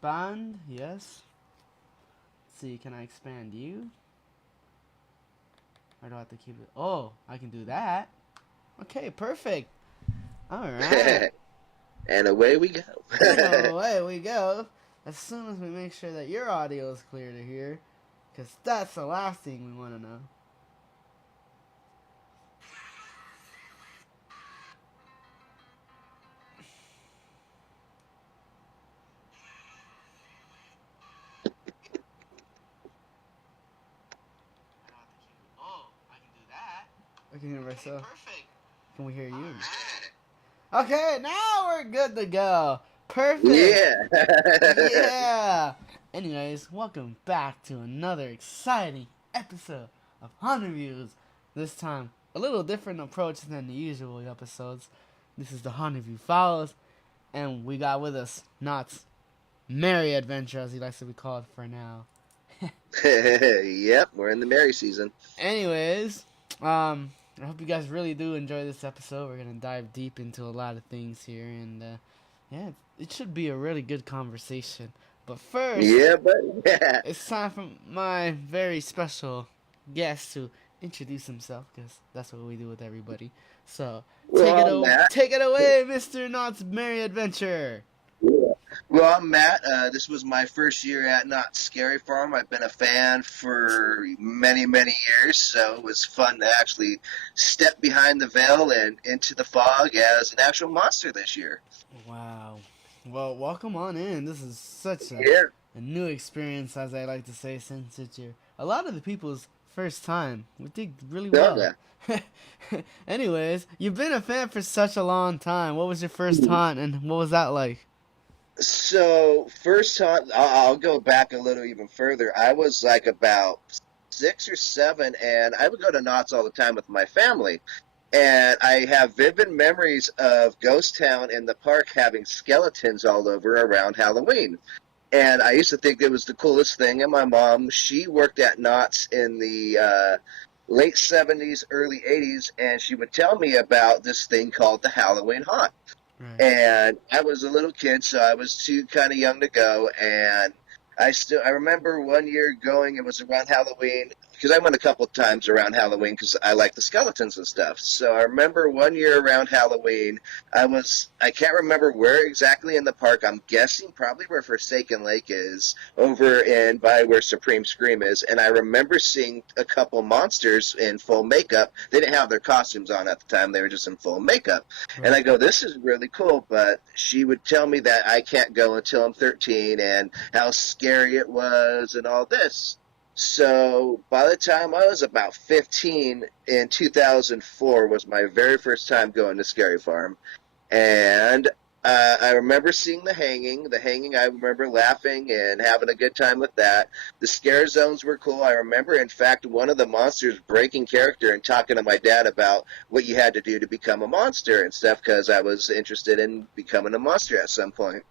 expand? Yes. Let's see, can I expand you? Or do I have to keep it? Oh, I can do that. Okay, perfect. Alright. And away we go. And away we go. As soon as we make sure that your audio is clear to hear. Because that's the last thing we want to know. Oh, I can do that. I can hear myself. Perfect. Can we hear you? Okay, now we're good to go. Perfect. Yeah. Yeah. Anyways, welcome back to another exciting episode of Haunterviews. This time, a little different approach than the usual episodes. This is the Haunterview Files, and we got with us Knott's merry adventure, as he likes to be called for now. Yep, we're in the merry season. Anyways, I hope you guys really do enjoy this episode. We're gonna dive deep into a lot of things here, and yeah, it should be a really good conversation. But first, Yeah, but yeah. it's time for my very special guest to introduce himself, because that's what we do with everybody. So Well, I'm Matt. take it away, Mr. Knott's Merry Adventure. Yeah. Well, I'm Matt. This was my first year at Knott Scary Farm. I've been a fan for many, many years, so it was fun to actually step behind the veil and into the fog as an actual monster this year. Wow. Well, welcome on in. This is such Yeah. a new experience, as I like to say, since it's a lot of the people's first time. We did really Oh, well. yeah. Anyways, you've been a fan for such a long time. What was your first haunt, and what was that like? So first time, I'll go back a little even further. I was like about 6 or 7, and I would go to Knott's all the time with my family. And I have vivid memories of Ghost Town in the park having skeletons all over around Halloween. And I used to think it was the coolest thing. And my mom, she worked at Knott's in the late 70s, early 80s, and she would tell me about this thing called the Halloween Haunt. Right. And I was a little kid, so I was too kind of young to go. And I remember one year going. It was around Halloween because I went a couple of times around Halloween because I like the skeletons and stuff. So I remember one year around Halloween. I can't remember where exactly in the park. I'm guessing probably where Forsaken Lake is, over in by where Supreme Scream is. And I remember seeing a couple monsters in full makeup. They didn't have their costumes on at the time. They were just in full makeup. And I Right. go, this is really cool, but she would tell me that I can't go until I'm 13 and how scary it was and all this. So by the time I was about 15 in 2004 was my very first time going to Scary Farm. And I remember seeing the hanging. The hanging, I remember laughing and having a good time with that. The scare zones were cool. I remember, in fact, one of the monsters breaking character and talking to my dad about what you had to do to become a monster and stuff because I was interested in becoming a monster at some point.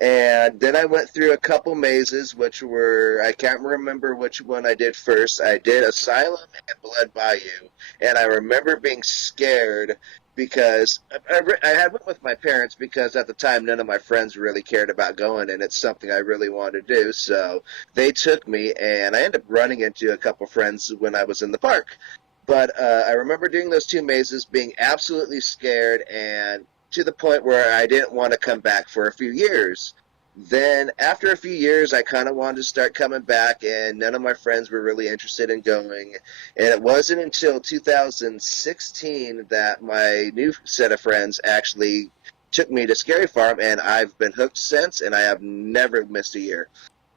And then I went through a couple mazes, which were, I can't remember which one I did first. I did Asylum and Blood Bayou. And I remember being scared because I had went with my parents because at the time none of my friends really cared about going, and it's something I really wanted to do. So they took me, and I ended up running into a couple friends when I was in the park. But I remember doing those two mazes, being absolutely scared, and to the point where I didn't want to come back for a few years. Then, after a few years, I kind of wanted to start coming back, and none of my friends were really interested in going. And it wasn't until 2016 that my new set of friends actually took me to Scary Farm, and I've been hooked since, and I have never missed a year.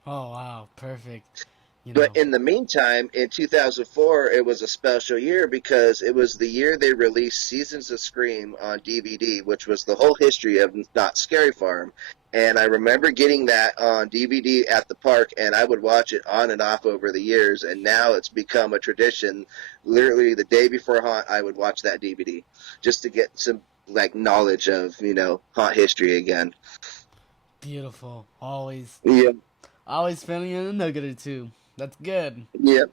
Oh wow, perfect. You But know. in the meantime, in 2004, it was a special year because it was the year they released Seasons of Scream on DVD, which was the whole history of Not Scary Farm. And I remember getting that on DVD at the park, and I would watch it on and off over the years. And now it's become a tradition. Literally, the day before Haunt, I would watch that DVD just to get some like knowledge of haunt history again. Beautiful. Always, Yep, always feeling in a nugget or two. That's good. yep.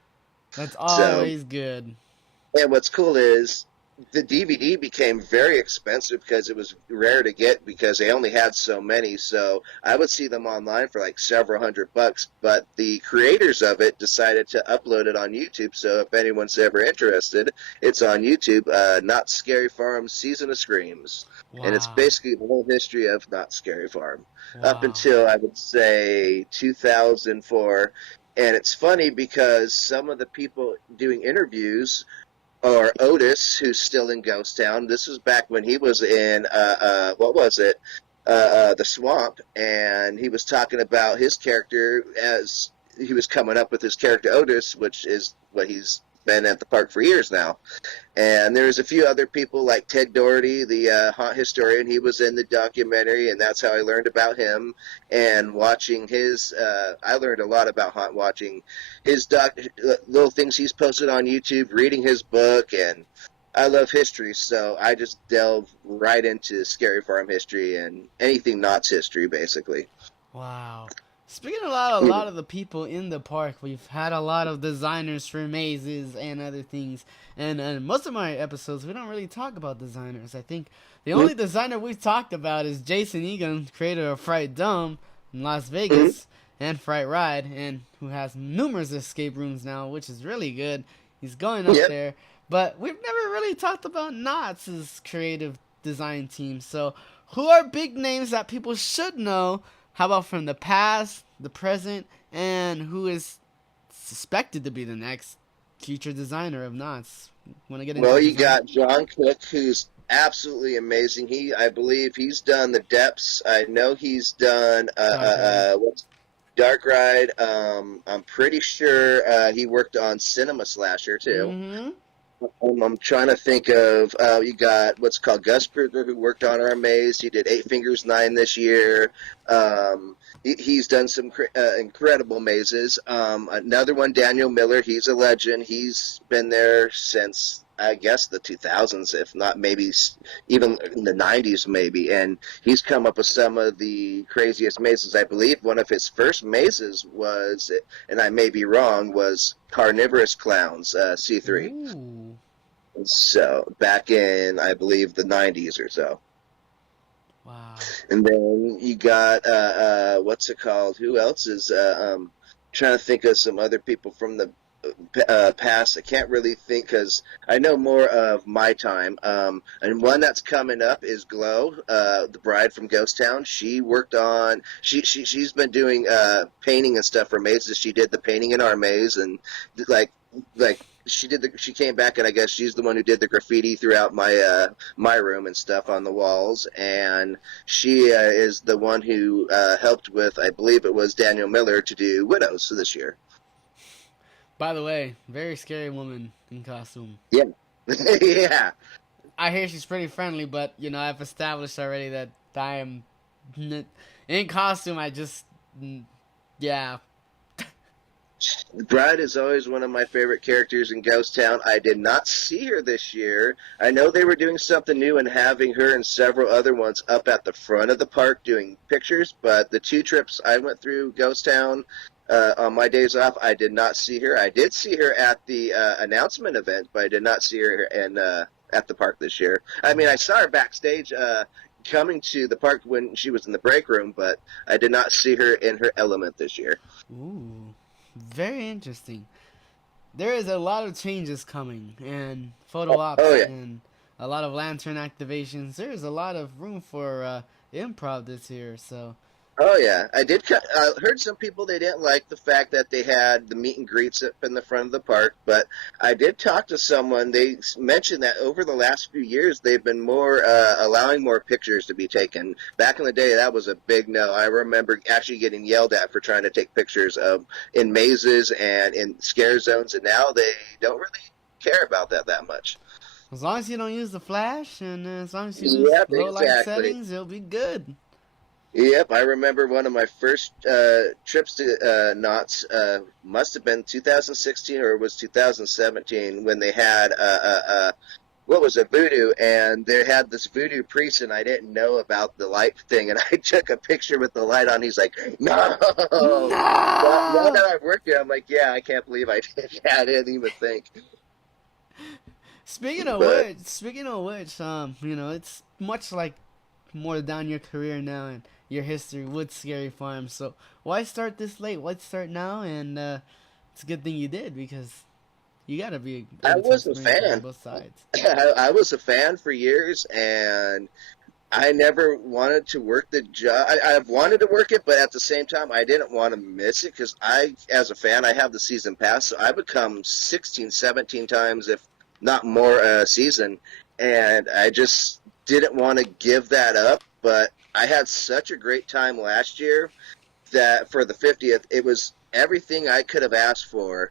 That's So, always good. and what's cool is the DVD became very expensive because it was rare to get because they only had so many. So I would see them online for like several $100. But the creators of it decided to upload it on YouTube. So if anyone's ever interested, it's on YouTube. Not Scary Farm Season of Screams, and it's Wow. basically the whole history of Not Scary Farm up Wow. until I would say 2004. And it's funny because some of the people doing interviews or Otis, who's still in Ghost Town. This was back when he was in what was it? The Swamp, and he was talking about his character as he was coming up with his character Otis, which is what he's been at the park for years now. And there's a few other people like Ted Doherty, the haunt historian. He was in the documentary, and that's how I learned about him. And watching his, I learned a lot about haunt watching his little things he's posted on YouTube, reading his book, and I love history, so I just delve right into Scary Farm history and anything Knott's history, basically. Wow. Speaking about a lot of the people in the park, we've had a lot of designers for mazes and other things. And most of my episodes, we don't really talk about designers. I think the only designer we've talked about is Jason Egan, creator of Fright Dome in Las Vegas and Fright Ride, and who has numerous escape rooms now, which is really good. He's going up Yep. there. But we've never really talked about Knott's creative design team. So, who are big names that people should know? How about from the past, the present, and who is suspected to be the next future designer of Knott's? Want to get into Well, you design? got John Cook, who's absolutely amazing. I believe he's done the Depths. I know he's done Dark Ride. what's Dark Ride. I'm pretty sure he worked on Cinema Slasher too. Mm-hmm. I'm trying to think of you got what's called Gus Kruger, who worked on our maze. He did Eight Fingers 9 this year. He's done some incredible mazes. Another one, Daniel Miller. He's a legend. He's been there since I guess the 2000s, if not maybe even in the 90s, maybe. And he's come up with some of the craziest mazes. I believe one of his first mazes was, and I may be wrong, was Carnivorous Clowns C3. Ooh. So back in, I believe, the 90s or so. Wow. And then you got what's it called? Who else is trying to think of some other people from the past. I can't really think because I know more of my time. And one that's coming up is Glow, the bride from Ghost Town. She worked on she's been doing painting and stuff for mazes. She did the painting in our maze and like she came back and I guess she's the one who did the graffiti throughout my room and stuff on the walls, and she is the one who helped with, I believe it was Daniel Miller, to do Widows this year. By the way, very scary woman in costume. Yeah. Yeah. I hear she's pretty friendly, but I've established already that I am in costume. I just, yeah. The Bride is always one of my favorite characters in Ghost Town. I did not see her this year. I know they were doing something new and having her and several other ones up at the front of the park doing pictures, but the two trips I went through Ghost Town on my days off, I did not see her. I did see her at the announcement event, but I did not see her at the park this year. I mean, I saw her backstage coming to the park when she was in the break room, but I did not see her in her element this year. Ooh, very interesting. There is a lot of changes coming, and photo Oh ops, yeah. and a lot of lantern activations. There is a lot of room for improv this year, so. Oh yeah, I did. I heard some people they didn't like the fact that they had the meet and greets up in the front of the park, but I did talk to someone. They mentioned that over the last few years they've been more allowing more pictures to be taken. Back in the day, that was a big no. I remember actually getting yelled at for trying to take pictures of in mazes and in scare zones, and now they don't really care about that much. As long as you don't use the flash, and as long as you use Yep, low light exactly. settings, it'll be good. Yep, I remember one of my first trips to Knott's must have been 2016 or it was 2017 when they had what was a voodoo, and they had this voodoo priest, and I didn't know about the light thing, and I took a picture with the light on. He's like, "No!" Now No! that I've worked here, I'm like, "Yeah, I can't believe I did that. I didn't even think." But speaking of which, it's much like more down your career now and your history with Scary Farm. So why start this late? Why start now? And it's a good thing you did because you gotta be I able to was a experience it on fan. both sides. I was a fan for years, and I never wanted to work the job. I've wanted to work it, but at the same time, I didn't want to miss it because as a fan, I have the season pass, so I would come 16, 17 times, if not more, a season, and I just didn't want to give that up. But I had such a great time last year that for the 50th, it was everything I could have asked for,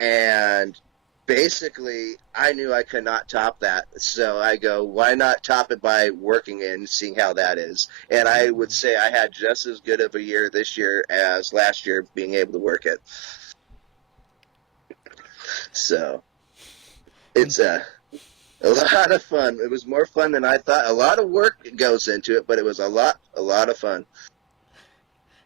and basically I knew I could not top that. So I go, why not top it by working and seeing how that is? And I would Mm. say I had just as good of a year this year as last year being able to work it. So And it's a lot of fun. It was more fun than I thought. A lot of work goes into it, but it was a lot of fun.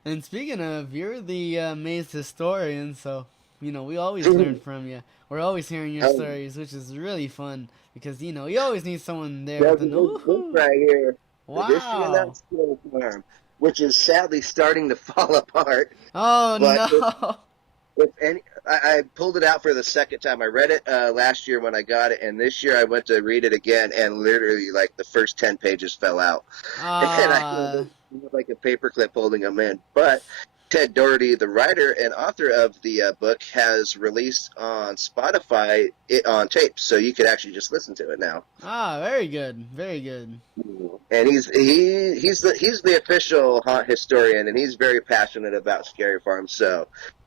and speaking of, you're the maze historian, so we always learn from you. We're always hearing your Oh, stories, which is really fun because you always need someone there with there's an this book ooh. right here, The History of Wow. That Skill Farm, which is sadly starting to fall apart. Oh But no. if any, I pulled it out for the second time. I read it last year when I got it, and this year I went to read it again, and literally, like, the first 10 pages fell out. And I Ah. had like a paperclip holding them in. But Ted Doherty, the writer and author of the book, has released on Spotify it on tape, so you could actually just listen to it now. Very good. Very good. And he's the official haunt historian, and he's very passionate about Scary Farm. So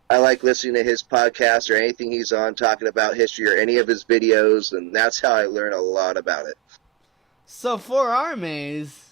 I like listening to his podcast or anything he's on talking about history or any of his videos, and that's how I learn a lot about it. So for our maze,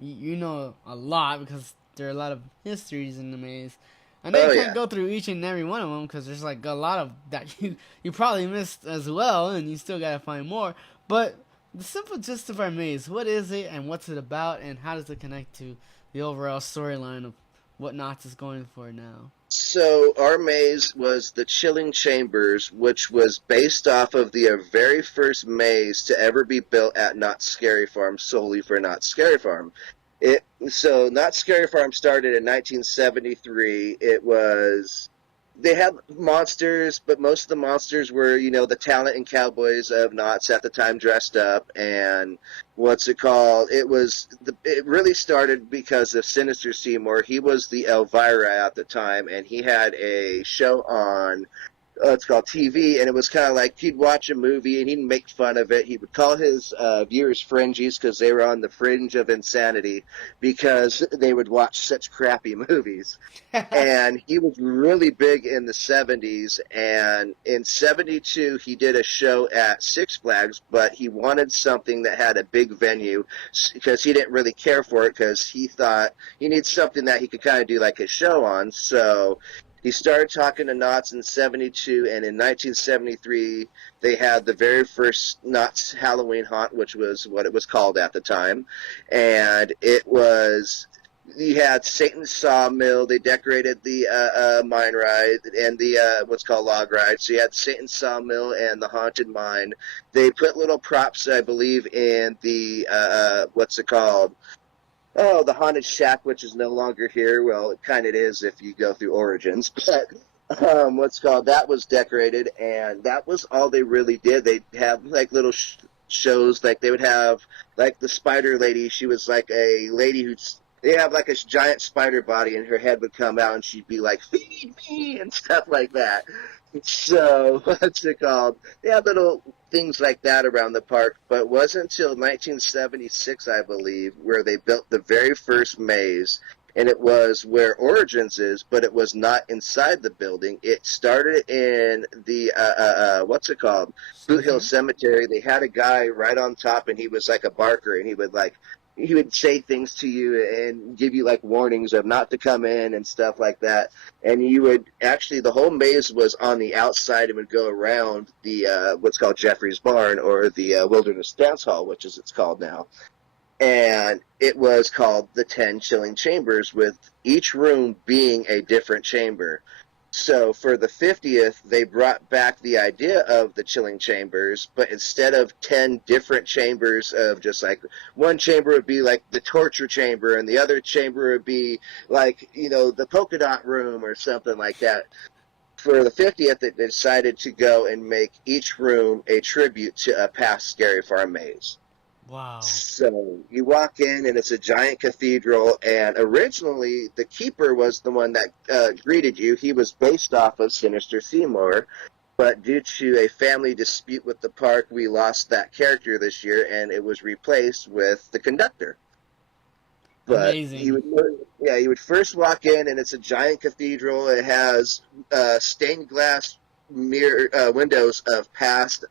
you know a lot because there are a lot of histories in the maze. I know you Oh can't yeah. go through each and every one of them because there's like a lot of that you probably missed as well, and you still gotta find more. But the simple gist of our maze: what is it, and what's it about, and how does it connect to the overall storyline of what Knott is going for now? So our maze was the Chilling Chambers, which was based off of the very first maze to ever be built at Not Scary Farm, solely for Not Scary Farm. Not Scary Farm started in 1973. It was they had monsters, but most of the monsters were, the talent and cowboys of Knott's at the time dressed up. And what's it called? It really started because of Sinister Seymour. He was the Elvira at the time, and he had a show on it's called TV, and it was kind of like he'd watch a movie and he'd make fun of it. He would call his viewers fringies because they were on the fringe of insanity because they would watch such crappy movies. And he was really big in the 70s, and in 72 he did a show at Six Flags, but he wanted something that had a big venue because he didn't really care for it because he thought he needs something that he could kind of do like a show on. So he started talking to Knotts in 72, and in 1973, they had the very first Knotts Halloween Haunt, which was what it was called at the time. And you had Satan's Sawmill. They decorated the mine ride and the what's called log ride. So you had Satan's Sawmill and the haunted mine. They put little props, I believe, in the what's it called? Oh, the haunted shack, which is no longer here. Well, it kind of is if you go through Origins, but what's called that was decorated, and that was all they really did. They'd have like little shows, like they would have like the spider lady. She was like a lady they have like a giant spider body, and her head would come out, and she'd be like, "Feed me," and stuff like that. So what's it called? They had little things like that around the park, but it wasn't until 1976, I believe, where they built the very first maze, and it was where Origins is, but it was not inside the building. It started in the what's it called? Boot Hill Cemetery? Cemetery. They had a guy right on top, and he was like a barker, and he would say things to you and give you like warnings of not to come in and stuff like that. And you would actually, the whole maze was on the outside and would go around the what's called Jeffrey's Barn, or the Wilderness Dance Hall, which is it's called now. And it was called the 10 Chilling Chambers, with each room being a different chamber. So for the 50th, they brought back the idea of the chilling chambers, but instead of 10 different chambers of just like one chamber would be like the torture chamber and the other chamber would be like, the polka dot room or something like that. For the 50th, they decided to go and make each room a tribute to a past Scary Farm maze. Wow. So you walk in, and it's a giant cathedral. And originally, the keeper was the one that greeted you. He was based off of Sinister Seymour. But due to a family dispute with the park, we lost that character this year, and it was replaced with the conductor. But Amazing. you would first walk in, and it's a giant cathedral. It has stained glass mirror windows of past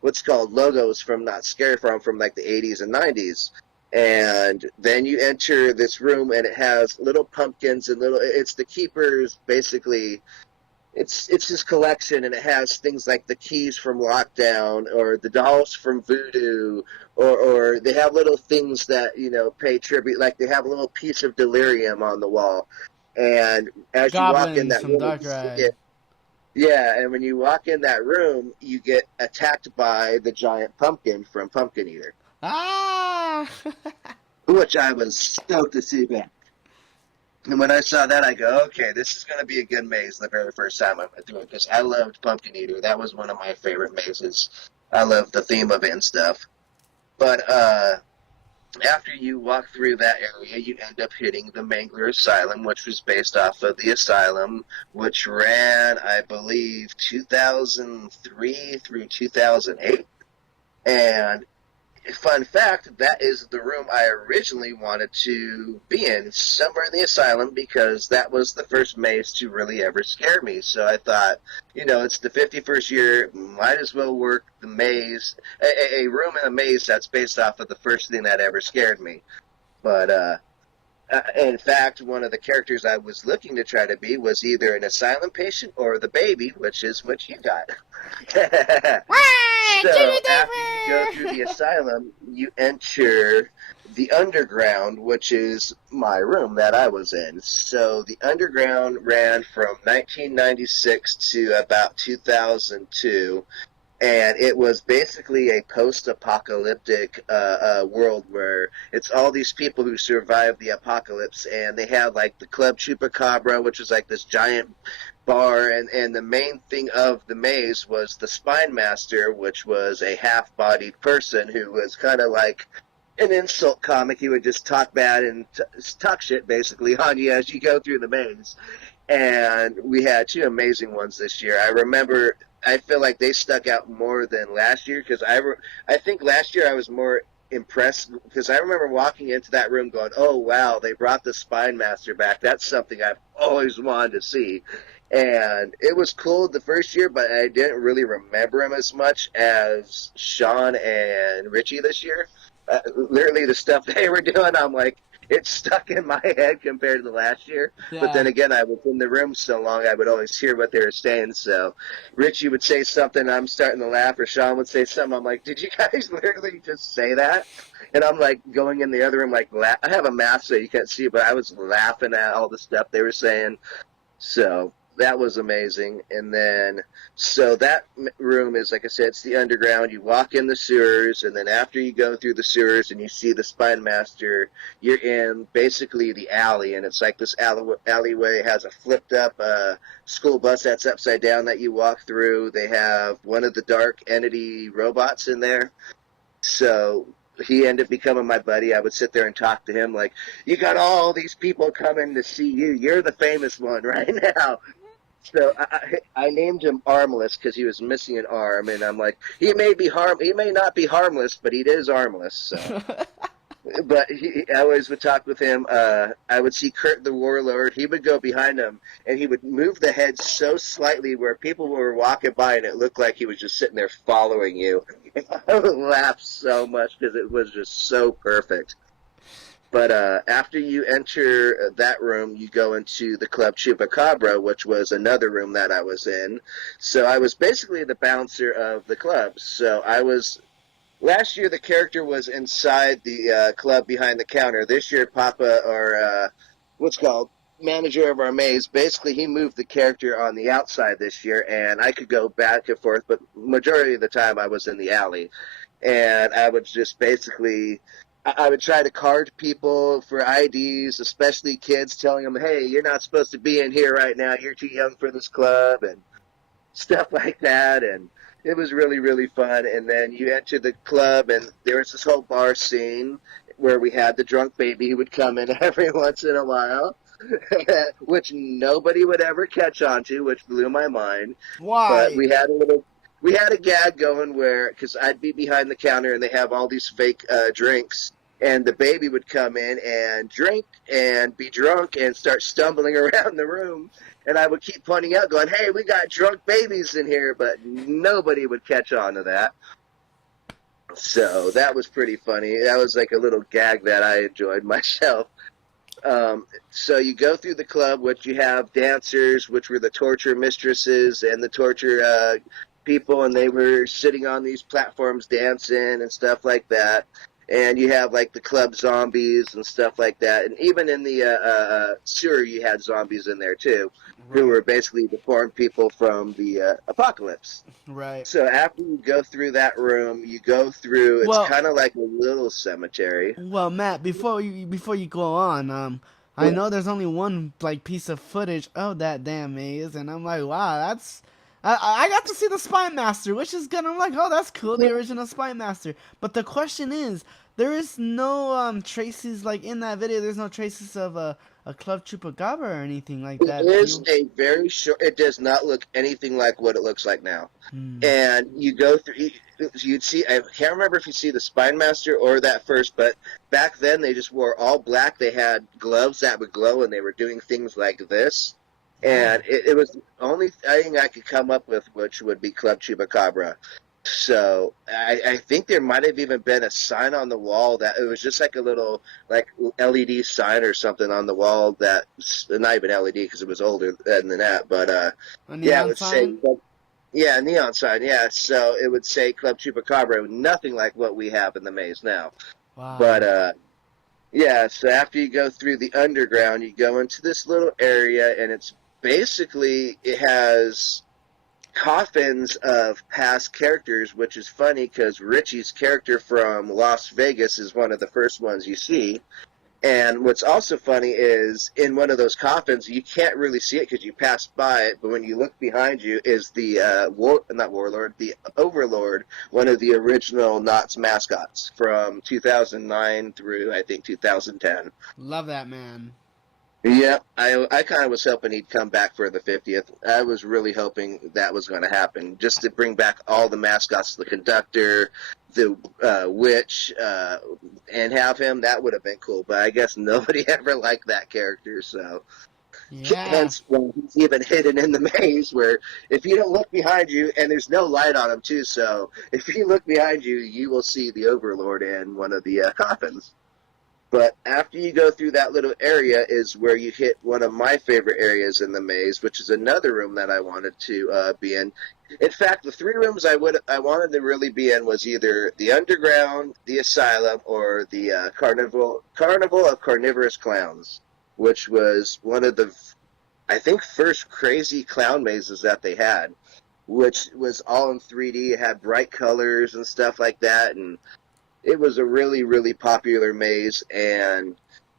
what's called logos from Not Scary Farm from like the 80s and 90s. And then you enter this room, and it has little pumpkins and it's the keeper's basically. It's his collection, and it has things like the keys from Lockdown or the dolls from Voodoo, or they have little things that pay tribute. Like they have a little piece of Delirium on the wall, and as you walk in Goblins that from room, Dark Ride. yeah, and when you walk in that room, you get attacked by the giant pumpkin from Pumpkin Eater, Ah! which I was stoked to see back. And when I saw that, I go, okay, this is going to be a good maze the very first time I went through it, because I loved Pumpkin Eater. That was one of my favorite mazes. I love the theme of it and stuff. But after you walk through that area, you end up hitting the Mangler Asylum, which was based off of the Asylum, which ran, I believe, 2003 through 2008. And fun fact, that is the room I originally wanted to be in, somewhere in the asylum, because that was the first maze to really ever scare me. So I thought, it's the 51st year, might as well work the maze, a room in a maze that's based off of the first thing that ever scared me. But in fact, one of the characters I was looking to try to be was either an asylum patient or the baby, which is what you got. So after you go through the asylum, you enter the underground, which is my room that I was in. So the underground ran from 1996 to about 2002. And it was basically a post-apocalyptic world where it's all these people who survived the apocalypse, and they have like the Club Chupacabra, which is like this giant bar, and the main thing of the maze was the Spine Master, which was a half-bodied person who was kind of like an insult comic. He would just talk bad and talk shit basically on you as you go through the maze. And we had two amazing ones this year. I feel like they stuck out more than last year, because I think last year I was more impressed, because I remember walking into that room going, oh, wow, they brought the Spine Master back. That's something I've always wanted to see. And it was cool the first year, but I didn't really remember him as much as Sean and Richie this year. Literally the stuff they were doing, I'm like, it's stuck in my head compared to the last year. Yeah. But then again, I was in the room so long, I would always hear what they were saying. So Richie would say something, I'm starting to laugh, or Sean would say something. I'm like, did you guys literally just say that? And I'm like going in the other room, like, I have a mask so you can't see it, but I was laughing at all the stuff they were saying. So that was amazing. And then, so that room is, like I said, it's the underground. You walk in the sewers, and then after you go through the sewers and you see the Spine Master, you're in basically the alley, and it's like this alleyway has a flipped up school bus that's upside down that you walk through. They have one of the dark entity robots in there. So he ended up becoming my buddy. I would sit there and talk to him like, you got all these people coming to see you. You're the famous one right now. So I named him Armless because he was missing an arm, and I'm like, he may not be harmless, but he is armless. So, but I always would talk with him. I would see Kurt the Warlord. He would go behind him, and he would move the head so slightly where people were walking by, and it looked like he was just sitting there following you. And I would laugh so much because it was just so perfect. But after you enter that room, you go into the Club Chupacabra, which was another room that I was in. So I was basically the bouncer of the club. So last year the character was inside the club behind the counter. This year Papa, or what's called, manager of our maze, basically he moved the character on the outside this year, and I could go back and forth, but majority of the time I was in the alley, and I would just basically. I would try to card people for IDs, especially kids, telling them, "Hey, you're not supposed to be in here right now. You're too young for this club," and stuff like that. And it was really, really fun. And then you enter the club, and there was this whole bar scene where we had the drunk baby who would come in every once in a while, which nobody would ever catch on to, which blew my mind. But Why? we had a gag going where, because I'd be behind the counter and they have all these fake drinks, and the baby would come in and drink and be drunk and start stumbling around the room. And I would keep pointing out, going, "Hey, we got drunk babies in here," but nobody would catch on to that. So that was pretty funny. That was like a little gag that I enjoyed myself. So you go through the club, which you have dancers, which were the torture mistresses and the torture people, and they were sitting on these platforms dancing and stuff like that. And you have like the club zombies and stuff like that. And even in the sewer, you had zombies in there too, who Right. were basically deformed people from the apocalypse. Right. So after you go through that room, you go through. It's Well, kind of like a little cemetery. well, Matt, before you go on, I know there's only one like piece of footage of that damn maze, and I'm like, wow, that's. I got to see the Spy Master, which is good. I'm like, oh, that's cool, the original Spy Master. But the question is, there is no traces like in that video. There's no traces of a Club Chupacabra or anything like It that. Do is you? a very short. It does not look anything like what it looks like now. Hmm. And you go through. You'd see. I can't remember if you see the Spine Master or that first, but back then they just wore all black. They had gloves that would glow, and they were doing things like this. Oh. And it was the only thing I could come up with, which would be Club Chupacabra. So I think there might have even been a sign on the wall that it was just like a little like LED sign or something on the wall that not even LED because it was older than that, but A yeah, it neon would say sign? yeah, neon sign, yeah. So it would say Club Chupacabra, nothing like what we have in the maze now. But Wow. yeah, so after you go through the underground, you go into this little area, and it's basically it has coffins of past characters, which is funny because Richie's character from Las Vegas is one of the first ones you see. And what's also funny is in one of those coffins, you can't really see it because you passed by it, but when you look behind you is the not warlord, the overlord, one of the original Knott's mascots from 2009 through I think 2010. Love that man. Yeah, I kind of was hoping he'd come back for the 50th. I was really hoping that was going to happen, just to bring back all the mascots, the conductor, the witch, and have him. That would have been cool, but I guess nobody ever liked that character, so Yeah. hence when he's even hidden in the maze. Where if you don't look behind you, and there's no light on him too, so if you look behind you, you will see the Overlord in one of the coffins. But after you go through that little area is where you hit one of my favorite areas in the maze, which is another room that I wanted to be in. In fact, the three rooms I wanted to really be in was either the underground, the asylum, or the carnival of carnivorous clowns, which was one of the I think first crazy clown mazes that they had, which was all in 3D. It had bright colors and stuff like that, and it was a really, really popular maze, and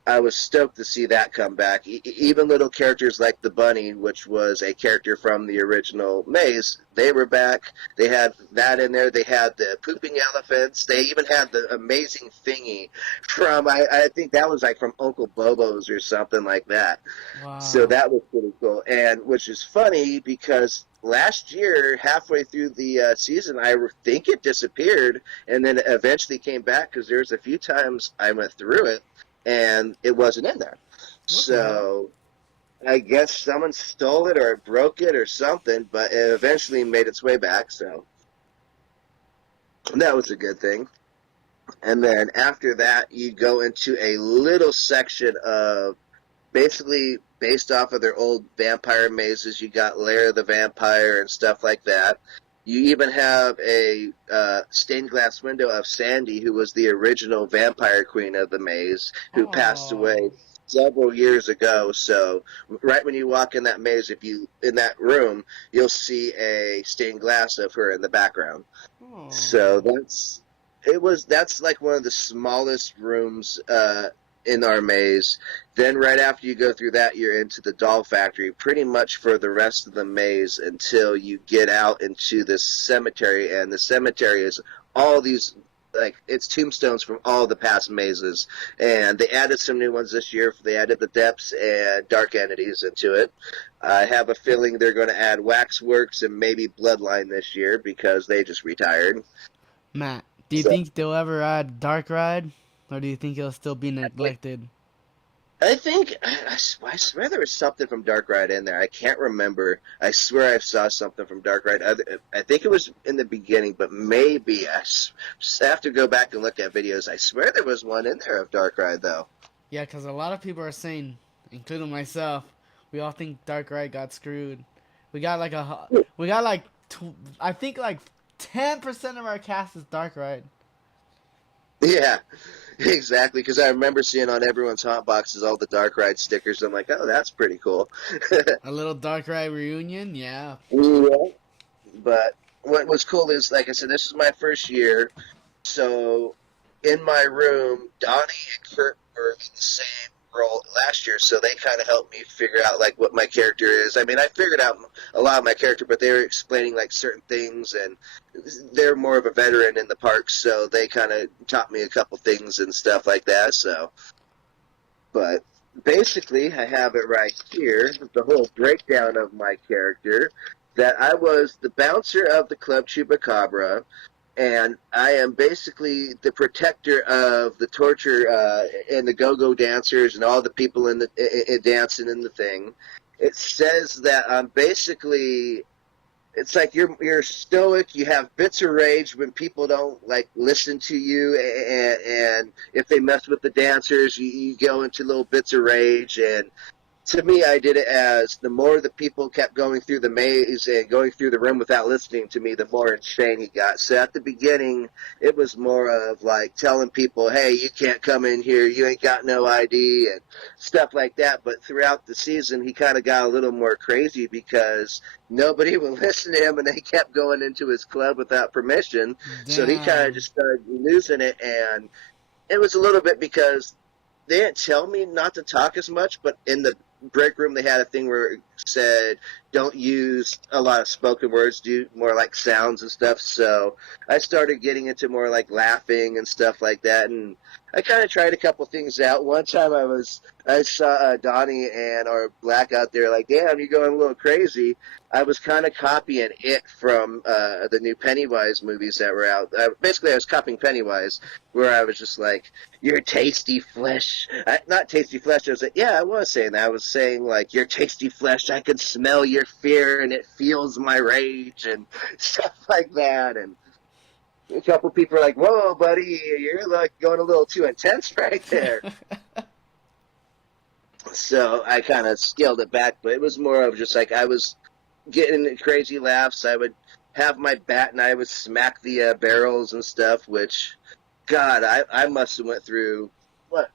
I was stoked to see that come back. Even little characters like the bunny, which was a character from the original maze, they were back. They had that in there. They had the pooping elephants. They even had the amazing thingy from, I think that was like from Uncle Bobo's or something like that. So Wow. that was pretty cool. And which is funny because last year, halfway through the season, I think it disappeared and then it eventually came back because there's a few times I went through it and it wasn't in there. What the hell? So I guess someone stole it or broke it or something, but it eventually made its way back. So that was a good thing. And then after that, you go into a little section of basically based off of their old vampire mazes. You got Lair of the Vampire and stuff like that. You even have a stained glass window of Sandy, who was the original vampire queen of the maze, who passed Oh. away several years ago. So right when you walk in that maze, if you in that room, you'll see a stained glass of her in the background. So Oh, that's like one of the smallest rooms in our maze. Then right after you go through that, you're into the doll factory pretty much for the rest of the maze until you get out into this cemetery, and the cemetery is all these like it's tombstones from all the past mazes, and they added some new ones this year. They added the depths and dark entities into it. I have a feeling they're going to add waxworks and maybe bloodline this year because they just retired. Matt, do you So think they'll ever add Dark Ride, or do you think it'll still be neglected? I think I swear there was something from Dark Ride in there. I can't remember. I swear I saw something from Dark Ride. I think it was in the beginning, but maybe just have to go back and look at videos. I swear there was one in there of Dark Ride though. Yeah, because a lot of people are saying, including myself, we all think Dark Ride got screwed. We got like I think like 10% of our cast is Dark Ride. Yeah, exactly. Because I remember seeing on everyone's hot boxes all the Dark Ride stickers. I'm like, oh, that's pretty cool. A little Dark Ride reunion, yeah. Yeah. But what was cool is, like I said, this is my first year. So in my room, Donnie and Kurt were in the same role last year, so they kind of helped me figure out like what my character is. I mean, I figured out a lot of my character, but they were explaining like certain things, and they're more of a veteran in the parks, so they kind of taught me a couple things and stuff like that. So, but basically, I have it right here, the whole breakdown of my character. That I was the bouncer of the Club Chupacabra, and I am basically the protector of the torture and the go-go dancers and all the people in the dancing in the thing. It says that I'm basically. It's like you're stoic. You have bits of rage when people don't like listen to you, and if they mess with the dancers, you go into little bits of rage. And to me, I did it as the more the people kept going through the maze and going through the room without listening to me, the more insane he got. So at the beginning, it was more of like telling people, hey, you can't come in here, you ain't got no ID and stuff like that. But throughout the season, he kind of got a little more crazy because nobody would listen to him and they kept going into his club without permission. So he kind of Damn. just started losing it. And it was a little bit because they didn't tell me not to talk as much, but in the break room they had a thing where it said don't use a lot of spoken words, do more like sounds and stuff. So I started getting into more like laughing and stuff like that, and I kind of tried a couple things out. One time I saw Donnie and our Black out there like, damn, you're going a little crazy. I was kind of copying it from the new Pennywise movies that were out. Basically I was copying Pennywise, where I was just like, your tasty flesh. Not tasty flesh. I was like, yeah, I was saying that. I was saying, like, your tasty flesh. I can smell your fear, and it feels my rage, and stuff like that. And a couple people are like, whoa, buddy, you're, like, going a little too intense right there. So I kind of scaled it back, but it was more of just, like, I was getting crazy laughs. I would have my bat, and I would smack the barrels and stuff, which... God, I must have went through, what,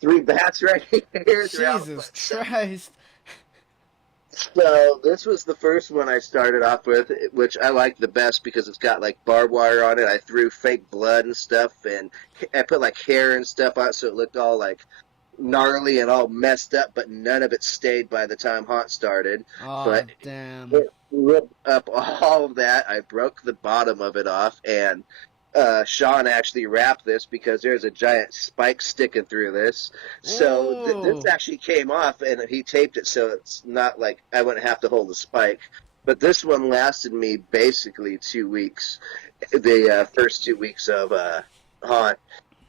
3 bats right here throughout. Jesus Christ. So this was the first one I started off with, which I liked the best because it's got, like, barbed wire on it. I threw fake blood and stuff, and I put, like, hair and stuff on it so it looked all, like, gnarly and all messed up, but none of it stayed by the time Haunt started. Oh, But damn. it ripped up all of that. I broke the bottom of it off, and Sean actually wrapped this because there's a giant spike sticking through this. So this Ooh. actually came off, and he taped it so it's not like I wouldn't have to hold the spike. But this one lasted me basically 2 weeks, the first 2 weeks of Haunt.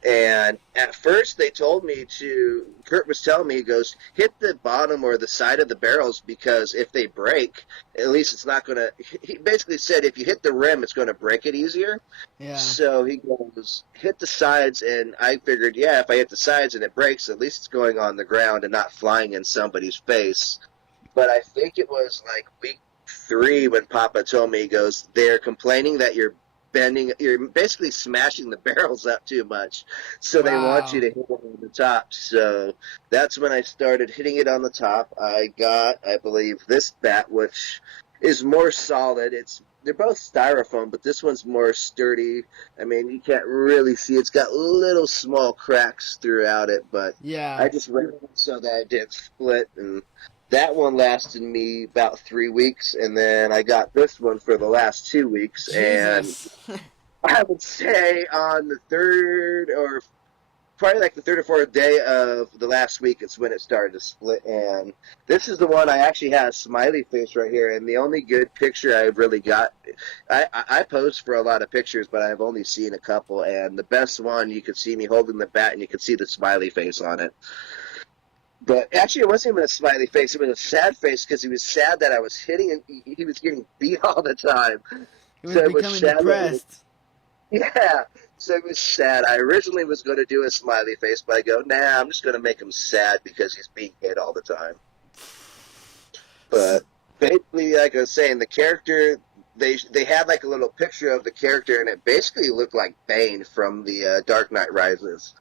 And at first they told me to, Kurt was telling me, he goes, hit the bottom or the side of the barrels because if they break, at least it's not going to, he basically said if you hit the rim, it's going to break it easier. Yeah. So he goes, hit the sides, and I figured, yeah, if I hit the sides and it breaks, at least it's going on the ground and not flying in somebody's face. But I think it was like week 3 when Papa told me, he goes, they're complaining that your you're basically smashing the barrels up too much. So they want you Wow. to hit it on the top. So that's when I started hitting it on the top. I got, I believe, this bat, which is more solid. They're both styrofoam, but this one's more sturdy. I mean, you can't really see. It's got little small cracks throughout it, but Yeah. I just ran it so that it didn't split, and that one lasted me about 3 weeks, and then I got this one for the last 2 weeks, and Jesus. I would say on the third or probably like the third or fourth day of the last week, it's when it started to split. And this is the one I actually had a smiley face right here. And the only good picture I've really got, I posed for a lot of pictures, but I've only seen a couple. And the best one, you could see me holding the bat, and you could see the smiley face on it. But actually, it wasn't even a smiley face. It was a sad face because he was sad that I was hitting him. He was getting beat all the time. He was So it was becoming sad that depressed. yeah, so it was sad. I originally was going to do a smiley face, but I go, nah, I'm just going to make him sad because he's being hit all the time. But basically, like I was saying, the character, they had like a little picture of the character, and it basically looked like Bane from the Dark Knight Rises.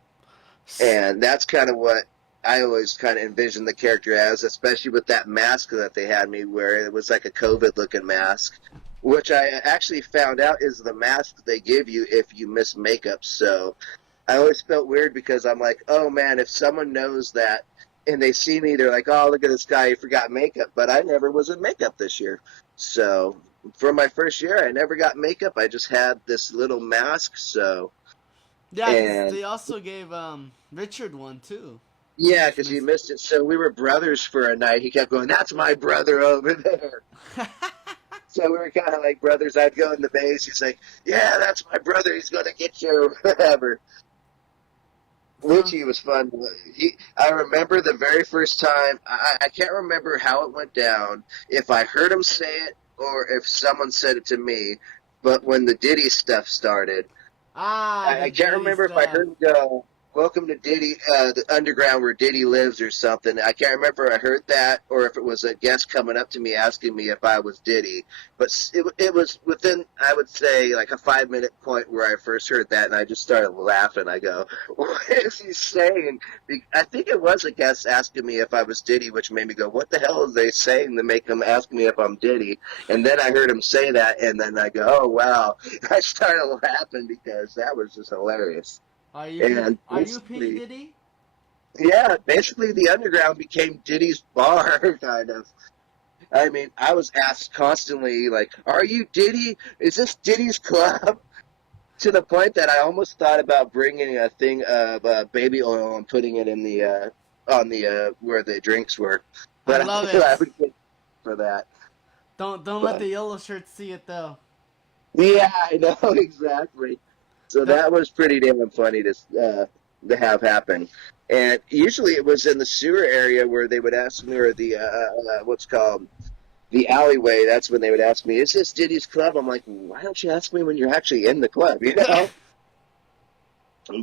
And that's kind of what I always kind of envisioned the character as, especially with that mask that they had me wear. It was like a COVID-looking mask, which I actually found out is the mask they give you if you miss makeup. So I always felt weird because I'm like, oh man, if someone knows that and they see me, they're like, oh, look at this guy, he forgot makeup. But I never was in makeup this year. So for my first year, I never got makeup. I just had this little mask. So, Yeah, because and they also gave Richard one too. yeah, Which because he makes missed it. So we were brothers for a night. He kept going, that's my brother over there. So we were kind of like brothers. I'd go in the base. He's like, yeah, that's my brother. He's going to get you or whatever. Huh. Richie was fun. I remember the very first time. I can't remember how it went down, if I heard him say it or if someone said it to me. But when the Diddy stuff started, Ah, the I can't Diddy remember if I stuff. heard him go, welcome to Diddy, the underground where Diddy lives or something. I can't remember if I heard that or if it was a guest coming up to me asking me if I was Diddy. But it was within, I would say, like a 5 minute point where I first heard that, and I just started laughing. I go, what is he saying? I think it was a guest asking me if I was Diddy, which made me go, what the hell are they saying to make them ask me if I'm Diddy? And then I heard him say that, and then I go, oh, wow. I started laughing because that was just hilarious. And Are you P basically, Diddy? yeah, basically the underground became Diddy's bar, kind of. I mean, I was asked constantly, like, are you Diddy? Is this Diddy's club? To the point that I almost thought about bringing a thing of baby oil and putting it in the on the where the drinks were, I but love I it. would get for that. Don't let But the yellow shirts see it though. yeah, I know exactly. So Don't. that was pretty damn funny to have happen. And usually it was in the sewer area where they would ask me, or the what's called the alleyway. That's when they would ask me, "Is this Diddy's club?" I'm like, "Why don't you ask me when you're actually in the club?" You know.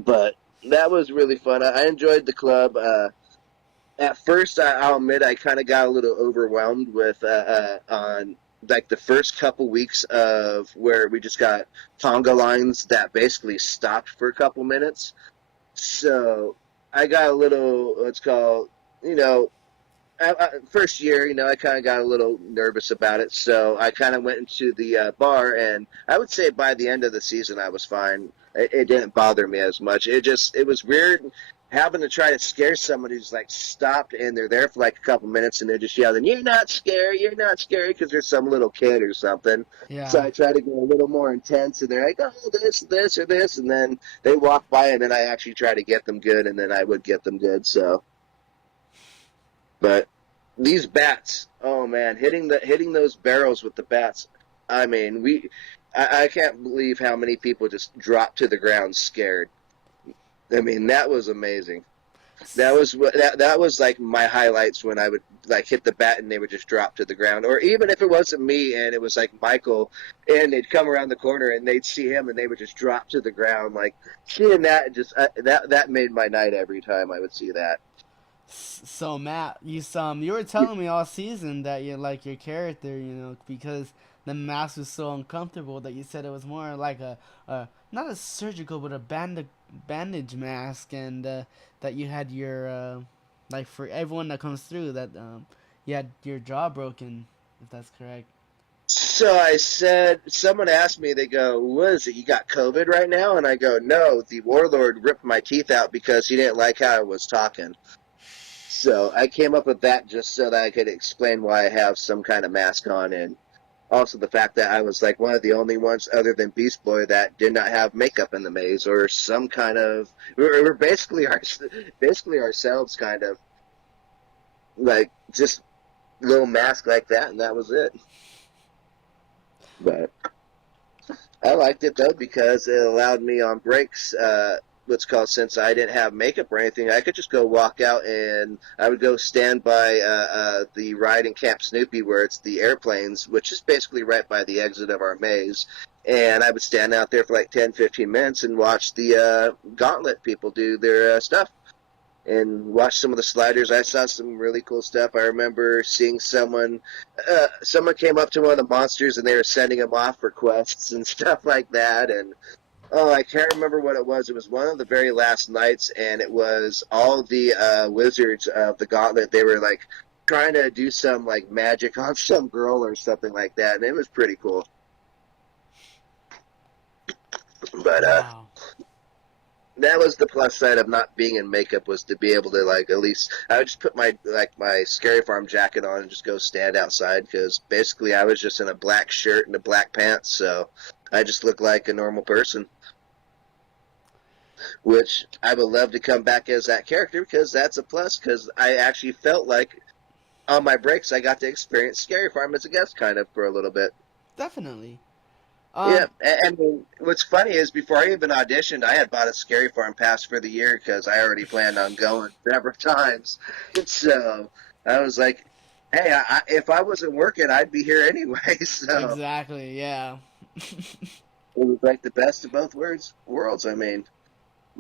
But that was really fun. I enjoyed the club. At first, I'll admit I kind of got a little overwhelmed with on like the first couple weeks of where we just got conga lines that basically stopped for a couple minutes. So I got a little what's called you know first year, I kind of got a little nervous about it. So I kind of went into the bar, and I would say by the end of the season, I was fine. It didn't bother me as much. It was weird having to try to scare someone who's like stopped and they're there for like a couple minutes and they're just yelling, you're not scary, because there's some little kid or something. So Yeah. I try to go a little more intense, and they're like, oh, this, or this. And then they walk by, and then I actually try to get them good, and then I would get them good. So, but these bats, oh man, hitting those barrels with the bats. I mean, I can't believe how many people just dropped to the ground scared. I mean, that was amazing. That was like my highlights when I would like hit the bat and they would just drop to the ground, or even if it wasn't me and it was like Michael, and they'd come around the corner and they'd see him and they would just drop to the ground. Like seeing that just that made my night every time I would see that. So Matt, you were telling me all season that you like your character, because the mask was so uncomfortable that you said it was more like a not a surgical but a bandage mask, and that you had your like for everyone that comes through that you had your jaw broken, if that's correct. So I said, someone asked me, they go, what is it? You got COVID right now? And I go, no, the warlord ripped my teeth out because he didn't like how I was talking. So I came up with that just so that I could explain why I have some kind of mask on, and also the fact that I was like one of the only ones other than Beast Boy that did not have makeup in the maze or some kind of. We're basically ourselves, kind of like just little mask like that, and that was it. But I liked it though because it allowed me on breaks. What's called, since I didn't have makeup or anything, I could just go walk out and I would go stand by the ride in Camp Snoopy where it's the airplanes, which is basically right by the exit of our maze. And I would stand out there for like 10, 15 minutes and watch the gauntlet people do their stuff and watch some of the sliders. I saw some really cool stuff. I remember seeing someone came up to one of the monsters and they were sending them off for quests and stuff like that. And oh, I can't remember what it was. It was one of the very last nights, and it was all the wizards of the gauntlet. They were like trying to do some like magic on some girl or something like that, and it was pretty cool. But Wow. that was the plus side of not being in makeup, was to be able to like at least I would just put my Scary Farm jacket on and just go stand outside, because basically I was just in a black shirt and a black pants, so I just looked like a normal person. Which I would love to come back as that character, because that's a plus, because I actually felt like on my breaks I got to experience Scary Farm as a guest kind of for a little bit. Definitely. Yeah, Um, and what's funny is before I even auditioned, I had bought a Scary Farm pass for the year because I already planned on going several times. And so I was like, hey, if I wasn't working, I'd be here anyway. So exactly. Yeah. it was like the best of both worlds. I mean,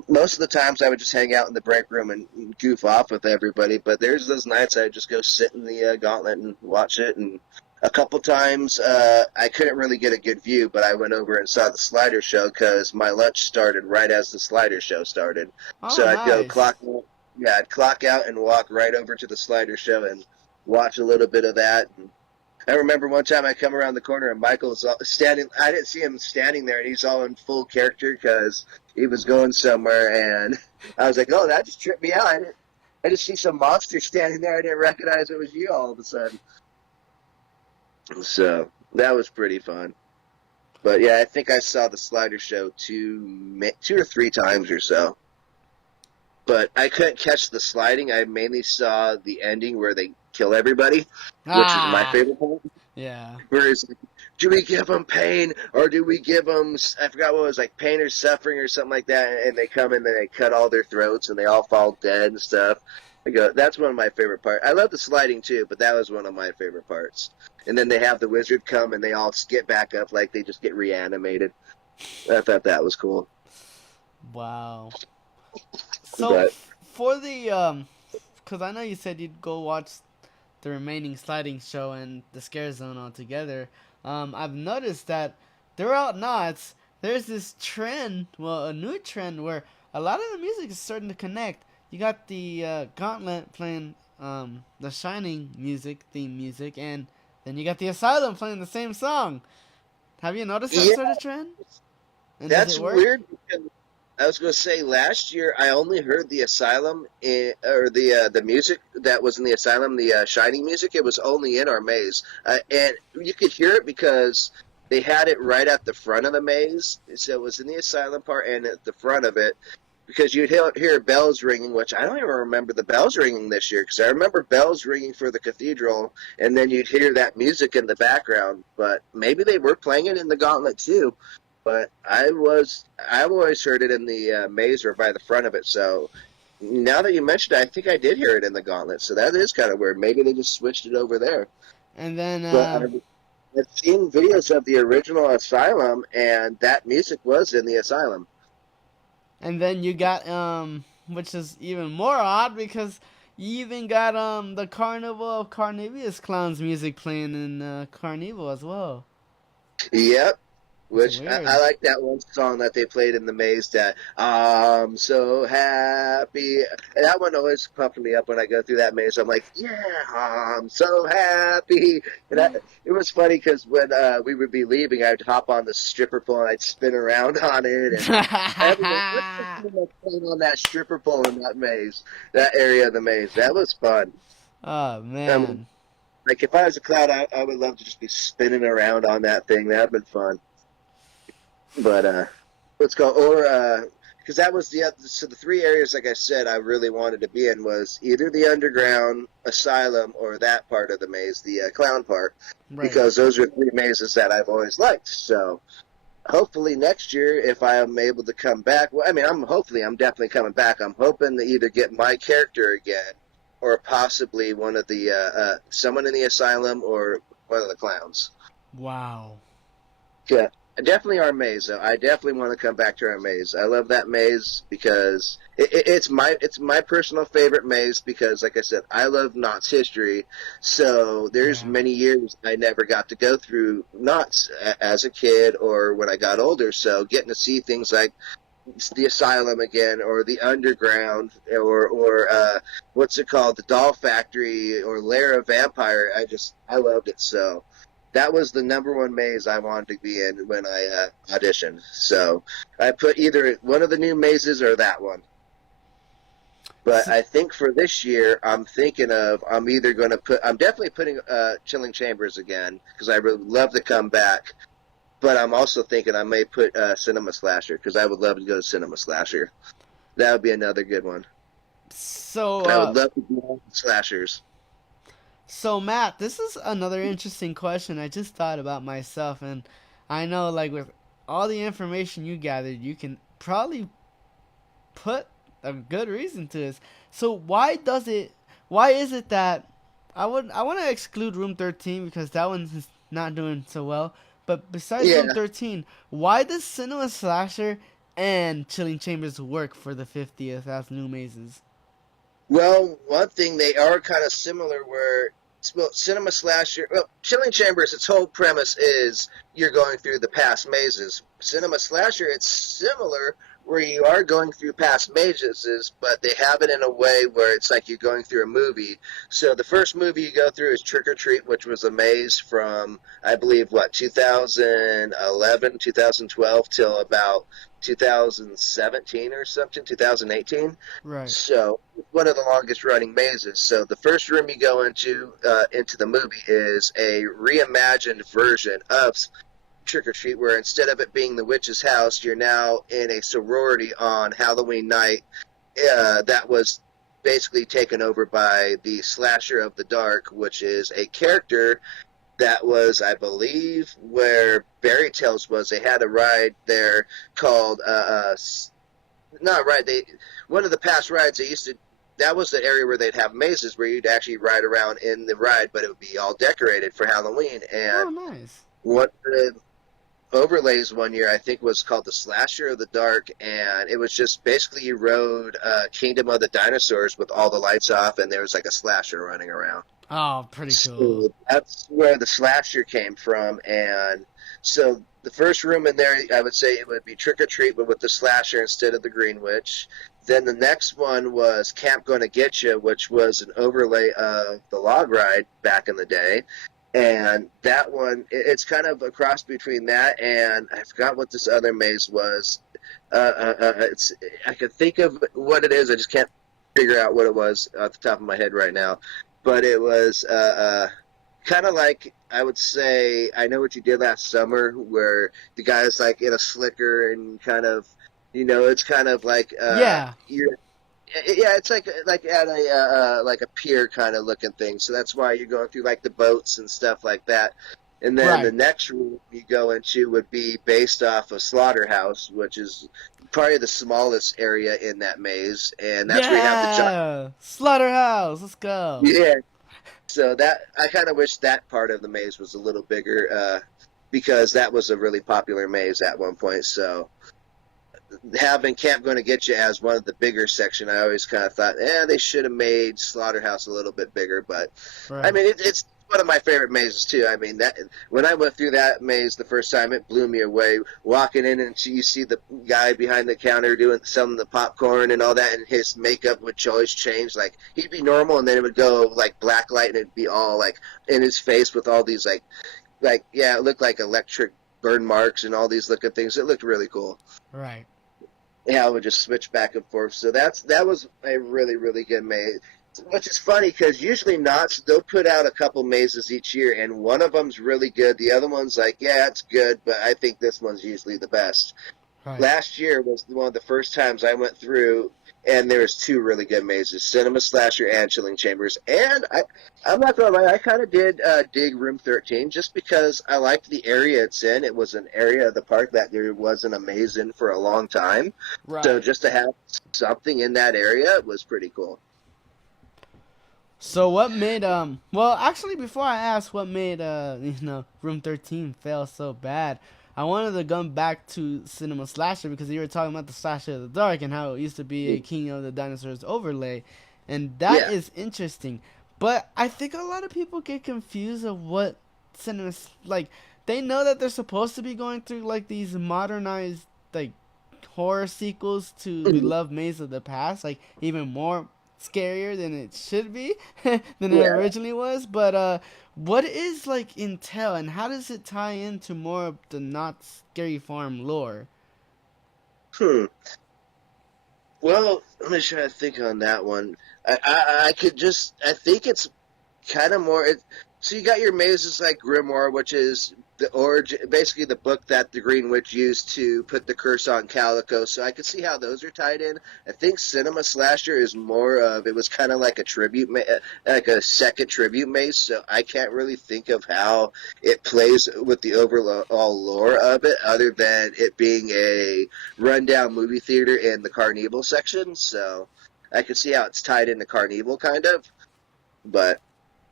most of the times I would just hang out in the break room and goof off with everybody, but there's those nights I just go sit in the gauntlet and watch it. And a couple times I couldn't really get a good view, but I went over and saw the slider show because my lunch started right as the slider show started. Oh, So nice. I'd clock out and walk right over to the slider show and watch a little bit of that. And I remember one time I come around the corner and Michael's standing. I didn't see him standing there, and he's all in full character because he was going somewhere. And I was like, "Oh, that just tripped me out. I just see some monster standing there. I didn't recognize it was you all of a sudden." So that was pretty fun. But yeah, I think I saw the slider show two or three times or so. But I couldn't catch the sliding. I mainly saw the ending where they kill everybody, which is my Ah. favorite part. Yeah. Whereas, do we give them pain or do we give them? I forgot what it was, like pain or suffering or something like that. And they come in and they cut all their throats and they all fall dead and stuff. I go, that's one of my favorite parts. I love the sliding too, but that was one of my favorite parts. And then they have the wizard come and they all get back up like they just get reanimated. I thought that was cool. Wow. So But for the because I know you said you'd go watch the remaining sliding show and the scare zone all together. I've noticed that throughout Knott's, there's this trend, well, a new trend where a lot of the music is starting to connect. You got the Gauntlet playing the Shining music, theme music, and then you got the Asylum playing the same song. Have you noticed that yeah, sort of trend? And does that's it work? weird because I was going to say last year I only heard the Asylum or the music that was in the Asylum, the Shining music. It was only in our maze, and you could hear it because they had it right at the front of the maze. So it was in the Asylum part and at the front of it, because you'd hear bells ringing, which I don't even remember the bells ringing this year, because I remember bells ringing for the cathedral, and then you'd hear that music in the background. But maybe they were playing it in the Gauntlet too. But I've always heard it in the maze or by the front of it. So now that you mentioned it, I think I did hear it in the Gauntlet. So that is kind of weird. Maybe they just switched it over there. And then But I've seen videos of the original Asylum, and that music was in the Asylum. And then you got which is even more odd because You even got the Carnival of Carnivius Clowns music playing in Carnival as well. Yep. It's Which I weird. like that one song that they played in the maze that I'm so happy. And that one always pumped me up when I go through that maze. I'm like, yeah, I'm so happy. And it was funny because when we would be leaving, I'd hop on the stripper pole and I'd spin around on it. And everyone, what's the thing that's playing on that stripper pole in that maze, that area of the maze? That was fun. Oh I mean, man. like if I was a clown, I would love to just be spinning around on that thing. That'd been fun. But let's go or because that was so the three areas, like I said, I really wanted to be in was either the underground asylum or that part of the maze, the clown part, Right. because those are three mazes that I've always liked. So hopefully next year, if I am able to come back, well, I mean, I'm definitely coming back. I'm hoping to either get my character again, or possibly one of the someone in the asylum or one of the clowns. Wow. Yeah, definitely our maze. Though. I definitely want to come back to our maze. I love that maze because it's my personal favorite maze because, like I said, I love Knott's history. So there's Yeah. many years I never got to go through Knott's as a kid or when I got older. So getting to see things like the asylum again or the underground or what's it called, the doll factory or lair of vampire, I loved it. So that was the number one maze I wanted to be in when I auditioned. So I put either one of the new mazes or that one. But So, I think for this year, I'm either going to I'm definitely putting Chilling Chambers again because I would love to come back. But I'm also thinking I may put Cinema Slasher because I would love to go to Cinema Slasher. That would be another good one. so, I would uh, love to do slashers. so Matt, this is another interesting question I just thought about myself, and I know, like, with all the information you gathered, you can probably put a good reason to this. So why is it that I want to exclude Room 13 because that one's not doing so well. But besides Room Yeah. 13, why does Cinema Slasher and Chilling Chambers work for the 50th as new mazes? Well, one thing they are kind of similar where well, Cinema Slasher, well, Chilling Chambers, its whole premise is you're going through the past mazes. Cinema Slasher, it's similar where you are going through past mazes, but they have it in a way where it's like you're going through a movie. So the first movie you go through is Trick or Treat, which was a maze from, I believe, 2011, 2012 till about 2017 or something, 2018. Right. So one of the longest running mazes. So the first room you go into the movie is a reimagined version of Trick or Treat, where instead of it being the witch's house, you're now in a sorority on Halloween night that was basically taken over by the Slasher of the Dark, which is a character that was, I believe, where Fairy Tales was. They had a ride there called not right. They one of the past rides they used to. That was the area where they'd have mazes where you'd actually ride around in the ride, but it would be all decorated for Halloween. Oh, And nice. one of the overlays one year I think was called the Slasher of the Dark, and it was just basically you rode Kingdom of the Dinosaurs with all the lights off, and there was like a slasher running around. Oh, pretty cool. So that's where the slasher came from. And so the first room in there, I would say it would be Trick or Treat, but with the slasher instead of the Green Witch. Then the next one was Camp Gonna Get You, which was an overlay of the log ride back in the day. And that one, it's kind of a cross between that and I forgot what this other maze was. It's I can think of what it is. I just can't figure out what it was off the top of my head right now. But it was kind of like I would say I Know What You Did Last Summer, where the guy's like in a slicker and kind of, it's kind of like Yeah. you're yeah, it's like at a like a pier kind of looking thing. So that's why you're going through like the boats and stuff like that. And then the Right. next room you go into would be based off of Slaughterhouse, which is probably the smallest area in that maze, and that's where you have the giant. Yeah. Slaughterhouse. Let's go. Yeah, so that I kind of wish that part of the maze was a little bigger because that was a really popular maze at one point. So having Camp Gonna Get You as one of the bigger section, I always kind of thought, they should have made Slaughterhouse a little bit bigger. But I Right. mean, it's one of my favorite mazes too. I mean, that when I went through that maze the first time, it blew me away. Walking in and you see the guy behind the counter doing some of the popcorn and all that, and his makeup would always change. Like he'd be normal, and then it would go like black light, and it'd be all like in his face with all these yeah, it looked like electric burn marks and all these looking things. It looked really cool. Right. Yeah, I would just switch back and forth. So that was a really, really good maze. Which is funny because usually Knott's, they'll put out a couple mazes each year, and one of them's really good. The other one's like, yeah, it's good, but I think this one's usually the best. Right. Last year was one of the first times I went through, and there was two really good mazes, Cinema Slasher and Chilling Chambers. And I'm not going to lie, I kind of did dig Room 13 just because I liked the area it's in. It was an area of the park that there wasn't a maze in for a long time. Right. So just to have something in that area was pretty cool. So what made well actually before I ask what made Room 13 fail so bad, I wanted to come back to Cinema Slasher because you were talking about the Slasher of the Dark and how it used to be a King of the Dinosaurs overlay, and that is interesting. But I think a lot of people get confused of what cinema, like, they know that they're supposed to be going through like these modernized like horror sequels to Beloved Maze of the Past, like even more scarier than it should be than it originally was. But what is like Intel, and how does it tie into more of the Not Scary Farm lore? Well, let me try to think on that one. I think it's kind of more. So you got your mazes like Grimoire, which is the origin, basically the book that the Green Witch used to put the curse on Calico. So I could see how those are tied in. I think Cinema Slasher is more of, it was kind of like a tribute, like a second tribute maze. So I can't really think of how it plays with the overall lore of it, other than it being a rundown movie theater in the Carnival section. So I can see how it's tied into Carnival, kind of, but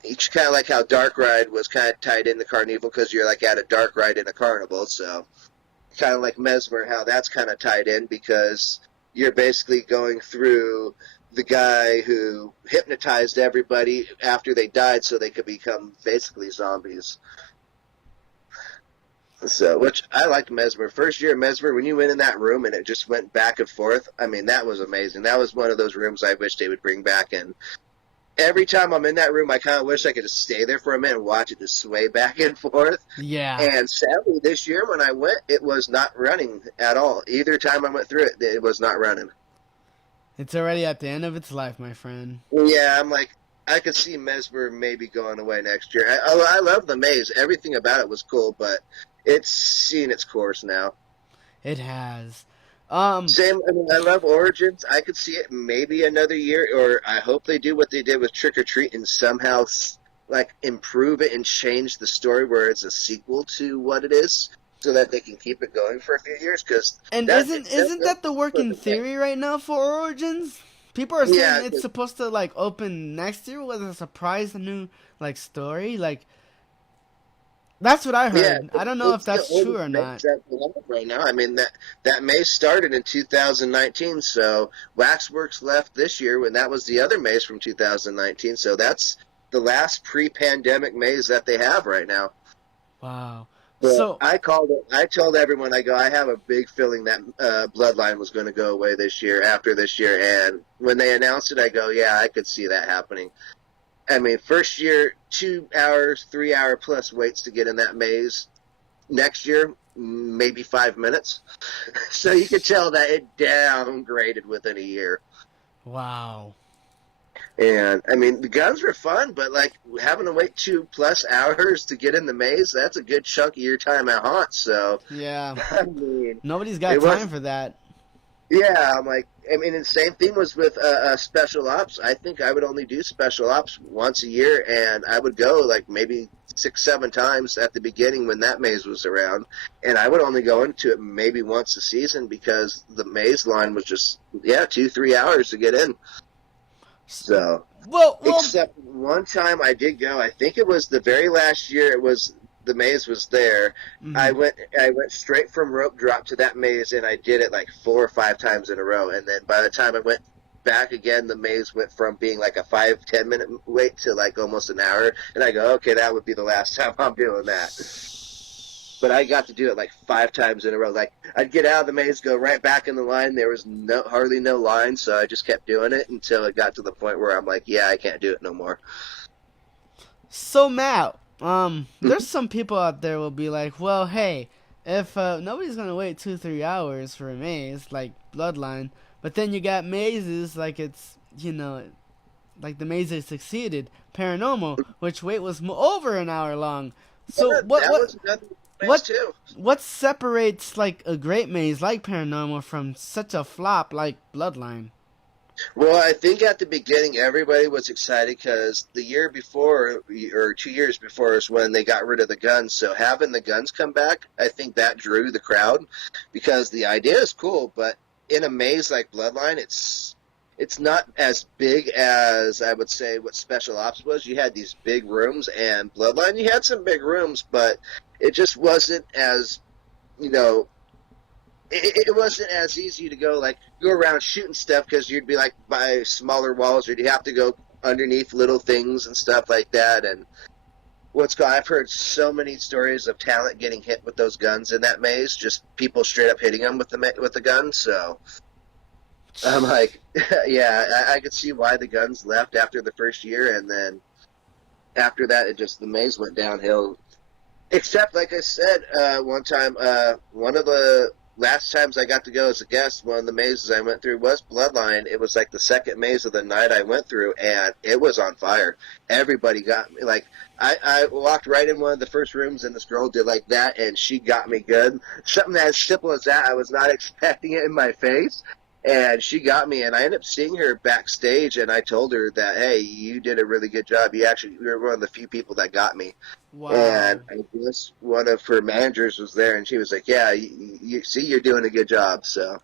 each kind of like how Dark Ride was kind of tied into Carnival because you're like at a dark ride in a carnival. So kind of like Mesmer, how that's kind of tied in because you're basically going through the guy who hypnotized everybody after they died so they could become basically zombies. So, which I liked Mesmer. First year of Mesmer, when you went in that room and it just went back and forth, I mean, that was amazing. That was one of those rooms I wish they would bring back. And every time I'm in that room, I kind of wish I could just stay there for a minute and watch it just sway back and forth. Yeah. And sadly, this year when I went, it was not running at all. Either time I went through it, it was not running. It's already at the end of its life, my friend. Yeah, I'm like, I could see Mesmer maybe going away next year. I love the maze. Everything about it was cool, but it's seen its course now. It has. Same. I mean, I love Origins. I could see it maybe another year, or I hope they do what they did with Trick or Treat and somehow like improve it and change the story where it's a sequel to what it is, so that they can keep it going for a few years. Isn't that the working theory right now for Origins? People are saying it's supposed to like open next year with a surprise new like story. Like that's what I heard. I don't know if that's true or not. Right now, I mean that maze started in 2019, so Waxworks left this year when that was the other maze from 2019. So that's the last pre-pandemic maze that they have right now. Wow. So I told everyone, I have a big feeling that Bloodline was going to go away this year, after this year. And when they announced it, I go, yeah, I could see that happening. I mean, first year, 2 hours, 3 hour plus waits to get in that maze. Next year, maybe 5 minutes. So you could tell that it downgraded within a year. Wow. And, I mean, the guns were fun, but, like, having to wait 2+ hours to get in the maze, that's a good chunk of your time at Haunt, so. Yeah. I mean. Nobody's got time for that. Yeah, I'm like, I mean, the same thing was with Special Ops. I think I would only do Special Ops once a year, and I would go, like, maybe 6-7 times at the beginning when that maze was around, and I would only go into it maybe once a season because the maze line was just, 2-3 hours to get in. So, well, except one time I did go. I think it was the very last year. It was the maze was there. Mm-hmm. I went straight from rope drop to that maze, and I did it like 4 or 5 times in a row. And then by the time I went back again, the maze went from being like a 5-10 minute wait to like almost an hour. And I go, okay, that would be the last time I'm doing that. But I got to do it like 5 times in a row. Like, I'd get out of the maze, go right back in the line. There was hardly no line, so I just kept doing it until it got to the point where I'm like, yeah, I can't do it no more. So, Matt, there's some people out there will be like, well, hey, if nobody's going to wait 2-3 hours for a maze, like Bloodline, but then you got mazes like it's, like the maze that succeeded, Paranormal, which wait was over an hour long. So, yeah, what separates like a great maze like Paranormal from such a flop like Bloodline? Well, I think at the beginning everybody was excited because the year before or 2 years before is when they got rid of the guns. So having the guns come back, I think that drew the crowd because the idea is cool, but in a maze like Bloodline, it's not as big as I would say what Special Ops was. You had these big rooms, and Bloodline, you had some big rooms, but it just wasn't as, it wasn't as easy to go around shooting stuff because you'd be like by smaller walls, or you'd have to go underneath little things and stuff like that. And I've heard so many stories of talent getting hit with those guns in that maze, just people straight up hitting them with the guns. So I'm like, yeah, I could see why the guns left after the first year, and then after that, the maze went downhill. Except, like I said, one time, one of the last times I got to go as a guest, one of the mazes I went through was Bloodline. It was like the second maze of the night I went through, and it was on fire. Everybody got me. Like, I walked right in one of the first rooms, and this girl did like that, and she got me good. Something as simple as that, I was not expecting it in my face. And she got me, and I ended up seeing her backstage, and I told her that, hey, you did a really good job. You were one of the few people that got me. Wow. And I guess one of her managers was there, and she was like, yeah, you see, you're doing a good job. So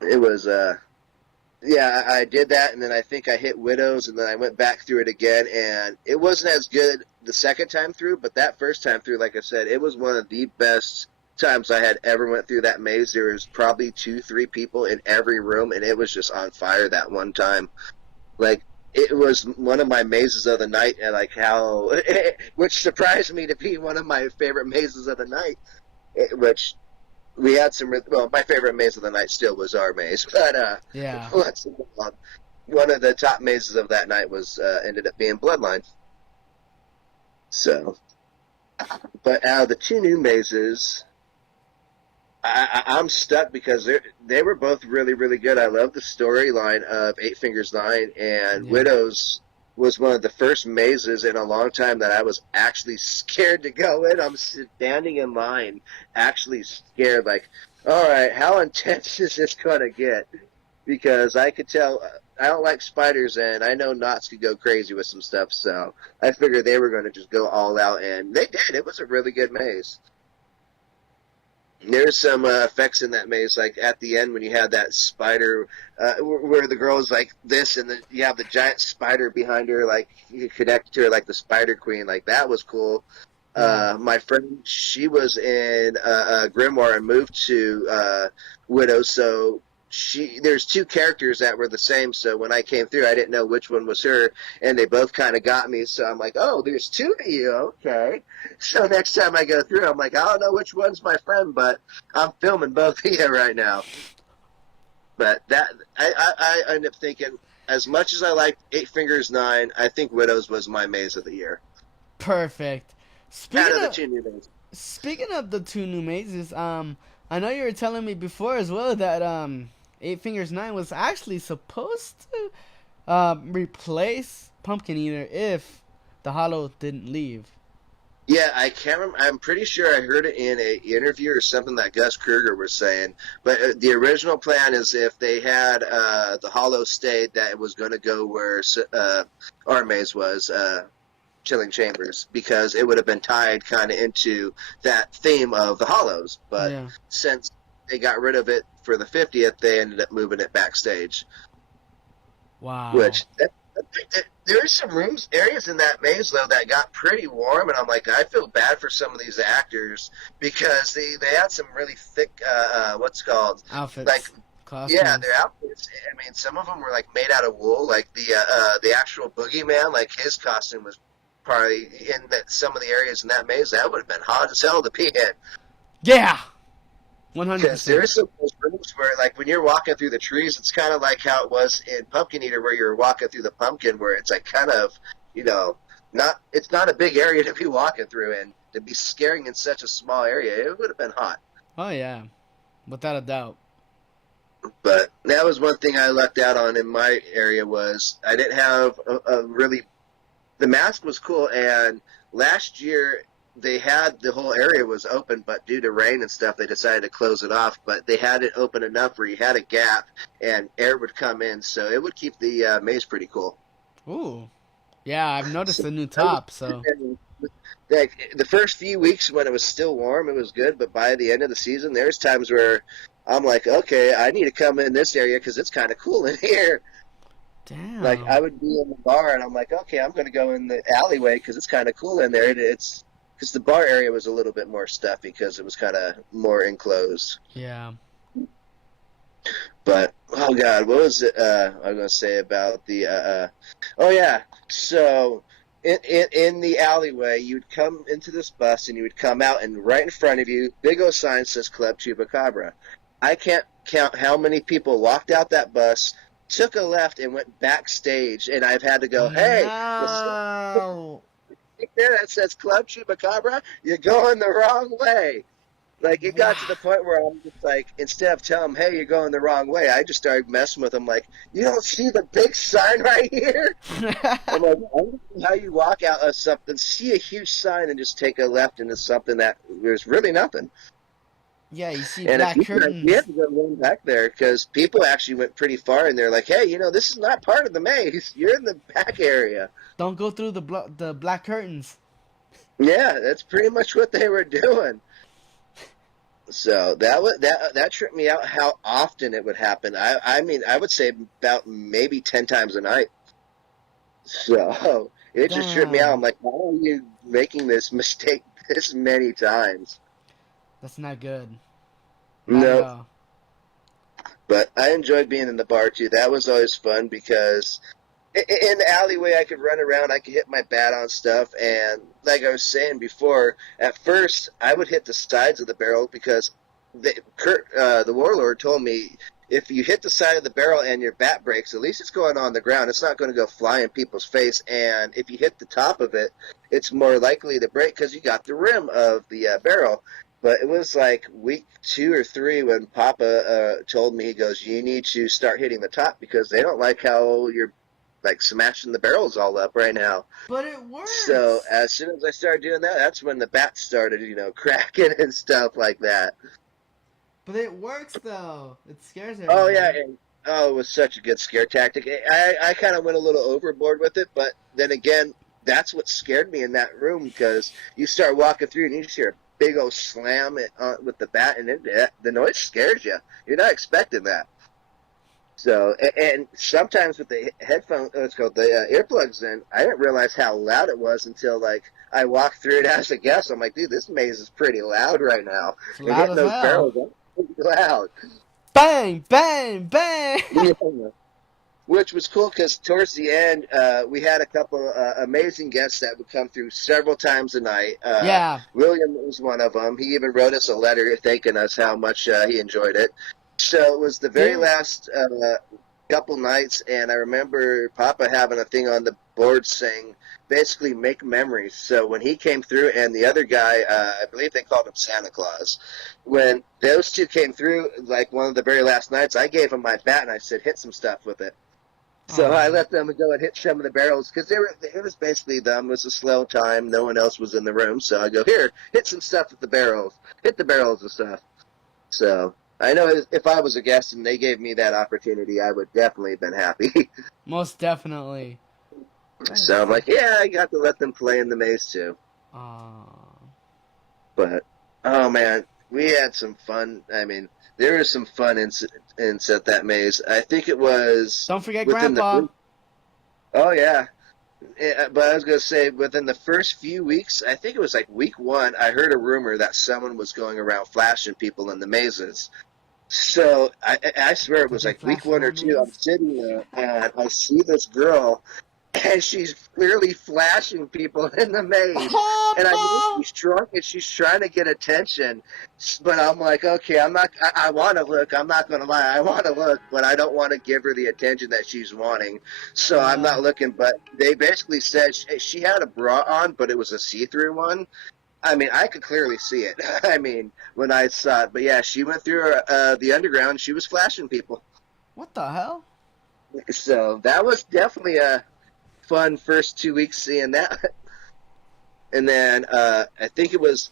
it was, yeah, I did that, and then I think I hit Widows, and then I went back through it again, and it wasn't as good the second time through, but that first time through, like I said, it was one of the best times I had ever went through that maze. There was probably 2-3 people in every room, and it was just on fire that one time. Like, it was one of my mazes of the night, and like how, which surprised me to be one of my favorite mazes of the night. Which we had my favorite maze of the night still was our maze, but yeah, one of the top mazes of that night was ended up being Bloodline. So, but out of the 2 new mazes, I'm stuck because they were both really, really good. I love the storyline of 8 Fingers 9, and Widows was one of the first mazes in a long time that I was actually scared to go in. I'm standing in line, actually scared, like, all right, how intense is this going to get? Because I could tell I don't like spiders, and I know Knotts could go crazy with some stuff, so I figured they were going to just go all out, and they did. It was a really good maze. There's some effects in that maze, like at the end when you have that spider where the girl's like this, and then you have the giant spider behind her, like you connect to her like the Spider Queen. Like, that was cool. My friend, she was in Grimoire and moved to Widow, so there's 2 characters that were the same, so when I came through, I didn't know which one was her, and they both kind of got me, so I'm like, oh, there's 2 of you, okay. So next time I go through, I'm like, I don't know which one's my friend, but I'm filming both of you right now. But that, I ended up thinking, as much as I liked 8 Fingers 9, I think Widows was my maze of the year. Perfect. Out of the 2 new mazes. Speaking of the 2 new mazes, I know you were telling me before as well that 8 Fingers 9 was actually supposed to replace Pumpkin Eater if the Hollow didn't leave. Yeah, I can't remember. I'm pretty sure I heard it in an interview or something that Gus Kruger was saying. But the original plan is if they had the Hollow stayed, that it was going to go where our maze was, Chilling Chambers, because it would have been tied kind of into that theme of the Hollows. But since they got rid of it for the 50th, they ended up moving it backstage. Wow. Which There were some areas in that maze though that got pretty warm, and I'm like, I feel bad for some of these actors because they had some really thick, what's it called, like, Outfits, yeah, costumes. their outfits. I mean, some of them were like made out of wool, like the actual boogeyman, like his costume was probably in some of the areas in that maze that would have been hot as hell to be in. Yeah, one hundred Because percent. there's some of those rooms where, like, when you're walking through the trees, it's kind of like how it was in Pumpkin Eater, where you're walking through the pumpkin, where it's like kind of, you know, it's not a big area to be walking through, and to be scaring in such a small area, it would have been hot. Oh yeah, without a doubt. But that was one thing I lucked out on in my area was I didn't have a really the mask was cool, and last year they had the whole area was open, but due to rain and stuff, they decided to close it off. But they had it open enough where you had a gap and air would come in, so it would keep the maze pretty cool. Ooh, yeah, I've noticed So the new top. So like the first few weeks when it was still warm, it was good, but by the end of the season, there's times where I'm like, okay, I need to come in this area because it's kind of cool in here. Like I damn. would be in the bar and I'm like, okay, I'm going to go in the alleyway because it's kind of cool in there. It's because the bar area was a little bit more stuffy because it was kind of more enclosed. Yeah. But oh god, what was it? I was going to say about the. Oh yeah, so in the alleyway, you'd come into this bus and you would come out, and right in front of you, big old sign says Club Chupacabra. I can't count how many people walked out that bus, took a left, and went backstage, and I've had to go, hey, No. there that says Club Chupacabra, you're going the wrong way. Like, it got to Wow. the point where I'm just like, instead of telling them, hey, you're going the wrong way, I just started messing with them, like, you don't see the big sign right here? I'm like, I don't know how you walk out of something, see a huge sign, and just take a left into something that there's really nothing. Yeah, you see And if black you guys, we curtains. had to go run back there because people actually went pretty far, and they're like, hey, this is not part of the maze. You're in the back area. Don't go through the black curtains. Yeah, that's pretty much what they were doing. So that tripped me out how often it would happen. I mean I would say about maybe 10 times a night. So it just tripped me out. I'm Damn. like, why are you making this mistake this many times? That's not good. Not at No, all. but I enjoyed being in the bar too. That was always fun because in the alleyway I could run around, I could hit my bat on stuff, and like I was saying before, at first I would hit the sides of the barrel because the warlord told me if you hit the side of the barrel and your bat breaks, at least it's going on the ground. It's not going to go fly in people's face, and if you hit the top of it, it's more likely to break because you got the rim of the barrel. But it was like week 2 or 3 when Papa told me, he goes, you need to start hitting the top because they don't like how you're like smashing the barrels all up right now. But it So works. as soon as I started doing that, that's when the bats started, cracking and stuff like that. But it works though. It scares Oh yeah, everybody. and oh, it was such a good scare tactic. I kind of went a little overboard with it, but then again, that's what scared me in that room because you start walking through and you just hear a big old slam with the bat, and the noise scares you. You're not expecting that. So, and sometimes with the headphone, what's called the earplugs in, I didn't realize how loud it was until like I walked through it as a guest. I'm like, dude, this maze is pretty loud right now. It's And loud hitting as those hell. barrels, that's pretty loud. Bang, bang, bang. Yeah. Which was cool because towards the end, we had a couple amazing guests that would come through several times a night. Yeah. William was one of them. He even wrote us a letter thanking us how much he enjoyed it. So it was the very There. last couple nights, and I remember Papa having a thing on the board saying, basically, make memories. So when he came through, and the other guy, I believe they called him Santa Claus, when those two came through, like one of the very last nights, I gave him my bat, and I said, hit some stuff with it. So I Oh. let them go and hit some of the barrels because it was basically them. It was a slow time. No one else was in the room. So I go, here, hit some stuff with the barrels. Hit the barrels and stuff. So I know if I was a guest and they gave me that opportunity, I would definitely have been happy. Most definitely. That is So I'm so. like, yeah, I got to let them play in the maze too. Oh. But, oh man, we had some fun. I mean, there was some fun incidents at that maze. I think it was Don't forget within the Grandpa. first. Oh yeah. But I was gonna say, within the first few weeks, I think it was like week one, I heard a rumor that someone was going around flashing people in the mazes. So I swear it Did was they like week flash in one or our two. I'm maze? sitting there and I see this girl, and she's clearly flashing people in the maze. And I know she's drunk and she's trying to get attention, but I'm like, okay, I'm not. I want to look. I'm not gonna lie. I want to look, but I don't want to give her the attention that she's wanting. So I'm Yeah. not looking. But they basically said she had a bra on, but it was a see-through one. I mean, I could clearly see it. I mean, when I saw it. But yeah, she went through the underground. She was flashing people. What the hell? So that was definitely a fun first 2 weeks seeing that. And then I think it was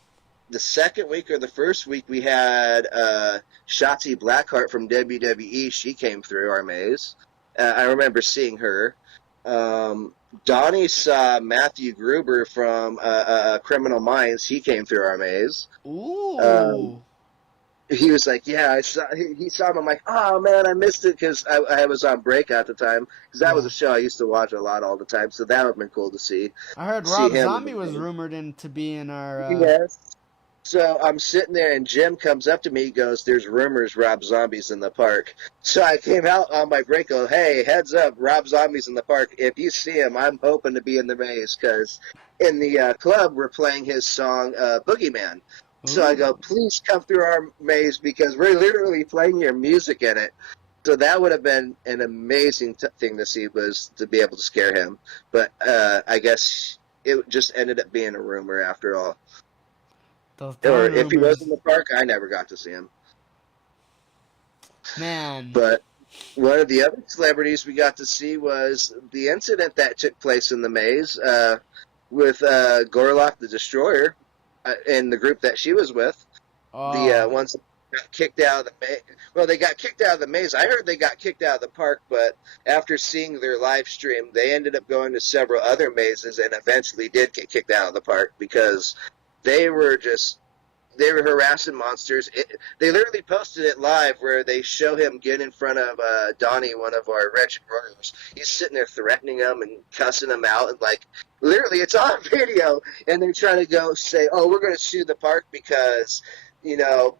the second week or the first week we had Shotzi Blackheart from WWE. She came through our maze. I remember seeing her. Um, Donnie saw Matthew Gruber from Criminal Minds. He came through our maze. Um, Ooh. he was like, "Yeah, I saw." He saw him. I'm like, "Oh man, I missed it because I was on break at the time because that was Yeah. a show I used to watch a lot all the time. So that would have been cool to I heard see Rob him. Zombie was rumored in to be in our. Yes. So I'm sitting there, and Jim comes up to me. He goes, "There's rumors Rob Zombie's in the park." So I came out on my break. Go, "Hey, heads up, Rob Zombie's in the park. If you see him, I'm hoping to be in the maze because in the club we're playing his song Boogeyman." So I go, Ooh. "Please come through our maze because we're literally playing your music in it." So that would have been an amazing thing to see, was to be able to scare him. But I guess it just ended up being a rumor after all. Those Or darn if he was rumors. in the park, I never got to see him. Man. But one of the other celebrities we got to see was the incident that took place in the maze with Gorlock the Destroyer and the group that she was with. The Oh. ones that got kicked out of the maze. Well, they got kicked out of the maze. I heard they got kicked out of the park, but after seeing their live stream, they ended up going to several other mazes and eventually did get kicked out of the park because they were just they were harassing monsters. They literally posted it live where they show him get in front of Donnie, one of our wretched brothers. He's sitting there threatening him and cussing him out, and like literally, it's on video. And they're trying to go say, "Oh, we're going to sue the park because."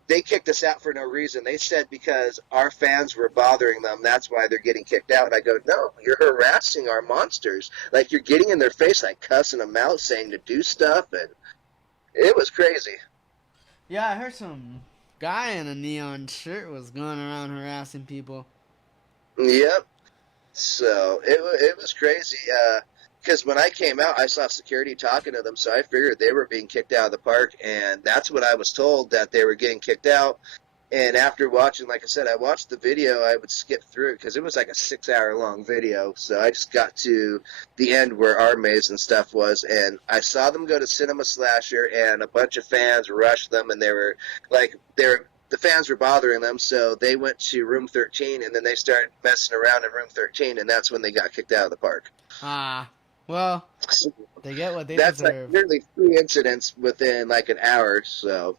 They kicked us out for no reason. They said because our fans were bothering them, that's why they're getting kicked out. And I go, no, you're harassing our monsters. Like, you're getting in their face, like cussing them out, saying to do stuff. And it was crazy. Yeah, I heard some guy in a neon shirt was going around harassing people. Yep. So it was crazy. Because when I came out, I saw security talking to them, so I figured they were being kicked out of the park, and that's what I was told, that they were getting kicked out. And after watching, like I said, I watched the video. I would skip through it because it was like a 6 hour long video. So I just got to the end where our maze and stuff was, and I saw them go to Cinema Slasher, and a bunch of fans rushed them, and the fans were bothering them, so they went to room 13, and then they started messing around in room 13, and that's when they got kicked out of the park. Ah. Well, So they get what they that's like deserve. nearly 3 incidents within like an hour. So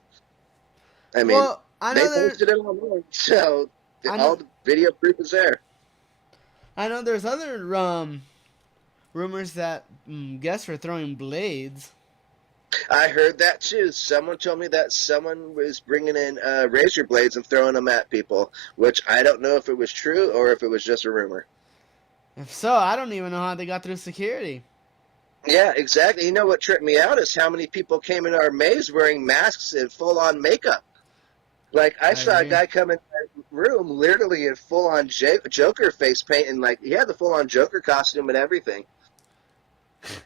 I mean, Well, I they know there. posted it online, so I know. all the video proof is there. I know there's other rumors that guests were throwing blades. I heard that too. Someone told me that someone was bringing in razor blades and throwing them at people, which I don't know if it was true or if it was just a rumor. If so, I don't even know how they got through security. Yeah, exactly. You know what tripped me out is how many people came in our maze wearing masks and full-on makeup. Like, I I saw a agree. guy come in that room literally in full-on Joker face paint, and like he had the full-on Joker costume and everything.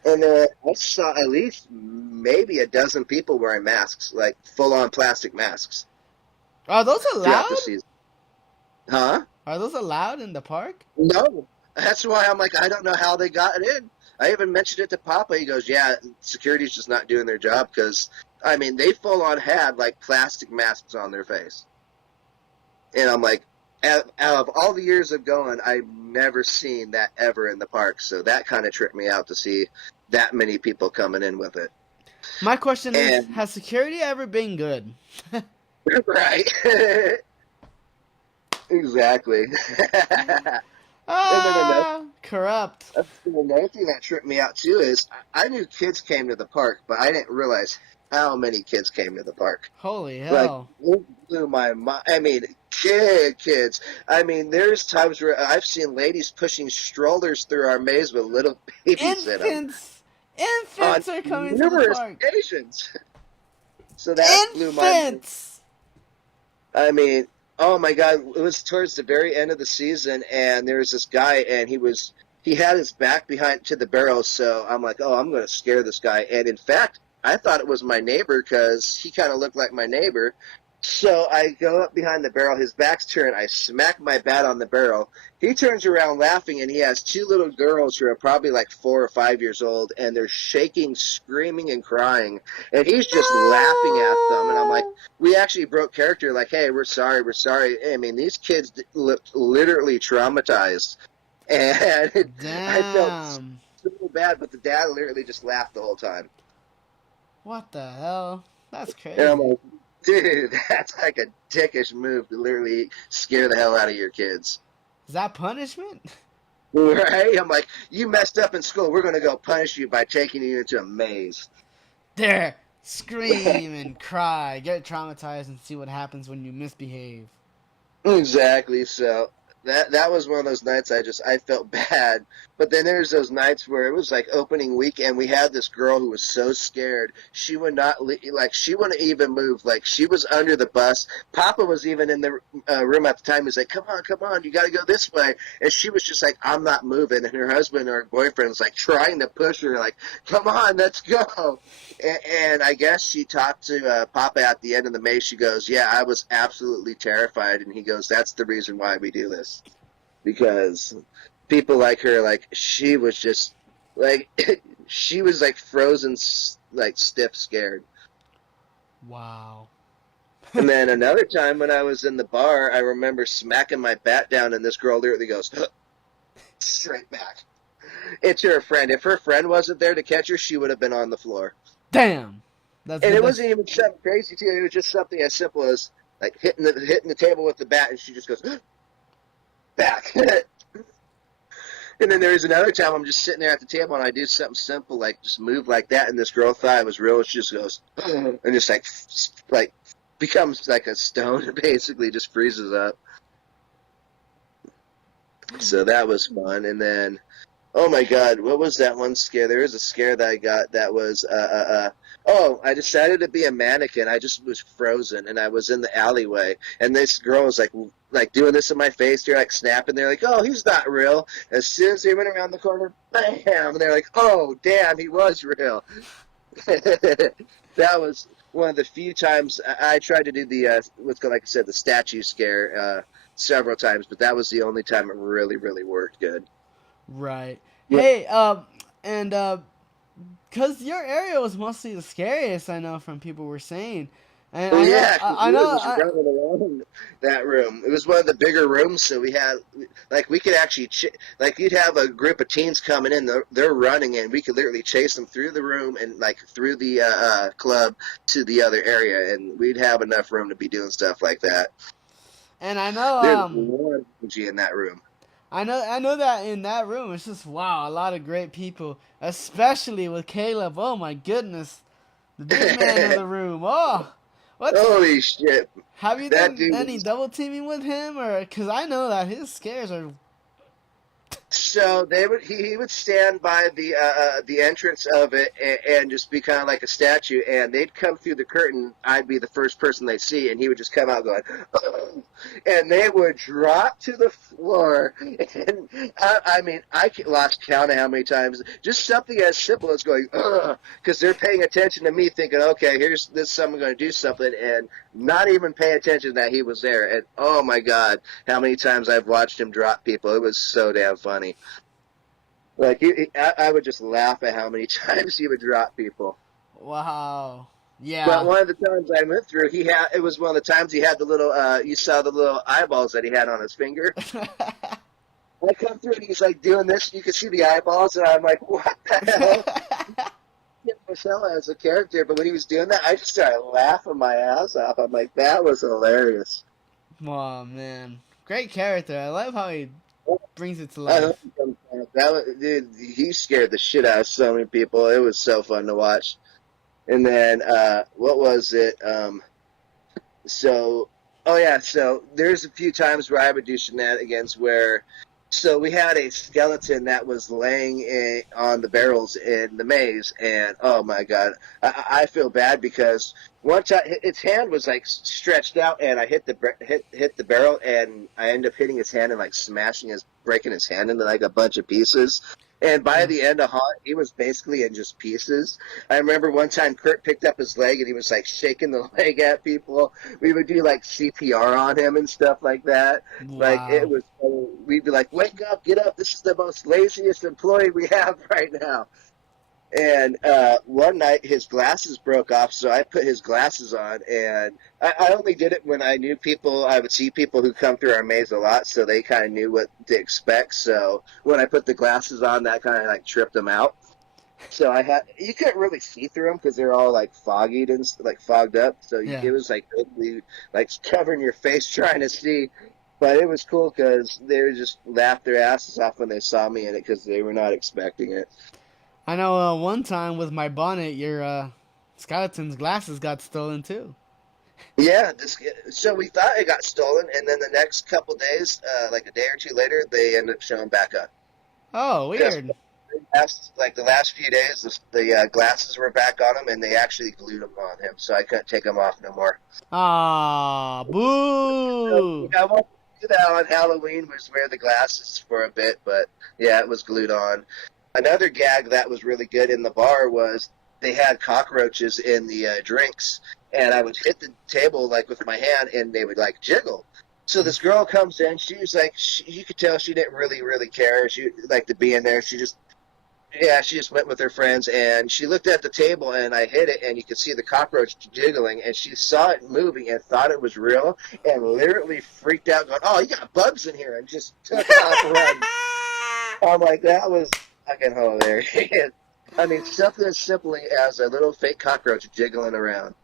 And I saw at least maybe a dozen people wearing masks, like full-on plastic masks, Are those throughout the allowed? season. Huh? Are those allowed in the park? No. That's why I'm like, I don't know how they got it in. I even mentioned it to Papa. He goes, yeah, security's just not doing their job because, I mean, they full-on had, like, plastic masks on their face. And I'm like, out of all the years of going, I've never seen that ever in the park. So that kind of tripped me out to see that many people coming in with it. My question is, And, has security ever been good? right. Exactly. And then Ah, corrupt. another thing that tripped me out too is I knew kids came to the park, but I didn't realize how many kids came to the park. Holy Like, hell. it blew my mind. I mean, kids. I mean, there's times where I've seen ladies pushing strollers through our maze with little babies in them Infants! on Infants are coming to the numerous park. occasions. So that blew my mind. Infants! I mean, oh my God, it was towards the very end of the season, and there was this guy, and he had his back behind to the barrel, so I'm like, oh, I'm going to scare this guy. And in fact, I thought it was my neighbor because he kind of looked like my neighbor. So I go up behind the barrel, his back's turned, I smack my bat on the barrel. He turns around laughing, and he has two little girls who are probably like 4 or 5 years old, and they're shaking, screaming, and crying. And he's just laughing at them, and I'm like, No! we actually broke character, like, hey, we're sorry, we're sorry. I mean, these kids looked literally traumatized. And I felt Damn. so bad, but the dad literally just laughed the whole time. What the hell? That's And I'm crazy. like, dude, that's like a dickish move to literally scare the hell out of your kids. Is that punishment? Right? I'm like, you messed up in school. We're going to go punish you by taking you into a maze. There! Scream and cry. Get traumatized and see what happens when you misbehave. Exactly. So that was one of those nights I felt bad. But then there's those nights where it was like opening week, and we had this girl who was so scared she would not like she wouldn't even move. Like she was under the bus. Papa was even in the room at the time. He's like, come on, you got to go this way." And she was just like, "I'm not moving." And her husband or her boyfriend was like trying to push her, like, "Come on, let's go." And I guess she talked to Papa at the end of the maze. She goes, "Yeah, I was absolutely terrified." And he goes, "That's the reason why we do this, because people like her, like she was just like she was like frozen, like stiff, scared." Wow. And then another time when I was in the bar, I remember smacking my bat down, and this girl literally goes straight back. It's her friend. If her friend wasn't there to catch her, she would have been on the floor. Damn. That's And good. it wasn't even something crazy too. It was just something as simple as like hitting the table with the bat, and she just goes back. And then there was another time I'm just sitting there at the table, and I do something simple like just move like that, and this girl thought it was real. She just goes and just like becomes like a stone, basically just freezes up. So that was fun. And then, oh my God, what was that one scare? There was a scare that I got that was, oh, I decided to be a mannequin. I just was frozen, and I was in the alleyway, and this girl was like doing this in my face. They're like snapping. They're like, "Oh, he's not real." As soon as they went around the corner, bam, and they're like, "Oh, damn, he was real." That was one of the few times I tried to do the what's called, like I said, the statue scare several times, but that was the only time it really, really worked good. Right. Yeah. Hey, and cause your area was mostly the scariest, I know from people were saying, and Oh I know, yeah, 'cause I we were know, just running around that room. It was one of the bigger rooms, so we had like we could actually like you'd have a group of teens coming in, they're running, and we could literally chase them through the room and like through the club to the other area, and we'd have enough room to be doing stuff like that. and I know, There's a lot of energy in that room. I know that in that room, it's just wow, a lot of great people, especially with Caleb. Oh my goodness, the big man of the room. Oh, what's Holy shit, have you that done dude any was. double teaming with him, or because I know that his scares are So he would stand by the entrance of it and just be kind of like a statue, and they'd come through the curtain. I'd be the first person they see, and he would just come out going, and they would drop to the floor. And I mean, I lost count of how many times. Just something as simple as going, because they're paying attention to me, thinking, okay, here's this someone going to do something, and not even pay attention that he was there. And oh my God, how many times I've watched him drop people. It was so damn funny. Like I would just laugh at how many times he would drop people. wow. But Yeah. one of the times I went through, it was one of the times he had the little you saw the little eyeballs that he had on his finger. I come through and he's like doing this, you can see the eyeballs, and I'm like, what the hell? Michelle as a character, but when he was doing that, I just started laughing my ass off. I'm like, that was hilarious. Oh man, great character. I love how he brings it to I hope life. he comes back. That was, dude, he scared the shit out of so many people. It was so fun to watch. And then what was it? So, oh yeah, so there's a few times where I would do shenanigans where, so we had a skeleton that was laying on the barrels in the maze, and oh my god, I feel bad because one time its hand was like stretched out, and I hit the barrel, and I ended up hitting his hand and like breaking his hand into like a bunch of pieces. And by Yeah. the end of Haunt, he was basically in just pieces. I remember one time Kurt picked up his leg and he was like shaking the leg at people. We would do like CPR on him and stuff like that. Like it Wow. was, we'd be like, "Wake up, get up! This is the most laziest employee we have right now." And one night his glasses broke off, so I put his glasses on, and I only did it when I knew people. I would see people who come through our maze a lot, so they kind of knew what to expect. So when I put the glasses on, that kind of like tripped them out. So you couldn't really see through them because they're all like foggy and like fogged up. So Yeah. it was like totally like covering your face trying to see. But it was cool because they were just laughed their asses off when they saw me in it because they were not expecting it. I know one time with my bonnet, your skeleton's glasses got stolen too. Yeah, so we thought it got stolen, and then the next couple days, like a day or two later, they ended up showing back up. Oh, Because weird. like the last few days, the glasses were back on him, and they actually glued them on him, so I couldn't take them off no more. Ah, So, boo. yeah, I won't do that on Halloween. Was wear the glasses for a bit, but yeah, it was glued on. Another gag that was really good in the bar was they had cockroaches in the drinks, and I would hit the table like with my hand, and they would like jiggle. So this girl comes in. She was like, you could tell she didn't really care. She liked to be in there. She just went with her friends, and she looked at the table, and I hit it, and you could see the cockroach jiggling, and she saw it moving and thought it was real, and literally freaked out, going, "Oh, you got bugs in here!" and just took off running. I'm like, that was fucking hilarious. I mean, something as simply as a little fake cockroach jiggling around.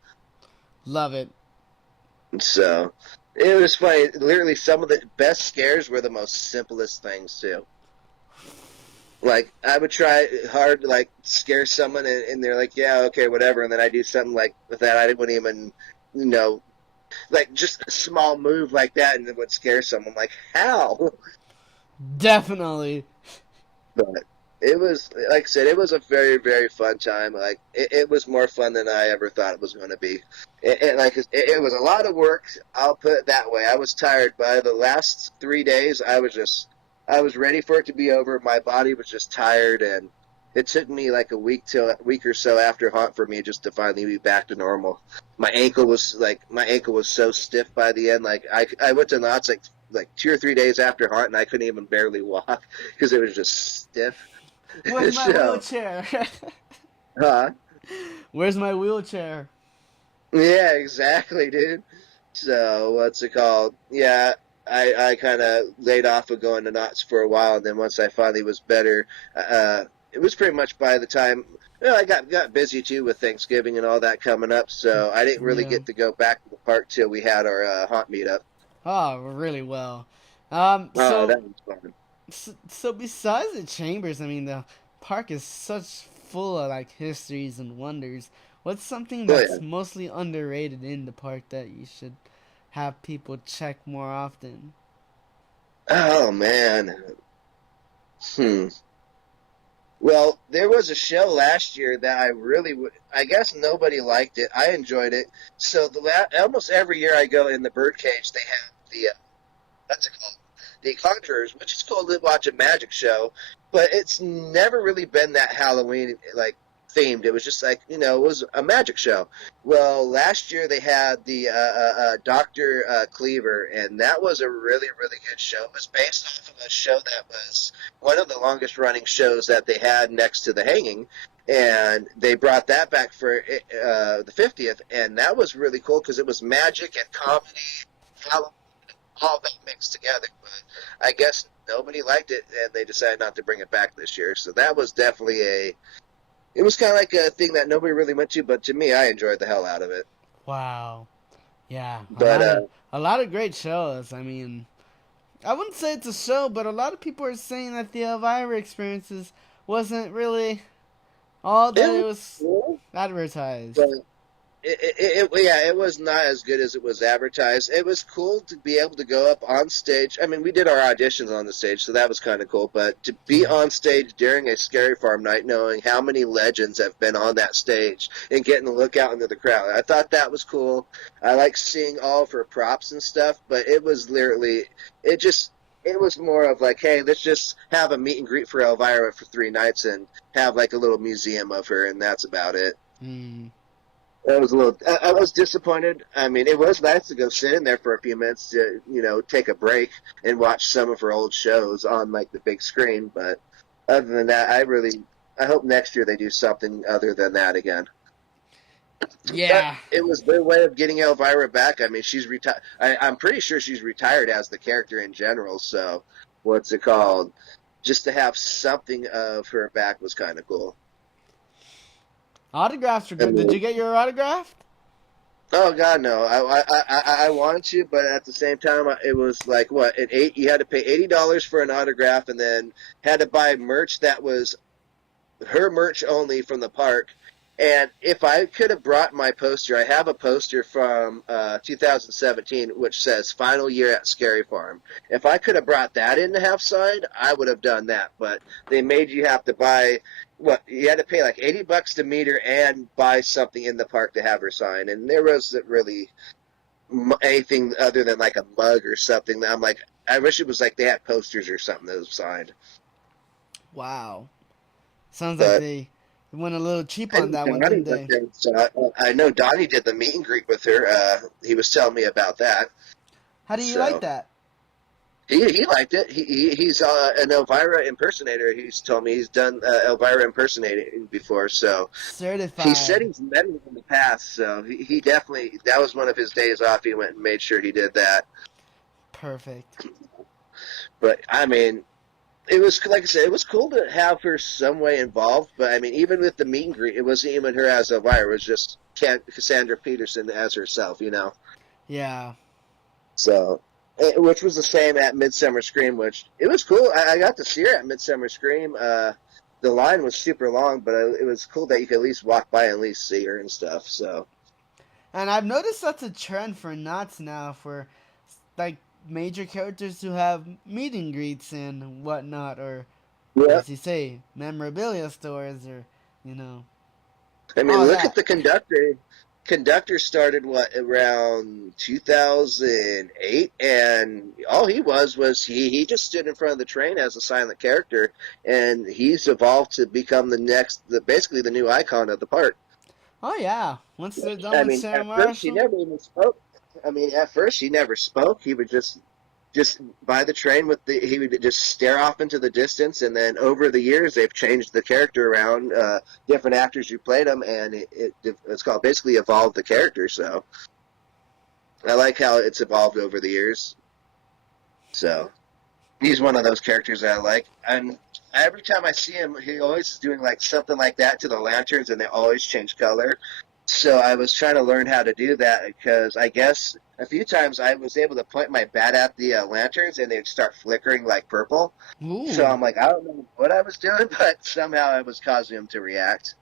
Love it. So it was funny. Literally, some of the best scares were the most simplest things too. Like I would try hard to like scare someone, and they're like, "Yeah, okay, whatever," and then I do something like with that I wouldn't even, you know, like just a small move like that, and it would scare someone. Like how? Definitely. But it was, like I said, it was a very fun time. Like it was more fun than I ever thought it was going to be. Like it was a lot of work. I'll put it that way. I was tired by the last 3 days. I was ready for it to be over. My body was just tired, and it took me like a week or so after Haunt for me just to finally be back to normal. My ankle was so stiff by the end. Like I went to Knott's like 2 or 3 days after Haunt, and I couldn't even barely walk because it was just stiff. Where's my So, wheelchair? huh? Where's my wheelchair? Yeah, exactly, dude. So what's it called? Yeah, I kind of laid off of going to Knott's for a while, and then once I finally was better, it was pretty much by the time. Well, I got busy too with Thanksgiving and all that coming up, so I didn't really Yeah. get to go back to the park till we had our haunt meetup. Oh, really well. Um, Oh, so, that was fun. so besides the chambers, I mean, the park is such full of like histories and wonders. What's something Oh yeah. that's mostly underrated in the park that you should have people check more often? Oh man. Hmm. Well, there was a show last year that I guess nobody liked it. I enjoyed it. So almost every year I go in the birdcage, they have what's it called? The Conjurers, which is cool to watch a magic show, but it's never really been that Halloween like themed. It was just like it was a magic show. Well, last year they had the Doctor Cleaver, and that was a really good show. It was based off of a show that was one of the longest running shows that they had next to the Hanging. And they brought that back for the 50th, and that was really cool because it was magic and comedy, Halloween, all that mixed together. But I guess nobody liked it, and they decided not to bring it back this year. So that was definitely it was kind of like a thing that nobody really went to, but to me, I enjoyed the hell out of it. Wow. Yeah, But a lot of great shows. I mean, I wouldn't say it's a show, but a lot of people are saying that the Elvira experiences wasn't really all It that it was was cool, but advertised. yeah, it was not as good as it was advertised. It was cool to be able to go up on stage. I mean, we did our auditions on the stage, so that was kind of cool. But to be Yeah. on stage during a Scary Farm night, knowing how many legends have been on that stage and getting to look out into the crowd, I thought that was cool. I like seeing all of her props and stuff, but it was literally, it just, it was more of like, hey, let's just have a meet and greet for Elvira for 3 nights and have like a little museum of her, and that's about it. Mm. I was a little. I was disappointed. I mean, it was nice to go sit in there for a few minutes to, take a break and watch some of her old shows on like the big screen. But other than that, I hope next year they do something other than that again. But Yeah. it was their way of getting Elvira back. I mean, she's retired. I'm pretty sure she's retired as the character in general. So, what's it called? Just to have something of her back was kind of cool. Autographs are I good. Did mean, you get your autograph? oh God, no! I wanted to, but at the same time, it was like what at eight. You had to pay $80 for an autograph, and then had to buy merch that was her merch only from the park. And if I could have brought my poster, I have a poster from 2017 which says "Final Year at Scary Farm." If I could have brought that in to have signed, I would have done that. But they made you have to buy what you had to pay like $80 to meet her and buy something in the park to have her sign. And there wasn't really anything other than like a mug or something. That I'm like, I wish it was like they had posters or something that was signed. Wow. Sounds like But they went a little cheap I on know that one, Donnie didn't went they? there, so I know Donnie did the meet and greet with her. He was telling me about that, How do you like so that? he liked it. He's an Elvira impersonator. He's told me he's done Elvira impersonating before, so he said Certified. he's met him in the past. So he definitely that was one of his days off. He went and made sure he did that. Perfect. But I mean, it was like I said, it was cool to have her some way involved. But I mean, even with the meet and greet, it wasn't even her as Elvira. It was just Cassandra Peterson as herself. Yeah. So, which was the same at Midsummer Scream, which it was cool. I got to see her at Midsummer Scream. The line was super long, but it was cool that you could at least walk by and at least see her and stuff. So, And I've noticed that's a trend for Knotts now for like major characters who have meet and greets and whatnot, or yeah. as you say, memorabilia stores, or you know, I mean, all look at that. the conductor. Conductor started what around 2008, and all he was he just stood in front of the train as a silent character, and he's evolved to become basically the new icon of the park. Oh yeah. Once they're done I with mean, Sarah at first he Marshall. never even spoke. I mean, at first he never spoke. He would just by the train he would just stare off into the distance, and then over the years they've changed the character around, different actors who played him, and it's called basically evolved the character. So I like how it's evolved over the years. So he's one of those characters that I like, and every time I see him, he always is doing like something like that to the lanterns, and they always change color. So I was trying to learn how to do that because I guess a few times I was able to point my bat at the lanterns and they'd start flickering like purple. So Ooh. I'm like, I don't know what I was doing, but somehow I was causing them to react.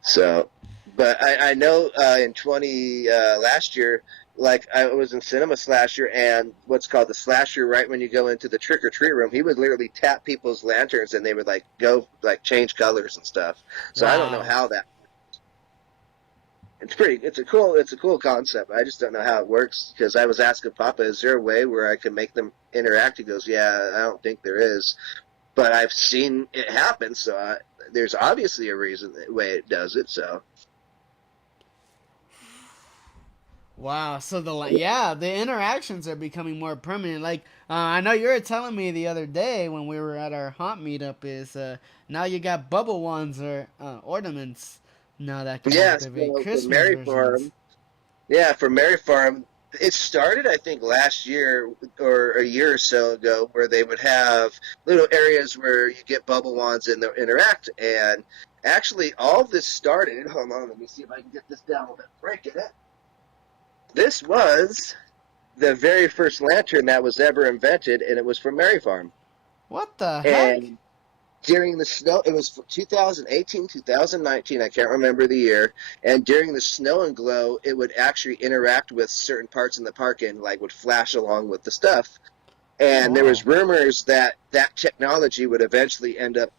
So, but I know in 20 last year, like I was in Cinema Slasher and what's called the Slasher. Right when you go into the trick or treat room, he would literally tap people's lanterns and they would like go like change colors and stuff. So I don't know Wow. how that. It's a cool concept. I just don't know how it works because I was asking Papa, is there a way where I can make them interact? He goes, yeah, I don't think there is, but I've seen it happen. So there's obviously a reason the way it does it. So Wow. So the interactions are becoming more permanent. Like I know you were telling me the other day when we were at our haunt meetup is now you got bubble wands or ornaments now that can yeah, activate so for Christmas Mary versions. Farm, yeah, for Mary Farm, it started I think last year or a year or so ago where they would have little areas where you get bubble wands and they interact. And actually, all of this started. Hold on, let me see if I can get this down without breaking it. This was the very first lantern that was ever invented, and it was from Mary Farm. What the heck? And during the snow, it was 2018, 2019, I can't remember the year. And during the snow and glow, it would actually interact with certain parts in the park and like would flash along with the stuff. Oh, And there wow. was rumors that that technology would eventually end up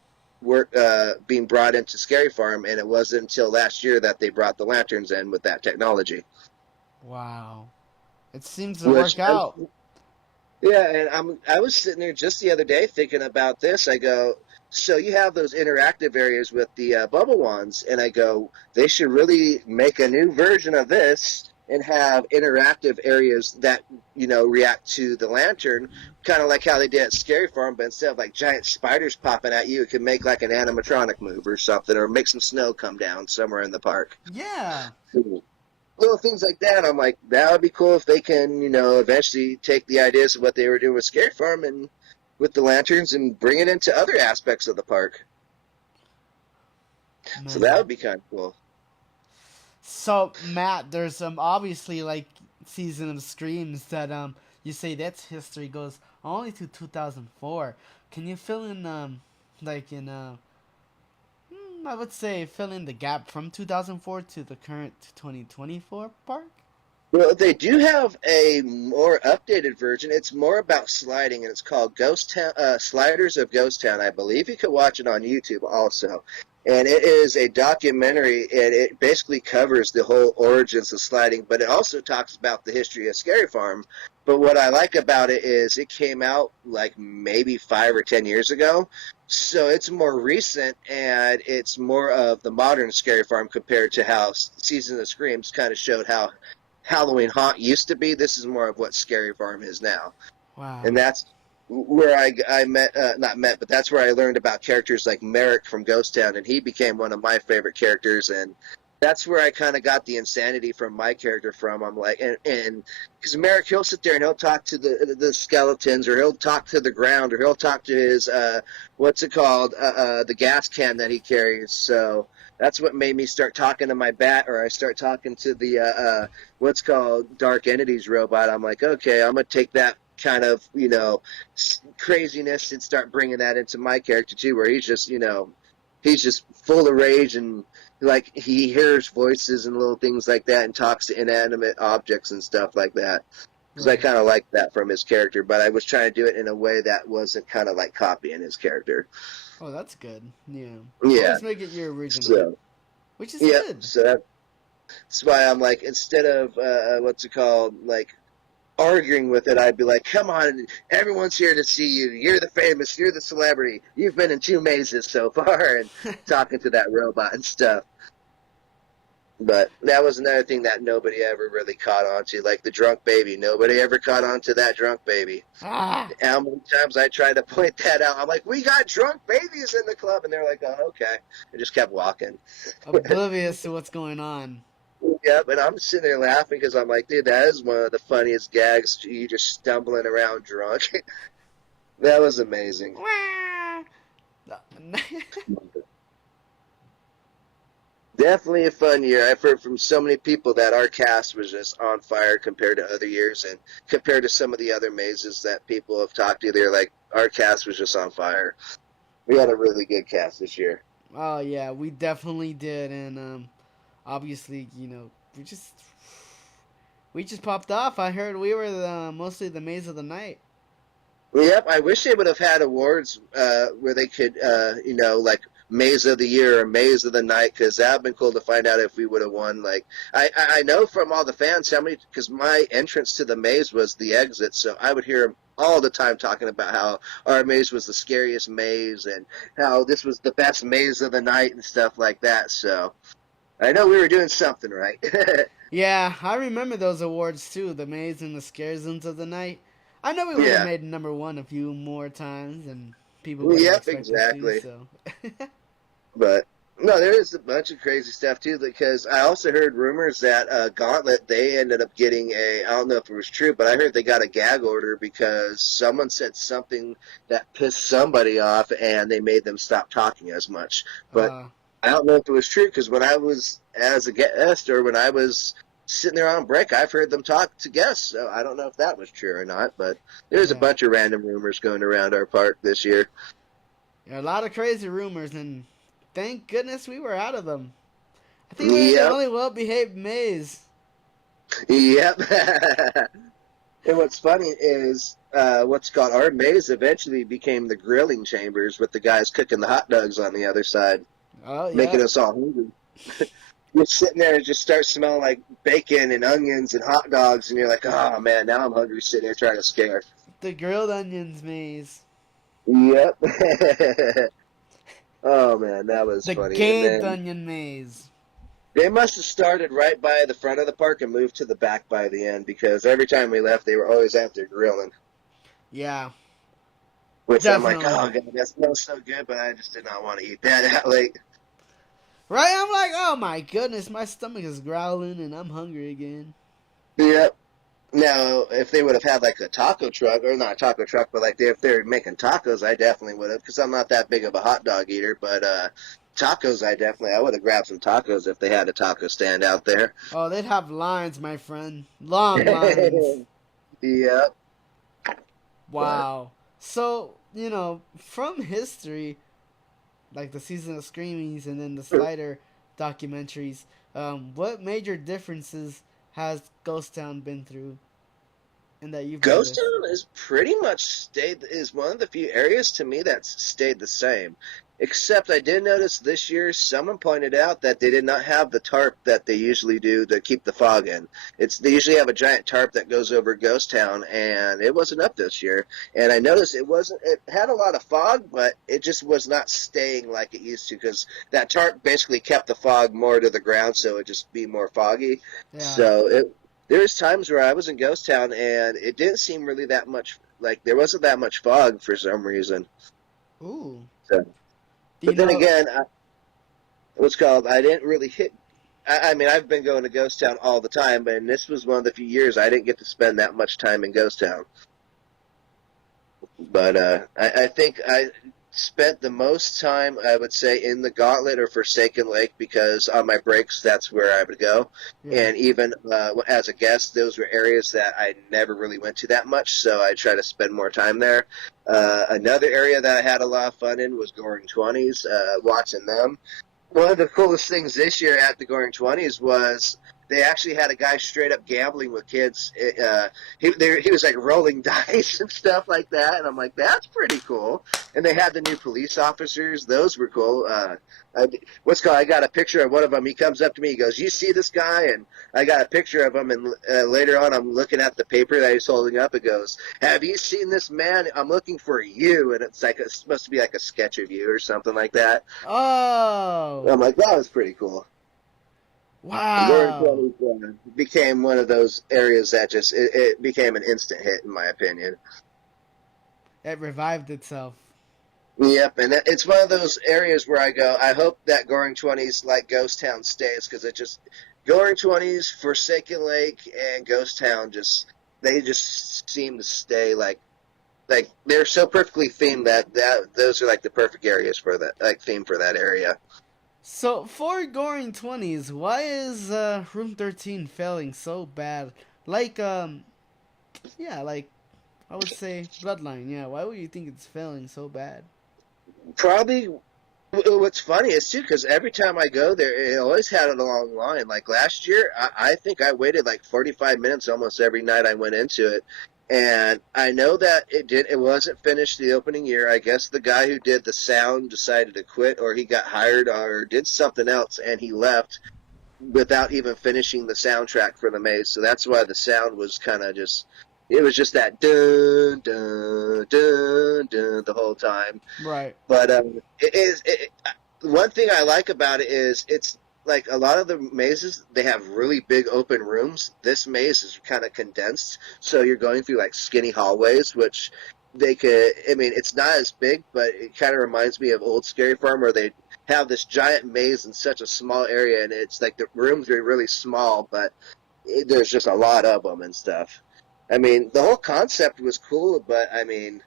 being brought into Scary Farm, and it wasn't until last year that they brought the lanterns in with that technology. Wow. It seems to Which work out. Yeah, and I was sitting there just the other day thinking about this. I go, so you have those interactive areas with the bubble wands, and I go, they should really make a new version of this and have interactive areas that react to the lantern, kind of like how they did at Scary Farm, but instead of like giant spiders popping at you, it could make like an animatronic move or something, or make some snow come down somewhere in the park. Yeah. Little things like that. I'm like, that would be cool if they can, eventually take the ideas of what they were doing with Scary Farm and with the lanterns and bring it into other aspects of the park. So that Man. would be kind of cool. So, Matt, there's obviously like season of Screams that you say that's history goes only to 2004. Can you fill in like in I would say fill in the gap from 2004 to the current 2024 park? Well, they do have a more updated version. It's more about sliding, and it's called Ghost Town, Sliders of Ghost Town. I believe you could watch it on YouTube also. And it is a documentary, and it basically covers the whole origins of sliding, but it also talks about the history of Scary Farm. But what I like about it is it came out like maybe 5 or 10 years ago. So it's more recent, and it's more of the modern Scary Farm compared to how Season of Screams kind of showed how Halloween Haunt used to be. This is more of what Scary Farm is now, and Wow. that's where I met not met, but that's where I learned about characters like Merrick from Ghost Town, and he became one of my favorite characters, and that's where I kind of got the insanity from my character from. I'm like, and because Merrick, he'll sit there and he'll talk to the skeletons, or he'll talk to the ground, or he'll talk to his what's it called, the gas can that he carries. So that's what made me start talking to my bat, or I start talking to the what's called Dark Entities robot. I'm like, okay, I'm gonna take that kind of craziness and start bringing that into my character too, where he's just full of rage, and like he hears voices and little things like that and talks to inanimate objects and stuff like that, because I Right. kind of like that from his character, but I was trying to do it in a way that wasn't kind of like copying his character. Oh, that's good. Yeah. Yeah, Always make it your original, so which is yeah, good. so that's why I'm like, instead of what's it called, like arguing with it, I'd be like, come on, everyone's here to see you. You're the famous, you're the celebrity. You've been in 2 mazes so far, and talking to that robot and stuff. But that was another thing that nobody ever really caught on to, like the drunk baby. Nobody ever caught on to that drunk baby. Ah, How many times I tried to point that out? I'm like, we got drunk babies in the club. And they're like, oh, okay. I just kept walking. oblivious to what's going on. Yep, and I'm sitting there laughing because I'm like, dude, that is one of the funniest gags. You just stumbling around drunk. That was amazing. Definitely a fun year. I've heard from so many people that our cast was just on fire compared to other years, and compared to some of the other mazes that people have talked to. They're like, our cast was just on fire. We had a really good cast this year. Oh yeah, we definitely did, and obviously, we just popped off. I heard we were mostly the maze of the night. Yep, I wish they would have had awards where they could, like Maze of the Year or Maze of the Night, because that would have been cool to find out if we would have won. Like, I know from all the fans how many, because my entrance to the maze was the exit, so I would hear them all the time talking about how our maze was the scariest maze and how this was the best maze of the night and stuff like that. So I know we were doing something right. Yeah, I remember those awards too. The maze and the scare zones of the night. I know we would have Yeah. made number one a few more times, and people would have Yep, expected us to. exactly. So, But no, there is a bunch of crazy stuff too. Because I also heard rumors that Gauntlet, they ended up getting I don't know if it was true, but I heard they got a gag order because someone said something that pissed somebody off, and they made them stop talking as much. But uh, I don't know if it was true, because when I was as a guest, or when I was sitting there on break, I've heard them talk to guests. So I don't know if that was true or not, but there's a Yeah. bunch of random rumors going around our park this year. Yeah, a lot of crazy rumors, and thank goodness we were out of them. I think we're the Yep, only well-behaved maze. yep. And what's funny is what's called our maze eventually became the grilling chambers with the guys cooking the hot dogs on the other side, Oh, making yeah. us all hungry. You're sitting there and just start smelling like bacon and onions and hot dogs, and you're like, oh man, now I'm hungry sitting there trying to scare. The grilled onions maze. Yep. Oh man, that was The funny. And gaped then onion maze. they must have started right by the front of the park and moved to the back by the end because every time we left, they were always out there grilling. Yeah, Which I'm like, definitely. oh god, that smells so good, but I just did not want to eat that that late. Right? I'm like, oh my goodness, my stomach is growling and I'm hungry again. Yep. Now, if they would have had like a taco truck, or not a taco truck, but like if they were making tacos, I definitely would have, because I'm not that big of a hot dog eater. But tacos, I would have grabbed some tacos if they had a taco stand out there. Oh, they'd have lines, my friend. Long lines. Yep. But Wow. So, from history, like the Season of Screamings and then the Slider documentaries, what major differences has Ghost Town been through and that you've Ghost noticed? Town is pretty much is one of the few areas to me that's stayed the same. Except I did notice this year someone pointed out that they did not have the tarp that they usually do to keep the fog in. They usually have a giant tarp that goes over Ghost Town, and it wasn't up this year. And I noticed it had a lot of fog, but it just was not staying like it used to because that tarp basically kept the fog more to the ground, so it just be more foggy. Yeah. So there's times where I was in Ghost Town and it didn't seem really that much like there wasn't that much fog for some reason. Ooh. So, Do you but then know? again, what's called I didn't really hit. I mean, I've been going to Ghost Town all the time, and this was one of the few years I didn't get to spend that much time in Ghost Town. But I think I spent the most time, I would say, in the Gauntlet or Forsaken Lake because on my breaks, that's where I would go. Yeah. And even as a guest, those were areas that I never really went to that much, so I try to spend more time there. Another area that I had a lot of fun in was Goring 20s, watching them. One of the coolest things this year at the Goring 20s was they actually had a guy straight up gambling with kids. He was like rolling dice and stuff like that, and I'm like, that's pretty cool. And they had the new police officers; those were cool. I got a picture of one of them. He comes up to me, he goes, "You see this guy?" And I got a picture of him. And later on, I'm looking at the paper that he's holding up. It goes, "Have you seen this man? I'm looking for you." And it's supposed to be like a sketch of you or something like that. Oh. I'm like, that was pretty cool. Goring Wow. 20 became one of those areas that it became an instant hit, in my opinion. It revived itself. Yep, and it's one of those areas where I go, I hope that Goring 20s like Ghost Town stays because Goring 20s, Forsaken Lake, and Ghost Town they just seem to stay like they're so perfectly themed that those are like the perfect areas for that like theme for that area. So, for Goring 20s, why is Room 13 failing so bad? Like, yeah, like, I would say Bloodline, yeah. Why would you think it's failing so bad? Probably what's funny is too because every time I go there, it always had a long line. Like last year, I think I waited like 45 minutes almost every night I went into it, and I know that it wasn't finished the opening year. I guess the guy who did the sound decided to quit, or he got hired, or did something else, and he left without even finishing the soundtrack for the maze. So that's why the sound was kind of just. It was just that dun dun dun dun the whole time. Right. But one thing I like about it is it's like a lot of the mazes, they have really big open rooms. This maze is kind of condensed, so you're going through like skinny hallways, which I mean, it's not as big, but it kind of reminds me of Old Scary Farm where they have this giant maze in such a small area, and it's like the rooms are really small, but there's just a lot of them and stuff. I mean, the whole concept was cool, but I mean,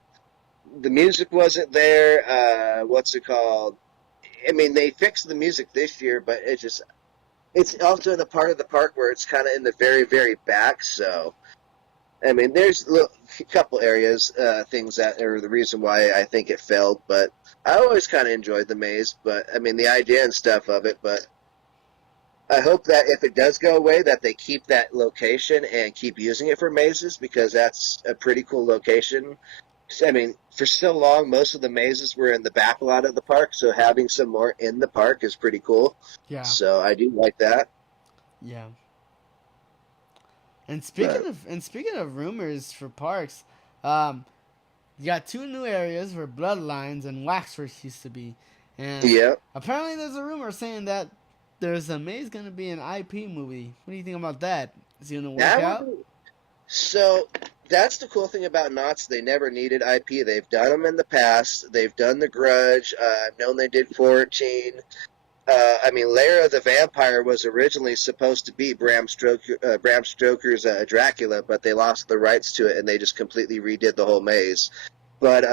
the music wasn't there. What's it called? I mean, they fixed the music this year, but it just it's also in a part of the park where it's kind of in the very, very back. So, I mean, there's a couple areas, things that are the reason why I think it failed. But I always kind of enjoyed the maze. But I mean, the idea and stuff of it. But I hope that if it does go away, that they keep that location and keep using it for mazes because that's a pretty cool location. I mean, for so long, most of the mazes were in the back lot of the park, so having some more in the park is pretty cool. Yeah, So I do like that. yeah. And But speaking of rumors for parks, um, you got two new areas where Bloodlines and Waxworks used to be, and yeah, apparently there's a rumor saying that there's a maze gonna be an IP movie. What do you think about that? Is it gonna work that would out? be so. That's the cool thing about Knott's. They never needed IP. They've done them in the past. They've done The Grudge. I've known they did 14. I mean, Lair of the Vampire was originally supposed to be Bram Stoker's Dracula, but they lost the rights to it and they just completely redid the whole maze. But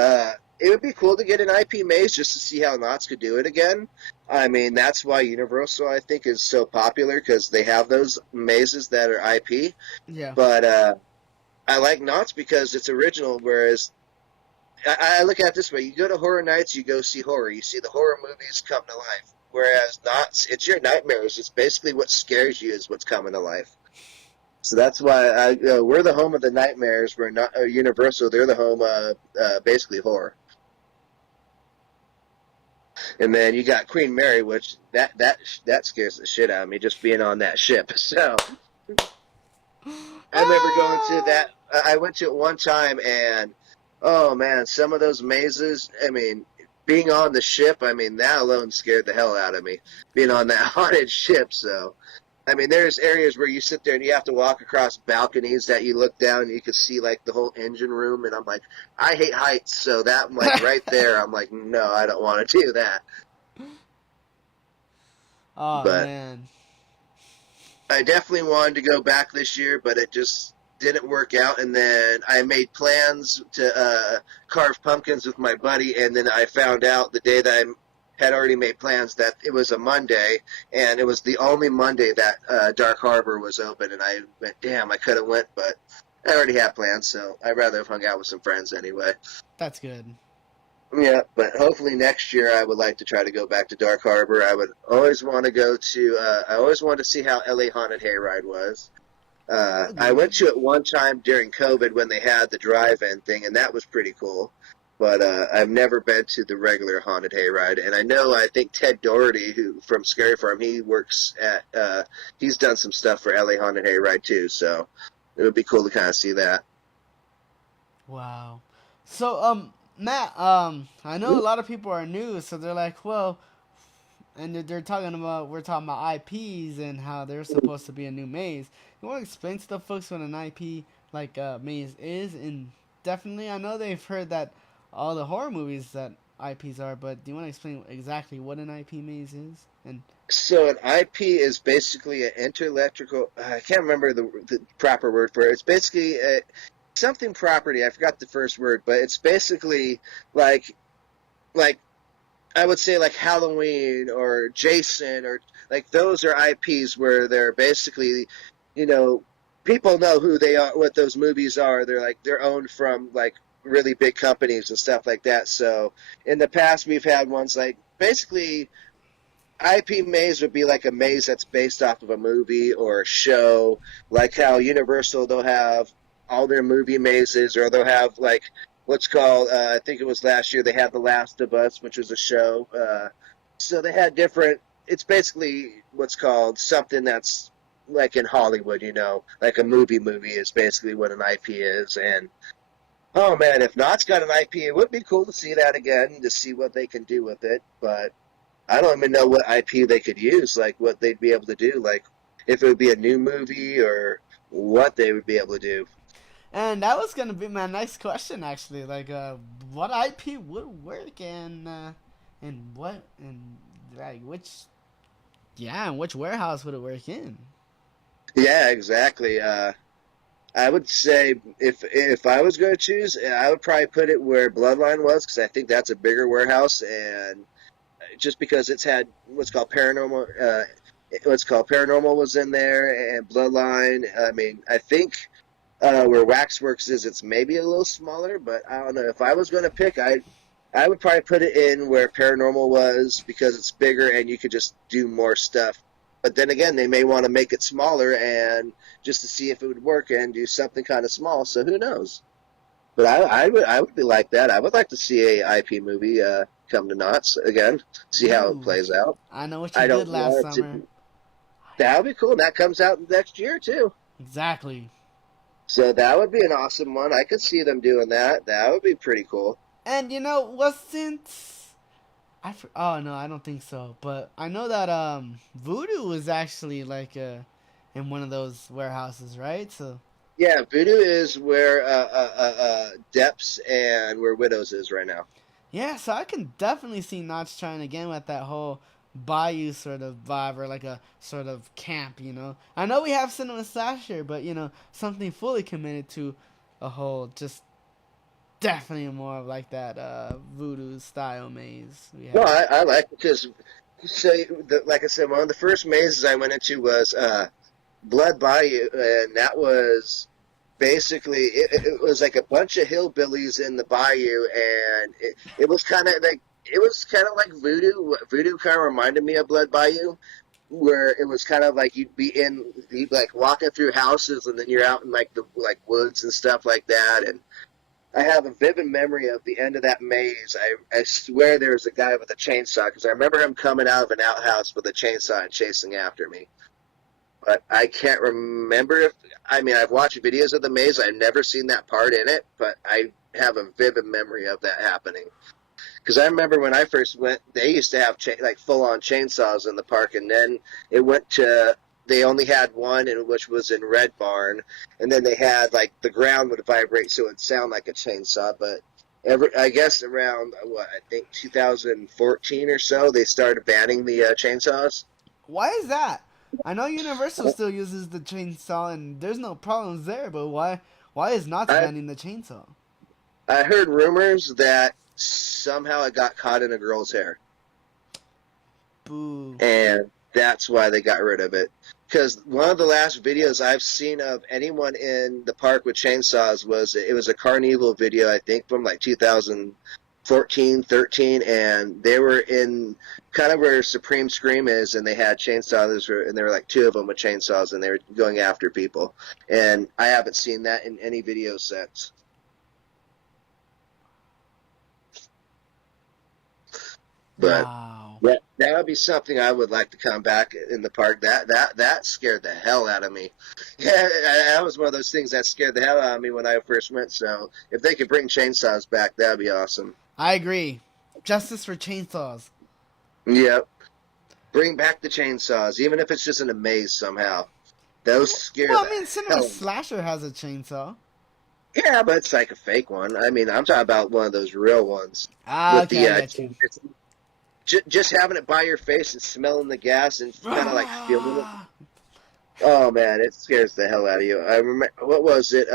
it would be cool to get an IP maze just to see how Knott's could do it again. I mean, that's why Universal, I think, is so popular because they have those mazes that are IP. Yeah. But I like Knott's because it's original, whereas I look at it this way: you go to horror nights, you go see horror. You see the horror movies come to life. Whereas Knott's, it's your nightmares. It's basically what scares you is what's coming to life. So that's why we're the home of the nightmares. We're not Universal. They're the home of basically horror. And then you got Queen Mary, which that scares the shit out of me just being on that ship. So I remember going to Ah! that. I went to it one time, and oh man, some of those mazes. I mean, being on the ship. I mean, that alone scared the hell out of me. Being on that haunted ship. So, I mean, there's areas where you sit there and you have to walk across balconies that you look down and you can see like the whole engine room. And I'm like, I hate heights, so that I'm like right there. I'm like, no, I don't want to do that. Oh But man. I definitely wanted to go back this year, but it just didn't work out. And then I made plans to carve pumpkins with my buddy, and then I found out the day that I had already made plans that it was a Monday, and it was the only Monday that Dark Harbor was open. And I went, damn, I could have went, but I already had plans, so I'd rather have hung out with some friends anyway. That's good. Yeah, but hopefully next year I would like to try to go back to Dark Harbor. I would always want to go to. I always wanted to see how LA Haunted Hayride was. I Agreed. went to it one time during COVID when they had the drive-in thing, and that was pretty cool. But I've never been to the regular Haunted Hayride, and I think Ted Doherty, who from Scary Farm, he works at. He's done some stuff for LA Haunted Hayride too, so it would be cool to kind of see that. Wow. So Matt, I know a lot of people are new, so they're like, well, and they're talking about we're talking about IPs and how they're supposed to be a new maze. You want to explain to the folks what an IP like maze is, and definitely I know they've heard that all the horror movies that IPs are, but do you want to explain exactly what an IP maze is? And So an IP is basically an interelectrical. I can't remember the proper word for it. It's basically something property. I forgot the first word, but it's basically like like I would say like Halloween or Jason or like those are IPs where they're basically, you know, people know who they are, what those movies are. They're owned from like really big companies and stuff like that. So in the past we've had ones like basically IP maze would be like a maze that's based off of a movie or a show, like how Universal they'll have all their movie mazes, or they'll have like what's called I think it was last year they had The Last of Us, which was a show. So they had different. It's basically what's called something that's like in Hollywood, like a movie is basically what an IP is. And oh man, if Knott's got an IP, it would be cool to see that again to see what they can do with it, but. I don't even know what IP they could use, like what they'd be able to do, like if it would be a new movie or what they would be able to do. that was gonna be my next question actually. Like, what IP would work and what and like which yeah, and which warehouse would it work in? Yeah, exactly. I would say if I was going to choose, I would probably put it where Bloodline was because I think that's a bigger warehouse, and just because it's had what's called paranormal what's called Paranormal was in there, and Bloodline. I mean, I think where Waxworks is, it's maybe a little smaller, but I don't know. If I was going to pick, I would probably put it in where Paranormal was because it's bigger and you could just do more stuff. But then again, they may want to make it smaller and just to see if it would work and do something kind of small. So who knows? But I would be like that. I would like to see a IP movie come to Knott's again, see how it Ooh, plays out. I know what you I did don't last want it to summer. be. That would be cool. That comes out next year too. Exactly. So that would be an awesome one. I could see them doing that. That would be pretty cool. And wasn't oh no, I don't think so. But I know that Voodoo was actually like in one of those warehouses, right? So Yeah, Voodoo is where Depths and where Widows is right now. yeah, so I can definitely see Notch trying again with that whole bayou sort of vibe or like a sort of camp. I know we have Cinema Slasher, but something fully committed to a whole just definitely more of like that voodoo style maze we No, have. I like it because, so, like I said, one of the first mazes I went into was Blood Bayou, and that was basically it was like a bunch of hillbillies in the bayou, and it was kind of like voodoo. Voodoo kind of reminded me of Blood Bayou, where it was kind of like you'd like walking through houses, and then you're out in like the woods and stuff like that, and I have a vivid memory of the end of that maze. I swear there was a guy with a chainsaw because I remember him coming out of an outhouse with a chainsaw and chasing after me. But I can't remember if, I mean, I've watched videos of the maze. I've never seen that part in it, but I have a vivid memory of that happening. Because I remember when I first went, they used to have like full-on chainsaws in the park, and then it went to they only had one, which was in Red Barn, and then they had like the ground would vibrate, so it'd sound like a chainsaw. But I guess around what I think 2014 or so, they started banning the chainsaws. Why is that? I know Universal still uses the chainsaw and there's no problems there, but why is Knott's I banning the chainsaw? I heard rumors that somehow it got caught in a girl's hair, Boo. and that's why they got rid of it. Because one of the last videos I've seen of anyone in the park with chainsaws was a Carnival video, I think from like 2014, 13, and they were in kind of where Supreme Scream is, and they had chainsaws, and there were like two of them with chainsaws, and they were going after people. And I haven't seen that in any video since. But Wow. that would be something I would like to come back in the park. That scared the hell out of me. Yeah, that was one of those things that scared the hell out of me when I first went. So if they could bring chainsaws back, that'd be awesome. I agree. Justice for chainsaws. Yep, bring back the chainsaws, even if it's just in a maze somehow. Those scare Well, the I mean, Cinema hell. Slasher has a chainsaw. Yeah, but it's like a fake one. I mean, I'm talking about one of those real ones Ah, with okay, the I get you. just having it by your face and smelling the gas and kind of like feeling it. Ah, Oh man, it scares the hell out of you. I remember what was it?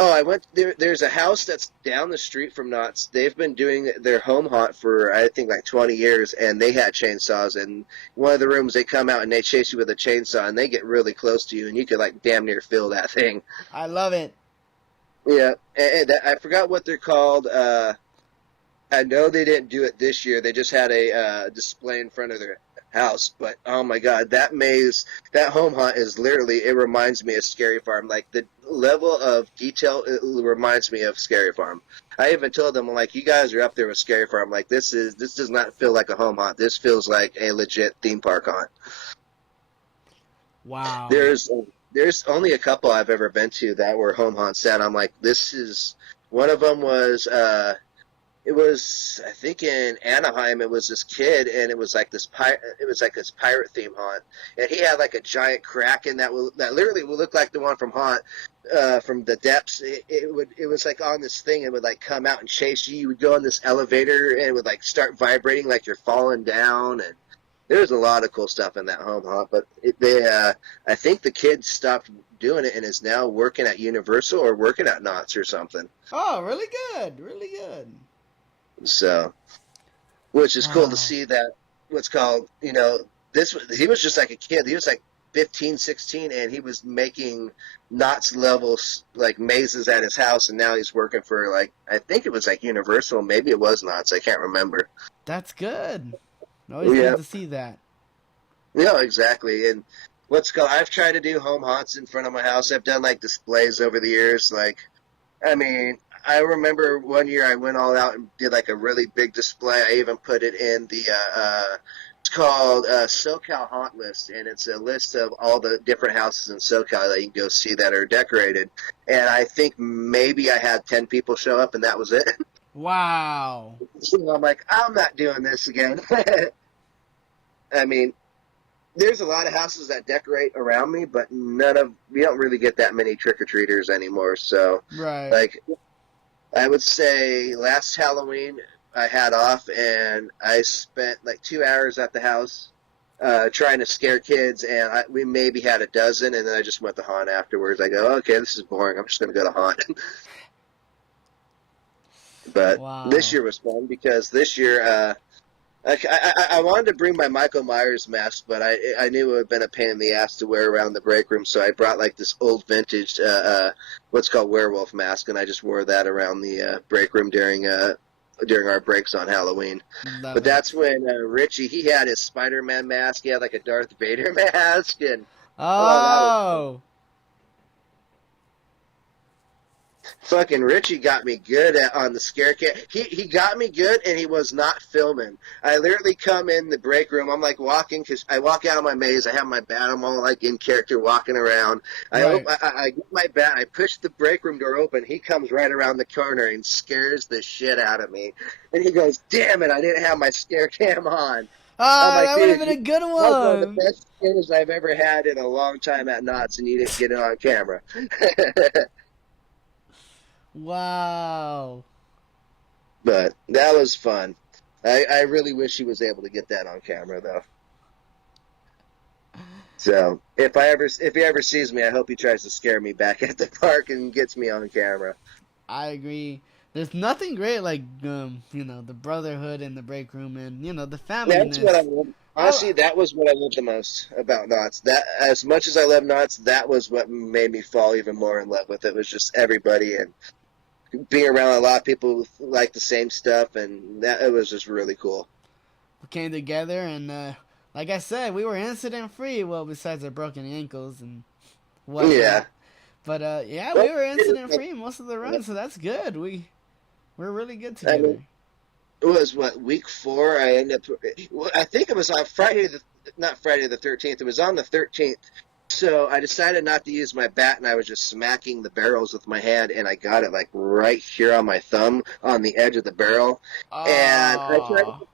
Oh, I went there. There's a house that's down the street from Knott's. They've been doing their home haunt for I think like 20 years, and they had chainsaws. And one of the rooms, they come out and they chase you with a chainsaw, and they get really close to you, and you could like damn near feel that thing. I love it. Yeah, and I forgot what they're called. I know they didn't do it this year. They just had a display in front of their house. But oh my god, that maze, that home hunt is literally. It reminds me of Scary Farm. Like the level of detail, it reminds me of Scary Farm. I even told them, like, you guys are up there with Scary Farm. Like this does not feel like a home hunt. This feels like a legit theme park haunt. Wow. There's only a couple I've ever been to that were home haunts that I'm like, this is. One of them was. It was, I think, in Anaheim. It was this kid, and it was like this pirate theme haunt, and he had like a giant kraken that literally would look like the one from Haunt, from the depths. It was like on this thing, and would like come out and chase you. You would go on this elevator, and it would like start vibrating like you're falling down, and there's a lot of cool stuff in that home haunt. But I think the kid stopped doing it and is now working at Universal or working at Knott's or something. Oh, really good. Really good. So, which is cool to Wow. see that what's called, he was just like a kid. He was like 15, 16, and he was making Knott's levels like mazes at his house, and now he's working for like I think it was like Universal, maybe it was Knott's, I can't remember. That's good. Always Yeah, good to see that. yeah, exactly. And let's go. I've tried to do home haunts in front of my house. I've done like displays over the years. Like, I mean, I remember one year I went all out and did like a really big display. I even put it in the it's called SoCal Haunt List, and it's a list of all the different houses in SoCal that you can go see that are decorated. And I think maybe I had 10 people show up, and that was it. Wow. So I'm like, I'm not doing this again. I mean, there's a lot of houses that decorate around me, but we don't really get that many trick-or-treaters anymore. So, Right. like, I would say last Halloween I had off, and I spent like 2 hours at the house trying to scare kids, and we maybe had a dozen, and then I just went to haunt afterwards. I go, okay, this is boring. I'm just going to go to haunt. But this Wow. year was fun because this year I wanted to bring my Michael Myers mask, but I knew it would have been a pain in the ass to wear around the break room, so I brought like this old vintage what's called werewolf mask, and I just wore that around the break room during our breaks on Halloween. Love But it. that's when Richie, he had his Spider-Man mask, he had like a Darth Vader mask, and oh, that was Oh. fucking Richie got me good on the scare cam. He got me good, and he was not filming. I literally come in the break room. I'm like walking because I walk out of my maze. I have my bat. I'm all like in character walking around. Right. I get my bat. I push the break room door open. He comes right around the corner and scares the shit out of me. And he goes, "Damn it! I didn't have my scare cam on." I'm Ah, like, that would have dude, been a good that was one of the one. best scares I've ever had in a long time at Knott's, and you didn't get it on camera. Wow. But that was fun. I really wish he was able to get that on camera though. So if he ever sees me, I hope he tries to scare me back at the park and gets me on camera. I agree. There's nothing great like the brotherhood in the break room and the That's what I familyness. love. I Honestly, that was what I loved the most about Knott's. That as much as I love Knott's, that was what made me fall even more in love with it. Was just everybody and being around a lot of people who like the same stuff, and that it was just really cool. we came together and like I said, we were incident free. Well, besides our broken ankles and Yeah. whatnot. But yeah, we Well, were incident free most of the run, so that's good. We're really good I mean, together. it was what week 4. I ended up. Well, I think it was on not Friday the 13th. It was on the 13th. So I decided not to use my bat, and I was just smacking the barrels with my hand, and I got it like right here on my thumb, on the edge of the barrel, and I tried Oh,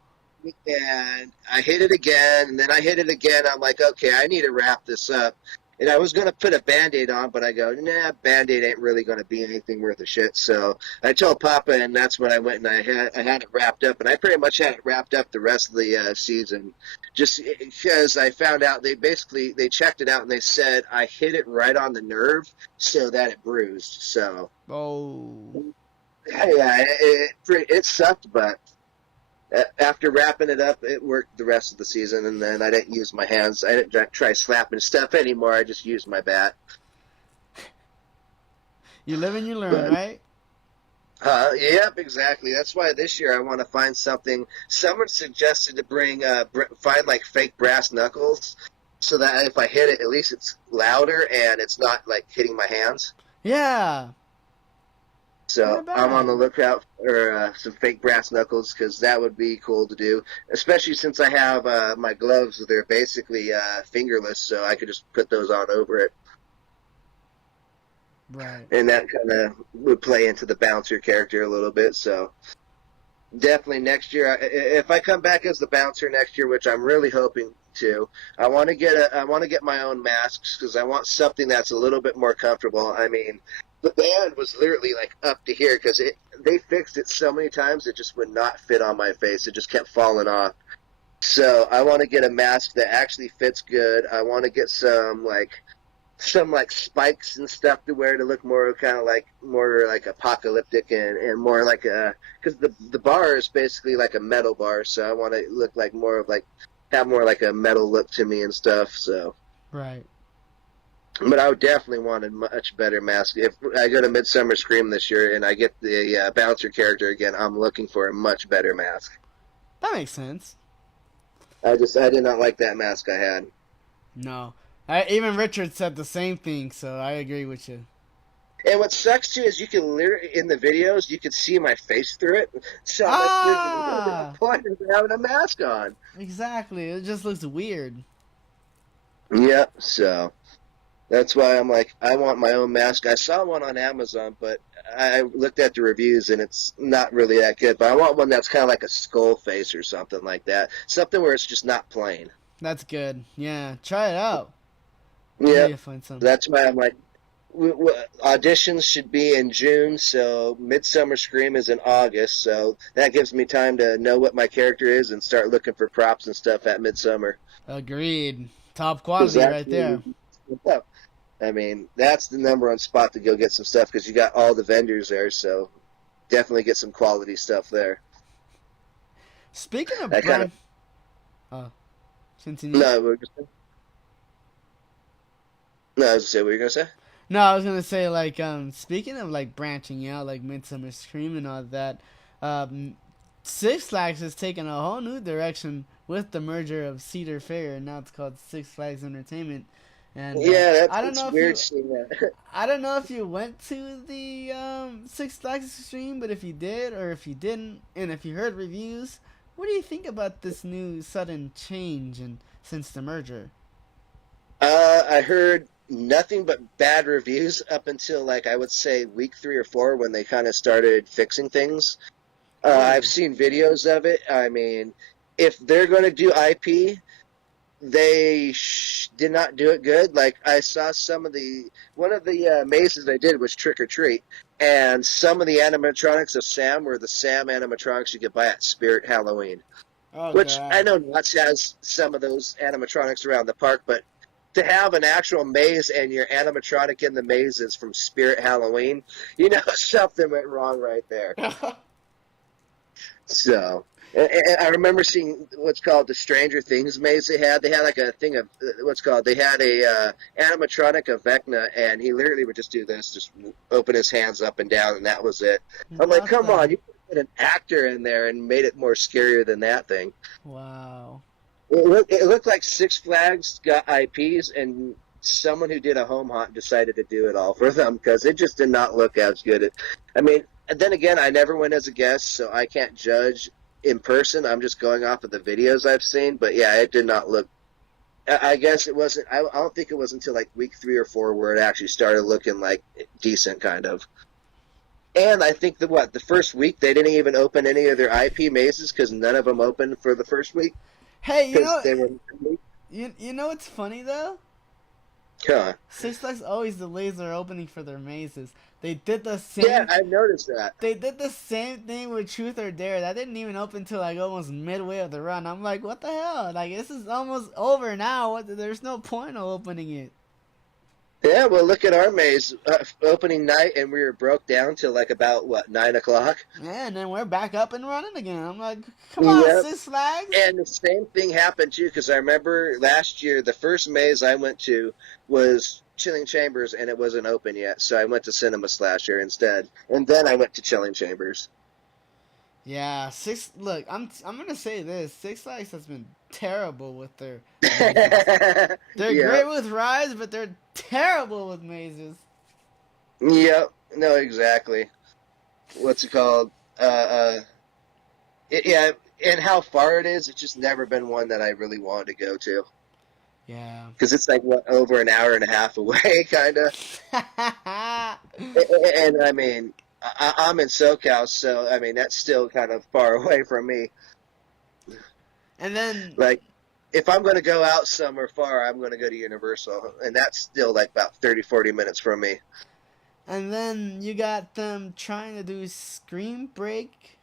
and I hit it again, and then I hit it again. I'm like, okay, I need to wrap this up. And I was going to put a Band-Aid on, but I go, nah, Band-Aid ain't really going to be anything worth a shit. So I told Papa, and that's when I went and I had it wrapped up. And I pretty much had it wrapped up the rest of the season. Just because I found out they checked it out, and they said I hit it right on the nerve so that it bruised. So, oh, yeah, it sucked, but after wrapping it up, it worked the rest of the season, and then I didn't use my hands. I didn't try slapping stuff anymore. I just used my bat. you live and you learn, But right? yep, exactly. That's why this year I want to find something. Someone suggested to find like fake brass knuckles, so that if I hit it, at least it's louder and it's not like hitting my hands. Yeah, So not I'm on the bad. lookout for some fake brass knuckles because that would be cool to do, especially since I have my gloves. They're basically fingerless, so I could just put those on over it, Right. and that kind of would play into the bouncer character a little bit. So definitely next year, if I come back as the bouncer next year, which I'm really hoping to, I want to get my own masks because I want something that's a little bit more comfortable. I mean, the band was literally like up to here because they fixed it so many times it just would not fit on my face. It just kept falling off. So I want to get a mask that actually fits good. I want to get some like spikes and stuff to wear to look more like apocalyptic and more like a because the bar is basically like a metal bar, so I want to look like more of like have more like a metal look to me and stuff. So, Right. but I would definitely want a much better mask. If I go to Midsummer Scream this year and I get the bouncer character again, I'm looking for a much better mask. That makes sense. I did not like that mask I had. No. Even Richard said the same thing, so I agree with you. And what sucks too is you can literally in the videos you can see my face through it. So I'm like, there's no Ah! point in having a mask on. Exactly. It just looks weird. Yep. So that's why I'm like, I want my own mask. I saw one on Amazon, but I looked at the reviews and it's not really that good. But I want one that's kind of like a skull face or something like that. Something where it's just not plain. That's good. Yeah, try it out. Yeah. You find some. That's why I'm like, auditions should be in June, so Midsummer Scream is in August, so that gives me time to know what my character is and start looking for props and stuff at Midsummer. Agreed. Top quality right there. I mean, that's the number one spot to go get some stuff because you got all the vendors there, so definitely get some quality stuff there. Speaking of Kinda, continue. no, no, I was gonna say, what were you gonna say? No, I was gonna say like speaking of like branching out like Midsummer Scream and all that, um, Six Flags has taken a whole new direction with the merger of Cedar Fair, and now it's called Six Flags Entertainment. And Yeah, I don't that's know if weird you, seeing that. I don't know if you went to the Six Flags Extreme, but if you did or if you didn't, and if you heard reviews, what do you think about this new sudden change and since the merger? I heard nothing but bad reviews up until like I would say week 3 or 4 when they kind of started fixing things. I've Ooh. seen videos of it. I mean, if they're going to do IP, they did not do it good. Like I saw one of the mazes they did was Trick or Treat, and some of the animatronics of Sam were the Sam animatronics you could buy at Spirit Halloween. Oh Which I god. know Knott's has some of those animatronics around the park, but to have an actual maze and your animatronic in the maze is from Spirit Halloween, something went wrong right there. So, and I remember seeing what's called the Stranger Things maze they had. They had like a thing of they had a animatronic of Vecna, and he literally would just do this, just open his hands up and down, and that was it. I'm like, What come on, the? you put an actor in there and made it more scarier than that thing. Wow. It looked like Six Flags got IPs, and someone who did a home haunt decided to do it all for them because it just did not look as good. I mean, and then again, I never went as a guest, so I can't judge in person. I'm just going off of the videos I've seen. But yeah, it did not look. I guess it wasn't. I don't think it was until like week 3 or 4 where it actually started looking like decent, kind of. And I think the first week they didn't even open any of their IP mazes because none of them opened for the first week Hey, because they were. you know what's funny though? Huh. Six Flags always delays their opening for their mazes. They did the Yeah, same. I've noticed that. They did the same thing with Truth or Dare. That didn't even open till like almost midway of the run. I'm like, what the hell? Like this is almost over now. There's no point of opening it. Yeah, well, look at our maze opening night, and we were broke down till like about 9 o'clock. Yeah, and then we're back up and running again. I'm like, come on, Yep. Six Flags. And the same thing happened too, because I remember last year the first maze I went to was Chilling Chambers, and it wasn't open yet, so I went to Cinema Slasher instead, and then I went to Chilling Chambers. Yeah, Look, I'm gonna say this: Six Flags has been terrible with their mazes. They're Yep. great with rides, but they're terrible with mazes. Yep. No, exactly. What's it called? Yeah, and how far it is, it's just never been one that I really wanted to go to. Yeah. Because it's like, over an hour and a half away, kind of. And I mean, I'm in SoCal, so I mean, that's still kind of far away from me. And then, Like, if I'm going to go out somewhere far, I'm going to go to Universal, and that's still like about 30-40 minutes from me. you got them trying to do Scream Break.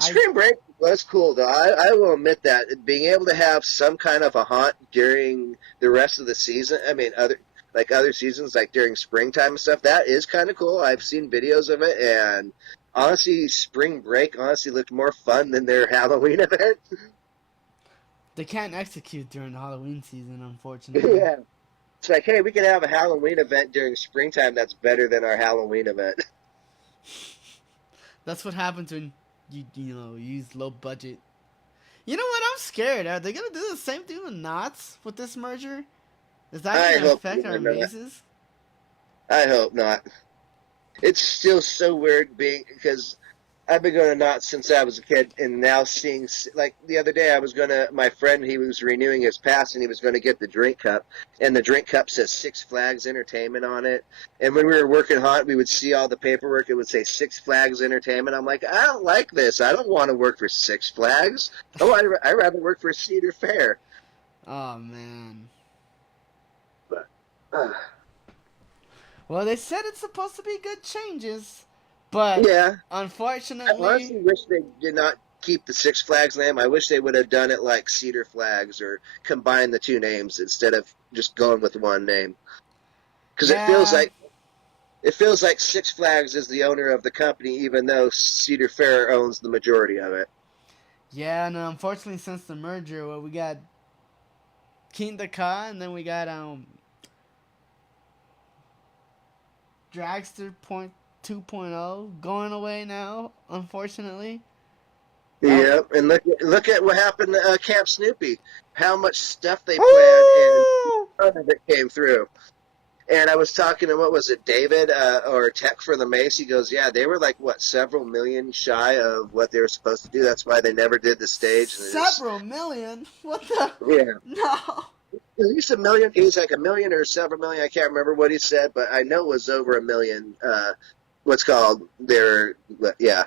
Screen Break was cool, though. I will admit that being able to have some kind of a haunt during the rest of the season. I mean, other seasons, like during springtime and stuff, that is kind of cool. I've seen videos of it, and honestly, Spring Break honestly looked more fun than their Halloween event. They can't execute during the Halloween season, unfortunately. Yeah. It's like, hey, we can have a Halloween event during springtime that's better than our Halloween event. That's what happens when you use low budget. You know what? I'm scared. Are they gonna do the same thing with Knott's with this merger? Is that I gonna hope affect our not. mazes? I hope not. It's still so weird being because I've been going to Knott since I was a kid, and now seeing like the other day, I was gonna my friend he was renewing his pass, and he was going to get the drink cup, and the drink cup says Six Flags Entertainment on it. And when we were working haunt, we would see all the paperwork. It would say Six Flags Entertainment. I'm like, I don't like this. I don't want to work for Six Flags. Oh, I rather work for Cedar Fair. Oh man. But Well, they said it's supposed to be good changes, but yeah, I unfortunately, honestly wish they did not keep the Six Flags name. I wish they would have done it like Cedar Flags or combine the two names instead of just going with one name. Because yeah, it feels like Six Flags is the owner of the company, even though Cedar Fair owns the majority of it. yeah, and unfortunately, since the merger, well, we got King the Ka, and then we got Dragster Point 2.0 going away now. Unfortunately, that. Yep, and look at what happened to Camp Snoopy. How much stuff they planned, and Woo! none of it came through. And I was talking to, what was it, David or Tech for the Mace? He goes, yeah, they were like, what, several million shy of what they were supposed to do. That's why they never did the stage. And Several million. What the? yeah, No. at least a million. He's like a million or several million. I can't remember what he said, but I know it was over a million. What's called their, yeah.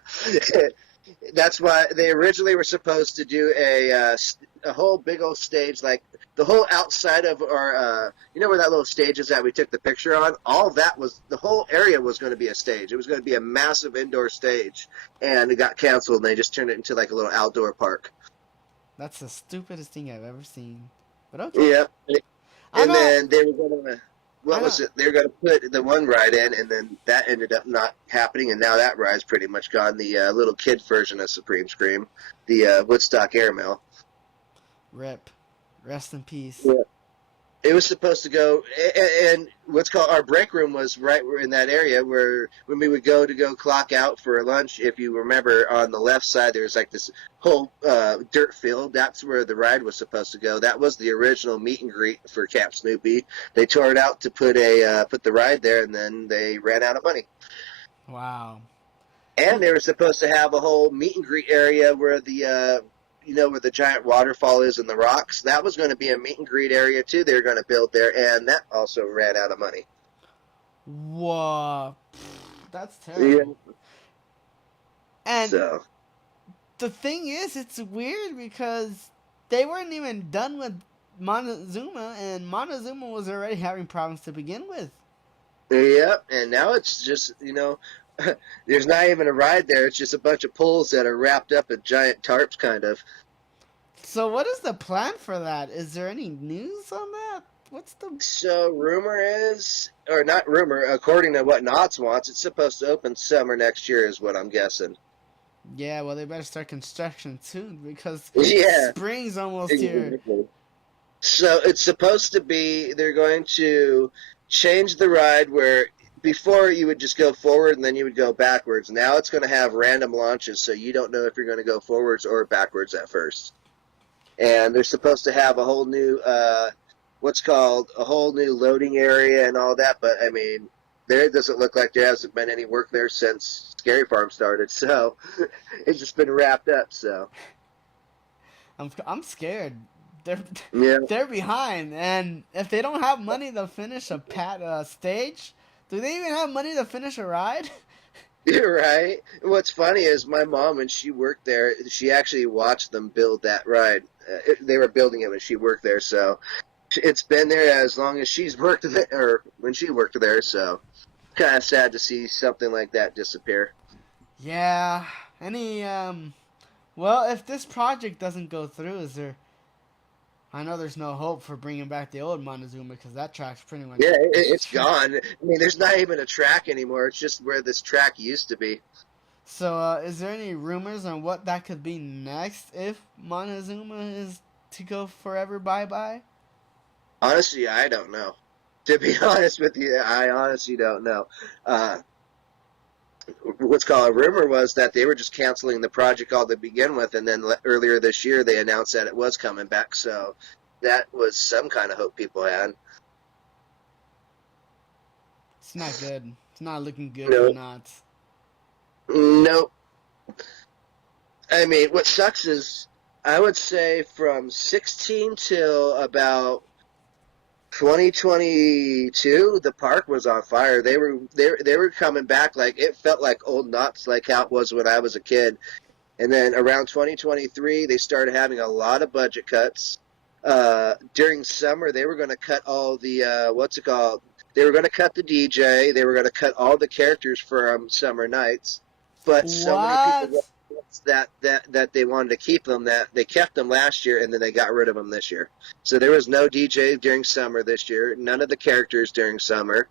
That's why they originally were supposed to do a whole big old stage, like the whole outside of our, where that little stage is that we took the picture on. All that was the whole area was going to be a stage. It was going to be a massive indoor stage, and it got canceled. And they just turned it into like a little outdoor park. That's the stupidest thing I've ever seen. But okay. Yeah, I and know. then they were going to. I What know. was it? They were going to put the one ride in, and then that ended up not happening, and now that ride's pretty much gone. The little kid version of Supreme Scream, the Woodstock Airmail. Rip. Rest in peace. Yeah. It was supposed to go, and what's called our break room was right in that area where when we would go clock out for lunch. If you remember, on the left side there's like this whole dirt field. That's where the ride was supposed to go. That was the original meet and greet for Camp Snoopy. They tore it out to put the ride there, and then they ran out of money. Wow. And they were supposed to have a whole meet and greet area where the where the giant waterfall is in the rocks. That was going to be a meet and greet area too. They were going to build there, and that also ran out of money. Whoa. That's Yeah. terrible. And So the thing is, it's weird because they weren't even done with Montezuma, and Montezuma was already having problems to begin with. yep, and now it's just there's not even a ride there. It's just a bunch of poles that are wrapped up in giant tarps, kind of. So what is the plan for that? Is there any news on that? What's the... So rumor is, or not rumor, according to what Knotts wants, it's supposed to open summer next year, is what I'm guessing. Yeah, well, they better start construction soon because Yeah, spring's almost here. exactly. So it's supposed to be they're going to change the ride where before you would just go forward and then you would go backwards. Now it's going to have random launches, so you don't know if you're going to go forwards or backwards at first. And they're supposed to have a whole new what's called a whole new loading area and all that. But I mean, there doesn't look like there hasn't been any work there since Scary Farm started. So it's just been wrapped up. So I'm scared. They're yeah. they're behind, and if they don't have money to finish a stage, do they even have money to finish a ride? You're right. What's funny is my mom, when she worked there, she actually watched them build that ride. They were building it when she worked there, so it's been there as long as she's worked there, or when she worked there. So kind of sad to see something like that disappear. Yeah. Any Well, if this project doesn't go through, is there? I know there's no hope for bringing back the old Montezuma because that track's pretty much... Yeah, it's gone. I mean, there's not even a track anymore. It's just where this track used to be. So, is there any rumors on what that could be next if Montezuma is to go forever bye-bye? Honestly, I don't know. To be honest with you, I honestly don't know. Uh, what's called a rumor was that they were just canceling the project all to begin with, and then earlier this year they announced that it was coming back. So that was some kind of hope people had. It's not good. It's not looking good for Nope. Knott. Nope. I mean, what sucks is I would say from 16 till about 2022, the park was on fire. They were coming back like it felt like old Knott's, like how it was when I was a kid. And then around 2023, they started having a lot of budget cuts. During summer, they were going to cut all the what's it called? They were going to cut the DJ. They were going to cut all the characters from Summer Nights. But so many people What? that they wanted to keep them that they kept them last year, and then they got rid of them this year. So there was no DJ during summer this year. None of the characters during summer.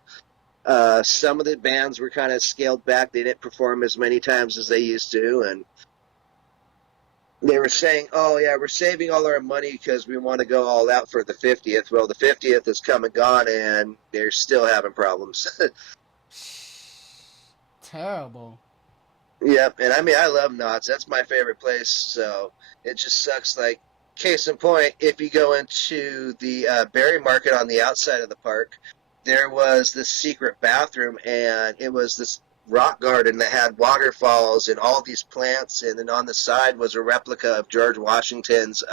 Some of the bands were kind of scaled back. They didn't perform as many times as they used to, and they were saying, "Oh yeah, we're saving all our money because we want to go all out for the 50th." Well, the 50th is come and gone, and they're still having problems. Terrible. Yep, and I mean, I love Knott's. That's my favorite place. So it just sucks. Like, case in point, if you go into the berry market on the outside of the park, there was this secret bathroom, and it was this rock garden that had waterfalls and all these plants, and then on the side was a replica of George Washington's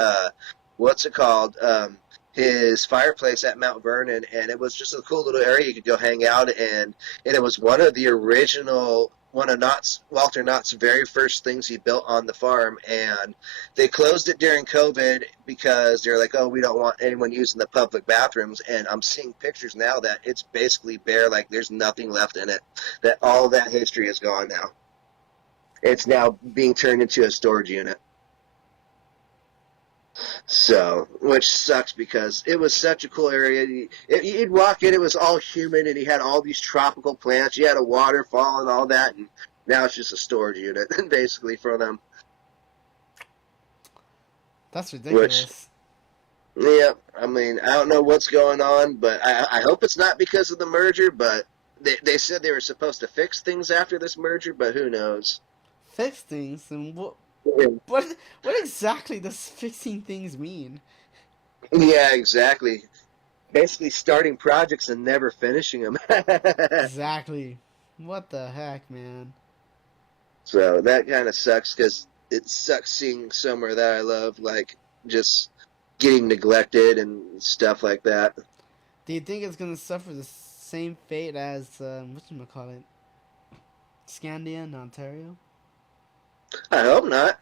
what's it called? His fireplace at Mount Vernon, and it was just a cool little area you could go hang out in. And it was one of Walter Knott's very first things he built on the farm, and they closed it during COVID because they're like, oh, we don't want anyone using the public bathrooms. And I'm seeing pictures now that it's basically bare, like there's nothing left in it. That all that history is gone now. It's now being turned into a storage unit. So, which sucks because it was such a cool area. You'd walk in, it was all humid, and he had all these tropical plants. You had a waterfall and all that, and now it's just a storage unit, basically, for them. That's Which, ridiculous. yeah, I mean, I don't know what's going on, but I hope it's not because of the merger, but they said they were supposed to fix things after this merger, but who knows? Fix things and what? Yeah, What exactly does fixing things mean? yeah, exactly. Basically starting projects and never finishing them. Exactly. What the heck, man? So that kind of sucks because it sucks seeing somewhere that I love, like, just getting neglected and stuff like that. Do you think it's gonna suffer the same fate as whatchamacallit, Scandia in Ontario? I hope not.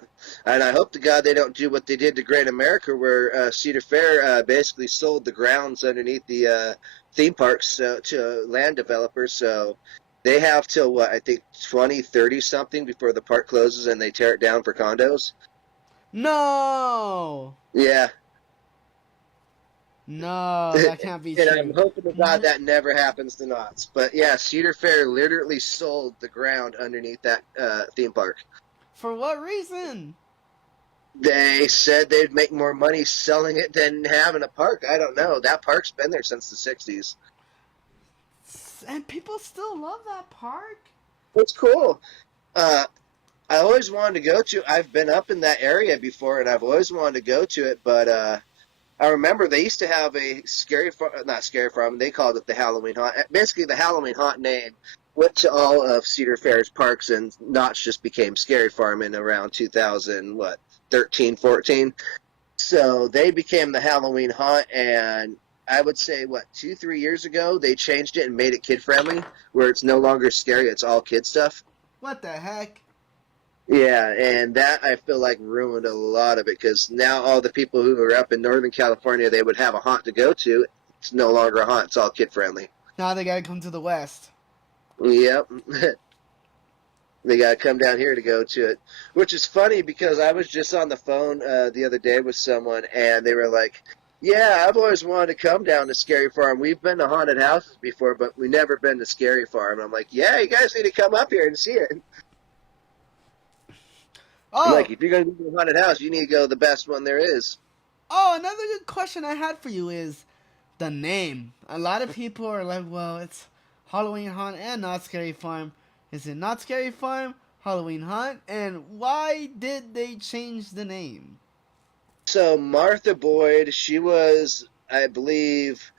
And I hope to God they don't do what they did to Great America, where Cedar Fair basically sold the grounds underneath the theme parks to land developers. So they have till, what, I think 2030 something before the park closes and they tear it down for condos. No, Yeah. no, that can't be And I'm true. hoping to God that never happens to Knott's. But yeah, Cedar Fair literally sold the ground underneath that theme park. For what reason? They said they'd make more money selling it than having a park. I don't know. That park's been there since the 60s. And people still love that park. It's cool. Uh, I always wanted to go to. I've been up in that area before, and I've always wanted to go to it. But I remember they used to have a not scary farm. They called it the Halloween Haunt. Basically, the Halloween Haunt name went to all of Cedar Fair's parks, and Notch just became Scary Farm in around 2000, what, 13, 14. So they became the Halloween Haunt, and I would say, what, 2, 3 years ago, they changed it and made it kid-friendly, where it's no longer scary, it's all kid stuff. What the heck? Yeah, and that, I feel like, ruined a lot of it, because now all the people who are up in Northern California, they would have a haunt to go to. It's no longer a haunt, it's all kid-friendly. Now they gotta come to the West. Yep. They got to come down here to go to it, which is funny because I was just on the phone the other day with someone, and they were like, yeah, I've always wanted to come down to Scary Farm. We've been to haunted houses before, but we never been to Scary Farm. And I'm like, yeah, you guys need to come up here and see it. I'm Oh, like, if you're going to go to a haunted house, you need to go to the best one there is. Oh, another good question I had for you is the name. A lot of people are like, well, it's Halloween Haunt and Not Scary Farm. Is it Not Scary Farm, Halloween Haunt? And why did they change the name? So Martha Boyd, she was, I believe,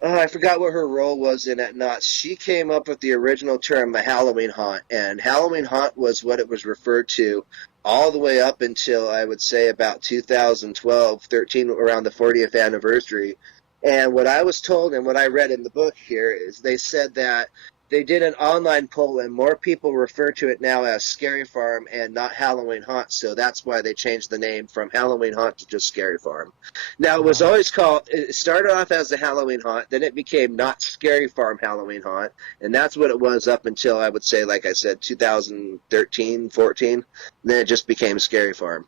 oh, I forgot what her role was in at Knott. She came up with the original term, a Halloween haunt, and Halloween haunt was what it was referred to all the way up until I would say about 2012, 13, around the 40th anniversary. And what I was told and what I read in the book here is they said that they did an online poll and more people refer to it now as Scary Farm and not Halloween Haunt. So that's why they changed the name from Halloween Haunt to just Scary Farm. Now, it was Wow. always called, it started off as the Halloween Haunt, then it became Not Scary Farm Halloween Haunt, and that's what it was up until, I would say, like I said, 2013, 14. Then it just became Scary Farm.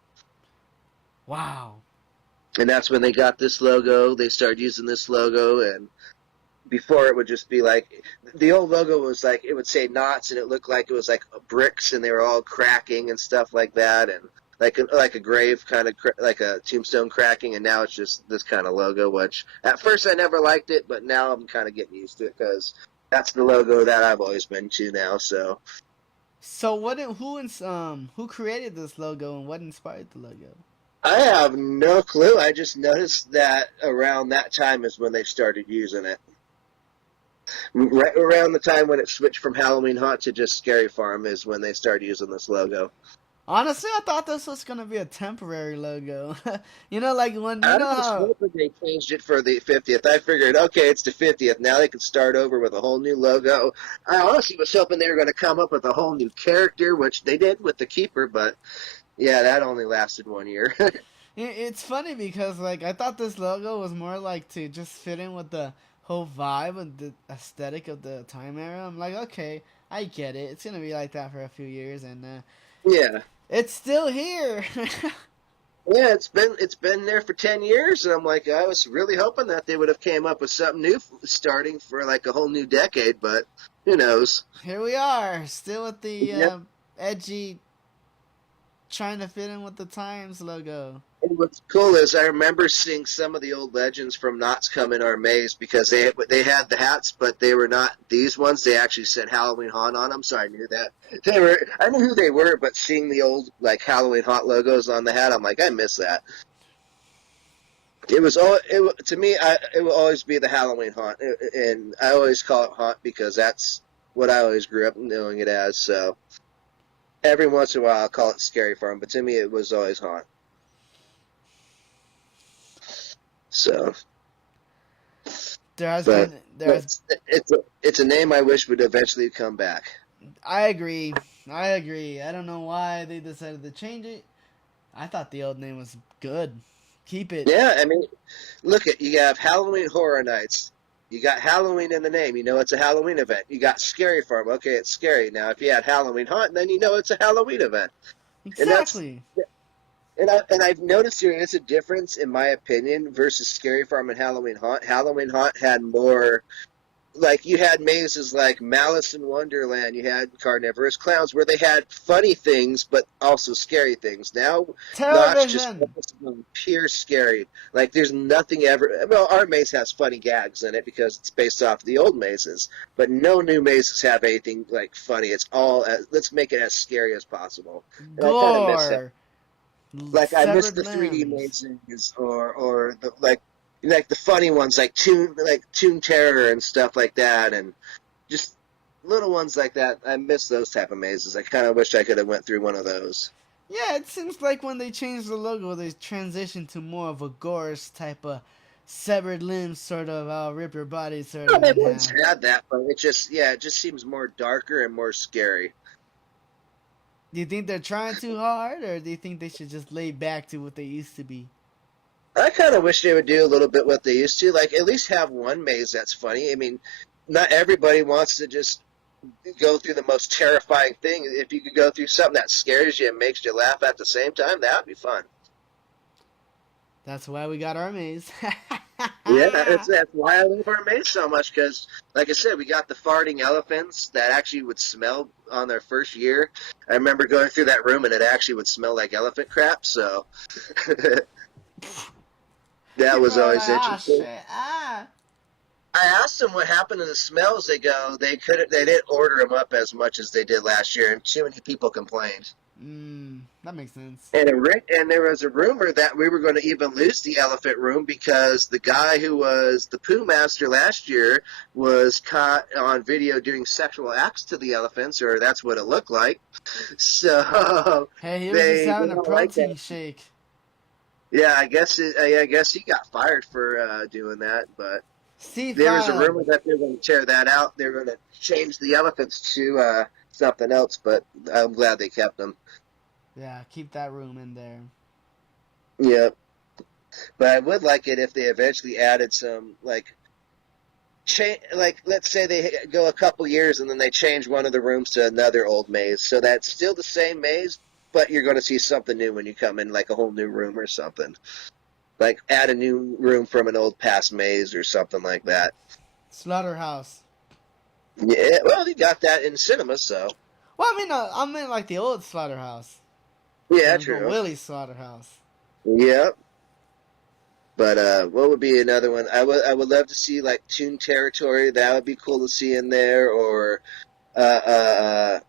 Wow. And that's when they got this logo. They started using this logo, and before it would just be like, the old logo was like, it would say knots, and it looked like it was like bricks, and they were all cracking and stuff like that, and like a grave kind of like a tombstone cracking, and now it's just this kind of logo. Which at first I never liked it, but now I'm kind of getting used to it because that's the logo that I've always been to now. So So who created this logo and what inspired the logo? I have no clue. I just noticed that around that time is when they started using it. Right around the time when it switched from Halloween Haunt to just Scary Farm is when they started using this logo. Honestly, I thought this was gonna be a temporary logo. You know, like when you I know was how. hoping they changed it for the 50th. I figured, okay, it's the 50th. Now they can start over with a whole new logo. I honestly was hoping they were going to come up with a whole new character, which they did with the Keeper, but yeah, that only lasted 1 year. It's funny because like I thought this logo was more like to just fit in with the whole vibe and the aesthetic of the time era. I'm like, okay, I get it. It's gonna be like that for a few years, and Yeah. it's still here. Yeah, it's been there for 10 years, and I'm like, I was really hoping that they would have came up with something new starting for like a whole new decade, but who knows? Here we are, still with the Yeah. edgy, trying to fit in with the times logo. And what's cool is I remember seeing some of the old legends from Knott's come in our maze because they had the hats, but they were not these ones. They actually said Halloween Haunt on them, so I knew that I knew who they were. But seeing the old like Halloween Haunt logos on the hat, I'm like, I miss that. It was all to me. It will always be the Halloween Haunt, and I always call it Haunt because that's what I always grew up knowing it as. So every once in a while, I'll call it Scary Farm, but to me, it was always Haunt. So. There has But been there's. it's a name I wish would eventually come back. I agree. I agree. I don't know why they decided to change it. I thought the old name was good. Keep it. Yeah, I mean, look at you have Halloween Horror Nights. You got Halloween in the name. You know it's a Halloween event. You got Scary Farm. Okay, it's scary. Now, if you had Halloween Haunt, then you know it's a Halloween event. And that's Exactly. I've noticed there is a difference in my opinion versus Scary Farm and Halloween Haunt. Halloween Haunt had more like you had mazes like Malice in Wonderland, you had Carnivorous Clowns, where they had funny things but also scary things. Now, Notch just Television. focuses on pure scary. Like there's nothing ever. Well, our maze has funny gags in it because it's based off the old mazes, but no new mazes have anything like funny. It's all let's make it as scary as possible, and I kind of miss that. Gore. Like I miss Severed the 3D limbs. mazes or the like the funny ones like Toon Terror and stuff like that, and just little ones like that. I miss those type of mazes. I kind of wish I could have went through one of those. Yeah, it seems like when they changed the logo, they transitioned to more of a gorse type of severed limbs, sort of, I'll rip your body sort Well, of in everyone's half. had that, but it just seems more darker and more scary. Do you think they're trying too hard, or do you think they should just lay back to what they used to be? I kind of wish they would do a little bit what they used to, like at least have one maze that's funny. I mean, not everybody wants to just go through the most terrifying thing. If you could go through something that scares you and makes you laugh at the same time, that would be fun. That's why we got our maze. Yeah, that's why I love our maze so much because, like I said, we got the farting elephants that actually would smell on their first year. I remember going through that room and it actually would smell like elephant crap. So, That People was are always like, ah, interesting. shit, ah. I asked them what happened to the smells. They didn't order them up as much as they did last year, and too many people complained. That makes sense. And there was a rumor that we were going to even lose the elephant room because the guy who was the poo master last year was caught on video doing sexual acts to the elephants, or that's what it looked like. So Hey, he was just they having a don't like that. protein shake. Yeah, I guess he got fired for doing that, but Steve, there was a rumor that they're going to tear that out. They're going to change the elephants to something else, but I'm glad they kept them. yeah, keep that room in there. Yep. But I would like it if they eventually added some like let's say they go a couple years and then they change one of the rooms to another old maze, so that's still the same maze, but you're going to see something new when you come in, like a whole new room or something. Like add a new room from an old past maze or something like that. Slaughterhouse. Yeah, well, you got that in cinema, so Well, I mean like the old slaughterhouse. yeah, Go true. Willie's slaughterhouse. Yep. But what would be another one? I would love to see like Toon Territory. That would be cool to see in there. Or uh, uh,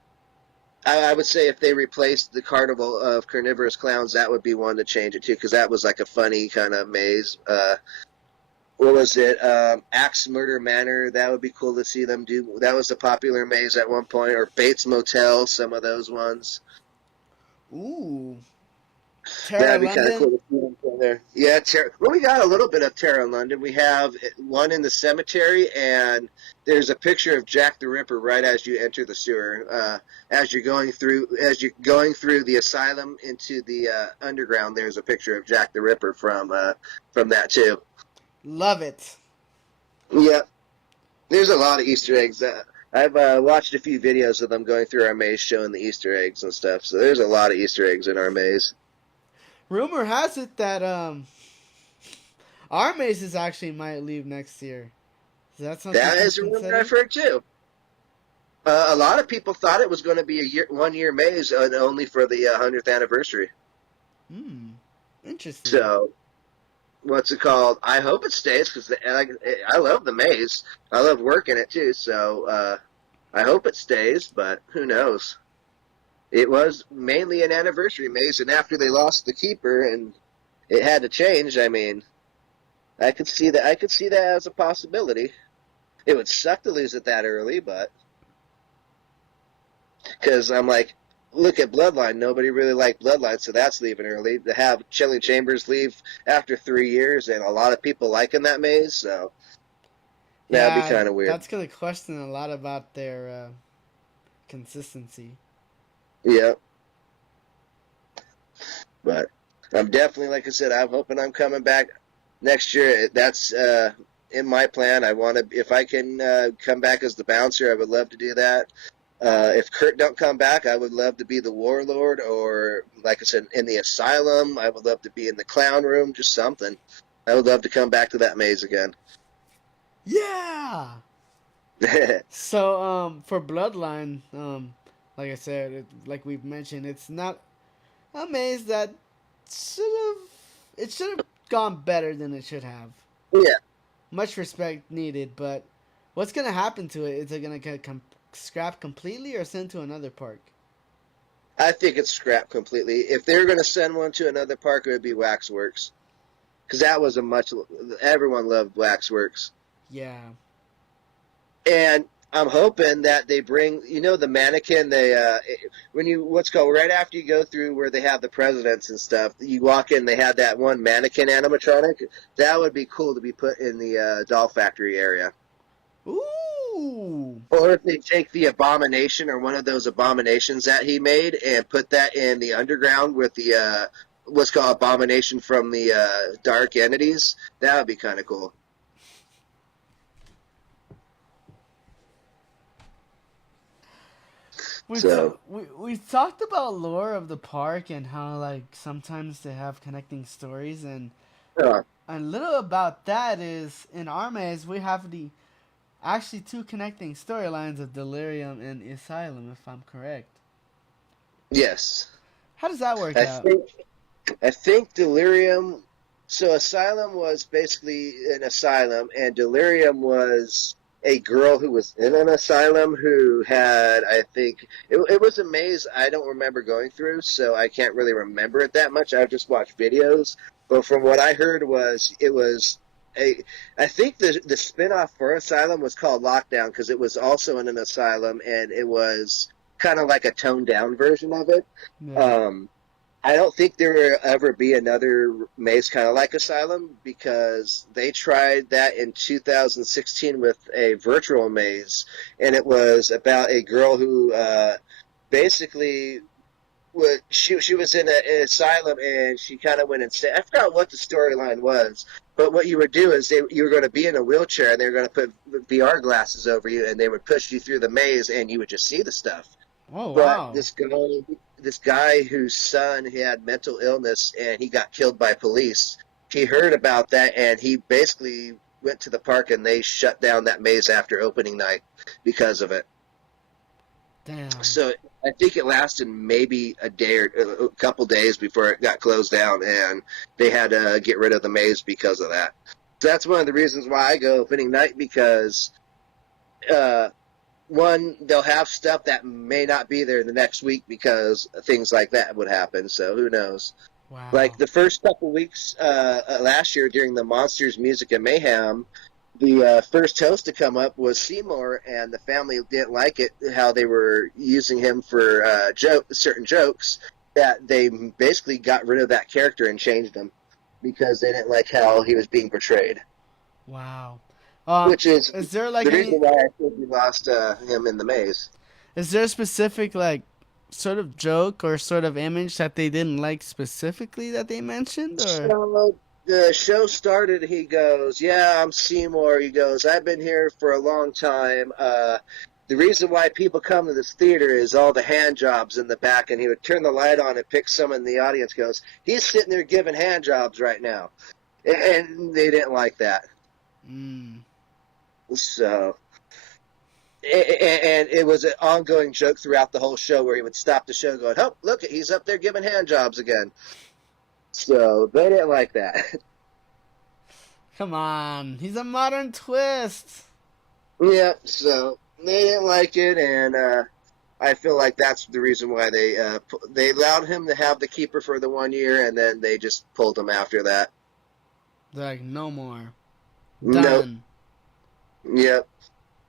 I would say if they replaced the Carnival of Carnivorous Clowns, that would be one to change it to, because that was like a funny kind of maze. What was it? Axe Murder Manor. That would be cool to see them do. That was a popular maze at one point. Or Bates Motel. Some of those ones. Ooh. Terra That'd be kind of London. cool to see them from there. Yeah, well, we got a little bit of Terra in London. We have one in the cemetery, and there's a picture of Jack the Ripper right as you enter the sewer. As you're going through the asylum into the underground, there's a picture of Jack the Ripper from that too. Love it. Yeah, there's a lot of Easter eggs. I've watched a few videos of them going through our maze, showing the Easter eggs and stuff. So there's a lot of Easter eggs in our maze. Rumor has it that our mazes actually might leave next year. Is that something That to is a rumor I've consider? heard too. A lot of people thought it was going to be a 1 year maze, and only for the 100th anniversary. Hmm. Interesting. So, what's it called? I hope it stays, because I love the maze. I love working it too. So, I hope it stays, but who knows? It was mainly an anniversary maze, and after they lost the keeper and it had to change, I mean, I could see that. I could see that as a possibility. It would suck to lose it that early, but because I'm like, look at Bloodline. Nobody really liked Bloodline, so that's leaving early. To have Chilling Chambers leave after 3 years, and a lot of people liking that maze, so that'd be Yeah, kind of weird. that's gonna question a lot about their consistency. Yeah, but I'm definitely, like I said, I'm hoping I'm coming back next year. That's in my plan. I want to, if I can come back as the bouncer, I would love to do that. If Kurt don't come back, I would love to be the warlord, or like I said, in the asylum. I would love to be in the clown room, just something. I would love to come back to that maze again. Yeah. So for Bloodline, like I said, like we've mentioned, it's not a maze that should have gone better than it should have. Yeah, Much respect needed, but what's gonna happen to it? Is it gonna get scrapped completely or sent to another park? I think it's scrapped completely. If they're going to send one to another park, it would be Waxworks, because that was everyone loved Waxworks. Yeah. And I'm hoping that they bring, the mannequin. What's called right after you go through where they have the presidents and stuff, you walk in, they had that one mannequin animatronic. That would be cool to be put in the doll factory area. Ooh. Or if they take the abomination, or one of those abominations that he made, and put that in the underground with the what's called abomination from the dark entities, that would be kind of cool. So We talked about lore of the park and how like sometimes they have connecting stories, and uh, a little about that is in our maze we have the actually two connecting storylines of Delirium and Asylum, if I'm correct. yes, How does that work I out? think I think Delirium. So Asylum was basically an asylum, and Delirium was a girl who was in an asylum who had, I think, it was a maze I don't remember going through, so I can't really remember it that much. I've just watched videos. But from what I heard it was a, I think the spinoff for Asylum was called Lockdown because it was also in an asylum, and it was kind of like a toned down version of it. Yeah. Um, I don't think there will ever be another maze kind of like Asylum because they tried that in 2016 with a virtual maze, and it was about a girl who basically she was in an asylum and she kind of went insane. I forgot what the storyline was, but what you would do is you were going to be in a wheelchair and they were going to put VR glasses over you and they would push you through the maze and you would just see the stuff. Oh But wow. this guy whose son he had mental illness and he got killed by police, he heard about that and he basically went to the park and they shut down that maze after opening night because of it. Damn. So I think it lasted maybe a day or a couple days before it got closed down and they had to get rid of the maze because of that. So that's one of the reasons why I go opening night because uh, one, they'll have stuff that may not be there the next week because things like that would happen. So who knows? Like Wow. the first couple weeks last year during the Monsters Music and Mayhem, the first host to come up was Seymour, and the family didn't like it how they were using him for certain jokes. That they basically got rid of that character and changed him because they didn't like how he was being portrayed. Wow. Which is Is there the like reason any? why I think we lost him in the maze. Is there a specific like sort of joke or sort of image that they didn't like specifically that they mentioned, or? So the show started. He goes, "Yeah, I'm Seymour." He goes, "I've been here for a long time. The reason why people come to this theater is all the hand jobs in the back." And he would turn the light on and pick someone in the audience. Goes, "He's sitting there giving hand jobs right now," and they didn't like that. Mm. So. And it was an ongoing joke throughout the whole show where he would stop the show going, "Oh, look, he's up there giving hand jobs again." So they didn't like that. Come on, he's a modern twist. Yeah, so they didn't like it, and I feel like that's the reason why they allowed him to have the keeper for the 1 year, and then they just pulled him after that. They're like, no more. Nope. Done. Yep.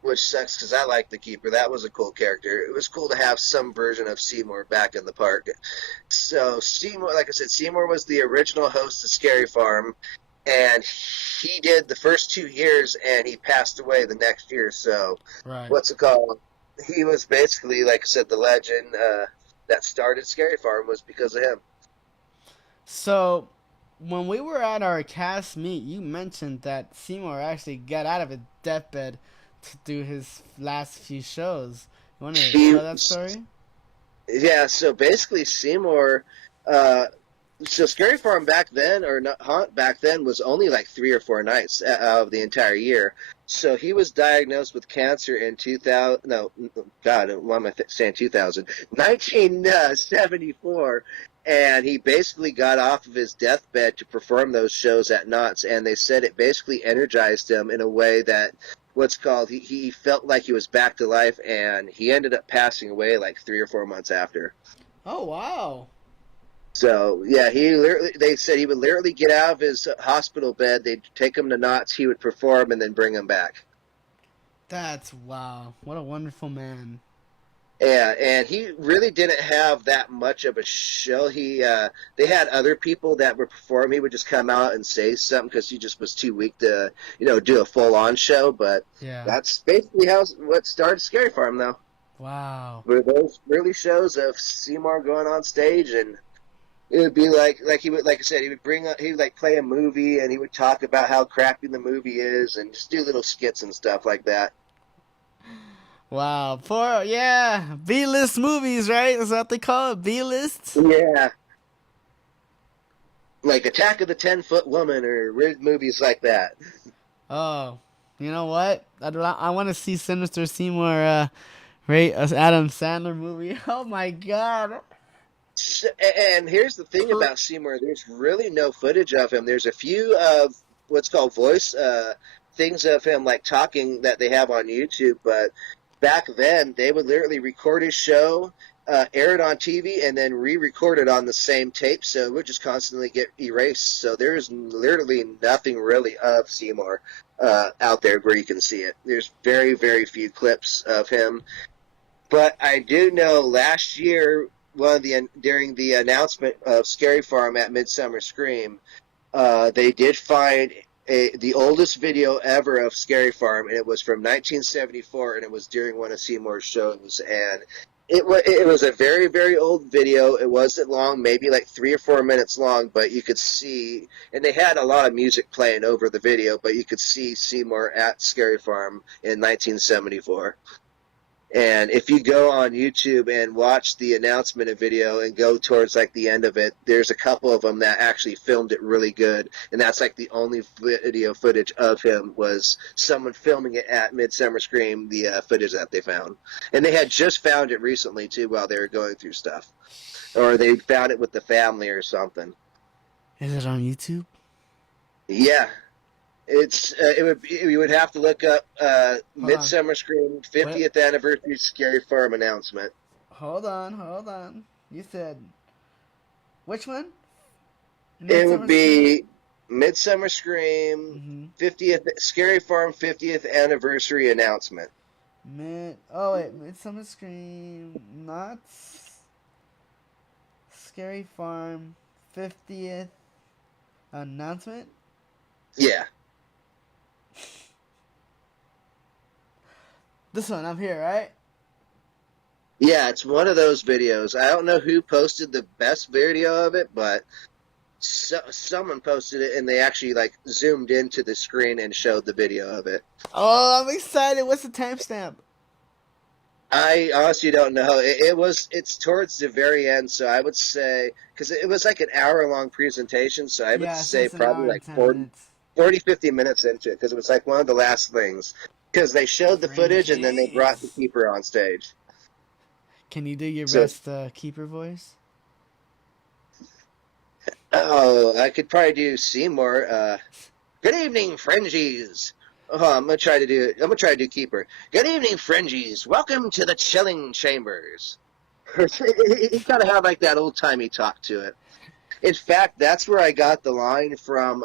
Which sucks because I like the keeper. That was a cool character. It was cool to have some version of Seymour back in the park. So Seymour, like I said, Seymour was the original host of Scary Farm, and he did the first 2 years, and he passed away the next year. So Right. what's it called? He was basically, like I said, the legend that started Scary Farm was because of him. So, when we were at our cast meet, you mentioned that Seymour actually got out of his deathbed to do his last few shows. You want to He, tell that story? yeah. So basically, Seymour. Uh, so Scary Farm back then, or not, Haunt back then, was only like 3 or 4 nights out of the entire year. So he was diagnosed with cancer in 2000. No, God, why am I saying 2000? 1974. And he basically got off of his deathbed to perform those shows at Knott's, and they said it basically energized him in a way that what's called he felt like he was back to life, and he ended up passing away like 3 or 4 months after. Oh, wow. So yeah, they said he would literally get out of his hospital bed. They'd take him to Knott's. He would perform and then bring him back. That's wow. What a wonderful man. Yeah, and he really didn't have that much of a show. They had other people that would perform. He would just come out and say something because he just was too weak to, do a full on show. But Yeah. that's basically what started Scary Farm, though. Wow. Were those early shows of Seymour going on stage, and it would be like he would, like I said, he would like play a movie and he would talk about how crappy the movie is and just do little skits and stuff like that. Wow. Yeah, B-list movies, right? Is that what they call it? B-list? Yeah, like Attack of the 10-Foot Woman or weird movies like that. Oh, you know what? I want to see Sinister Seymour rate Adam Sandler movie. Oh my god. And here's the thing about Seymour: there's really no footage of him. There's a few of what's called voice things of him, like talking, that they have on YouTube. But back then, they would literally record his show, air it on TV, and then re-record it on the same tape. So it would just constantly get erased. So there's literally nothing really of Seymour out there where you can see it. There's very, very few clips of him. But I do know last year, during the announcement of Scary Farm at Midsummer Scream, they did find the oldest video ever of Scary Farm, and it was from 1974, and it was during one of Seymour's shows. And it was a very, very old video. It wasn't long, maybe like 3 or 4 minutes long, but you could see, and they had a lot of music playing over the video, but you could see Seymour at Scary Farm in 1974. And if you go on YouTube and watch the announcement video and go towards like the end of it, there's a couple of them that actually filmed it really good. And that's like the only video footage of him was someone filming it at Midsummer Scream, the footage that they found. And they had just found it recently too while they were going through stuff. Or they found it with the family or something. Is it on YouTube? Yeah. You would have to look up Midsummer Scream 50th Anniversary Scary Farm announcement. Hold on. You said which one? It would be Midsummer Scream 50th Scary Farm 50th Anniversary announcement. Midsummer Scream, not Scary Farm 50th announcement. Yeah. This one up here, right? Yeah, it's one of those videos. I don't know who posted the best video of it, but someone posted it, and they actually like zoomed into the screen and showed the video of it. Oh, I'm excited. What's the timestamp? I honestly don't know. It's towards the very end, so I would say, because it was like an hour-long presentation, so I would say probably like 40, 50 minutes into it, because it was like one of the last things. Because they showed the footage, and then they brought the keeper on stage. Can you do your best keeper voice? Oh, I could probably do Seymour. Good evening, Frenchies. Oh, I'm gonna try to do keeper. Good evening, Frenchies. Welcome to the chilling chambers. He's got to have like that old timey talk to it. In fact, that's where I got the line from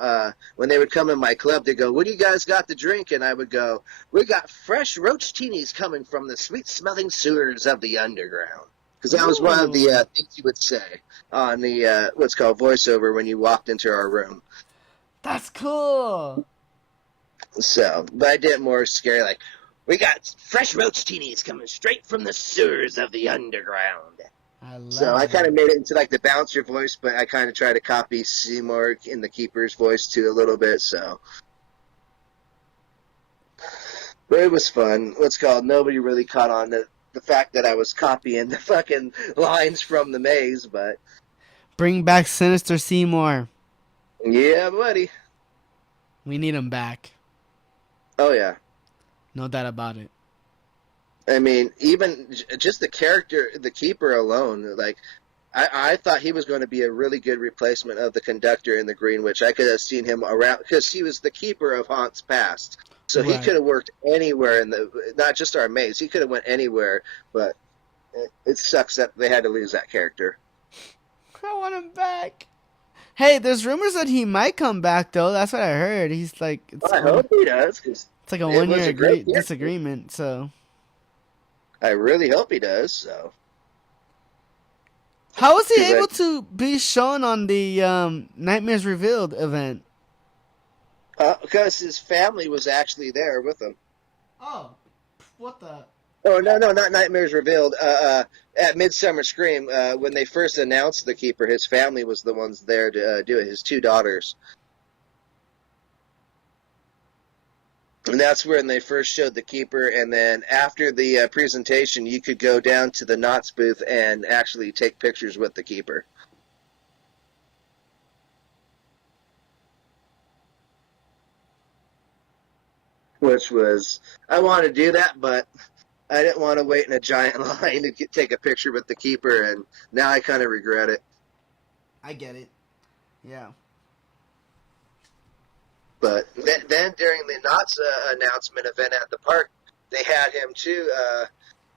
when they would come in my club. They go, "What do you guys got to drink?" And I would go, "We got fresh roach teenies coming from the sweet-smelling sewers of the underground." Because that was one of the things you would say on the what's called voiceover when you walked into our room. That's cool. So, but I did it more scary, like, "We got fresh roach teenies coming straight from the sewers of the underground." I kind of made it into like the bouncer voice, but I kind of try to copy Seymour in the keeper's voice too a little bit. So, but it was fun. What's called nobody really caught on to the fact that I was copying the fucking lines from the maze, but bring back Sinister Seymour. Yeah, buddy. We need him back. Oh yeah. No doubt about it. I mean, even just the character, the keeper alone, like, I thought he was going to be a really good replacement of the conductor in the Green Witch. I could have seen him around, because he was the keeper of Haunt's past. So he could have worked anywhere not just our maze. He could have went anywhere, but it sucks that they had to lose that character. I want him back. Hey, there's rumors that he might come back, though. That's what I heard. He's like... I hope he does. It's like a one-year disagreement, so... I really hope he does. So, how was he able to be shown on the Nightmares Revealed event? Because his family was actually there with him. Oh, what the? Oh no, not Nightmares Revealed. At Midsummer Scream, when they first announced the keeper, his family was the ones there to do it. His 2 daughters. And that's when they first showed the keeper, and then after the presentation, you could go down to the Knott's booth and actually take pictures with the keeper. Which was, I wanted to do that, but I didn't want to wait in a giant line to take a picture with the keeper, and now I kind of regret it. I get it. Yeah. But then during the Knott's announcement event at the park, they had him too.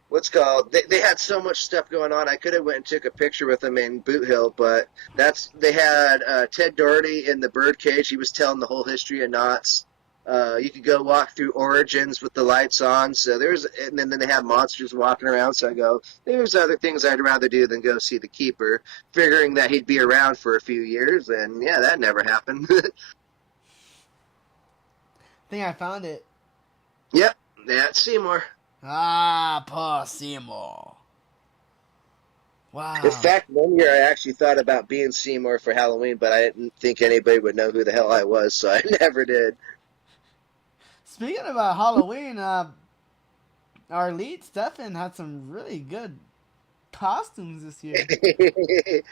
What's called? They had so much stuff going on. I could have went and took a picture with him in Boot Hill, but they had Ted Doherty in the birdcage. He was telling the whole history of Knott's. You could go walk through Origins with the lights on. So and then they have monsters walking around. So I go, there's other things I'd rather do than go see the keeper, figuring that he'd be around for a few years. And yeah, that never happened. I think I found it. Yep, that's Seymour. Ah, Paul Seymour. Wow. In fact, one year I actually thought about being Seymour for Halloween, but I didn't think anybody would know who the hell I was, so I never did. Speaking about Halloween, our lead Stefan had some really good costumes this year.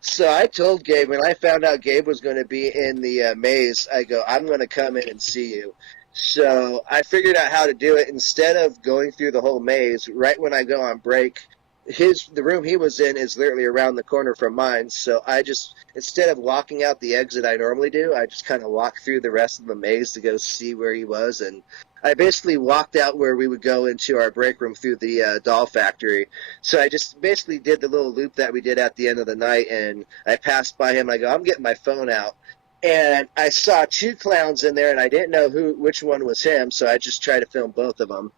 So I told Gabe, when I found out Gabe was going to be in the maze, I go, I'm going to come in and see you. So I figured out how to do it. Instead of going through the whole maze, right when I go on break, the room he was in is literally around the corner from mine. So I just, instead of walking out the exit I normally do, I just kind of walked through the rest of the maze to go see where he was. And I basically walked out where we would go into our break room through the doll factory. So I just basically did the little loop that we did at the end of the night, and I passed by him. I go, I'm getting my phone out. And I saw two clowns in there, and I didn't know which one was him, so I just tried to film both of them.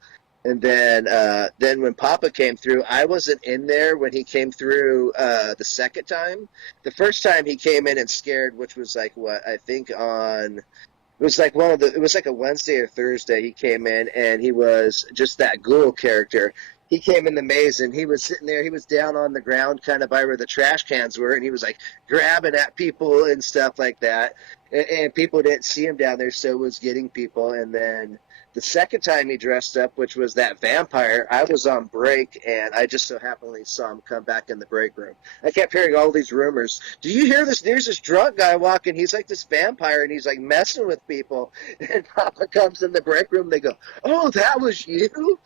And then when Papa came through, I wasn't in there when he came through the second time. The first time he came in and scared, which was like what I think on. It was like it was like a Wednesday or Thursday. He came in and he was just that ghoul character. He came in the maze and he was sitting there. He was down on the ground, kind of by where the trash cans were, and he was like grabbing at people and stuff like that. And people didn't see him down there, so it was getting people. And then the second time he dressed up, which was that vampire, I was on break, and I just so happenly saw him come back in the break room. I kept hearing all these rumors. Do you hear this? There's this drunk guy walking. He's like this vampire, and he's like messing with people. And Papa comes in the break room. They go, "Oh, that was you?"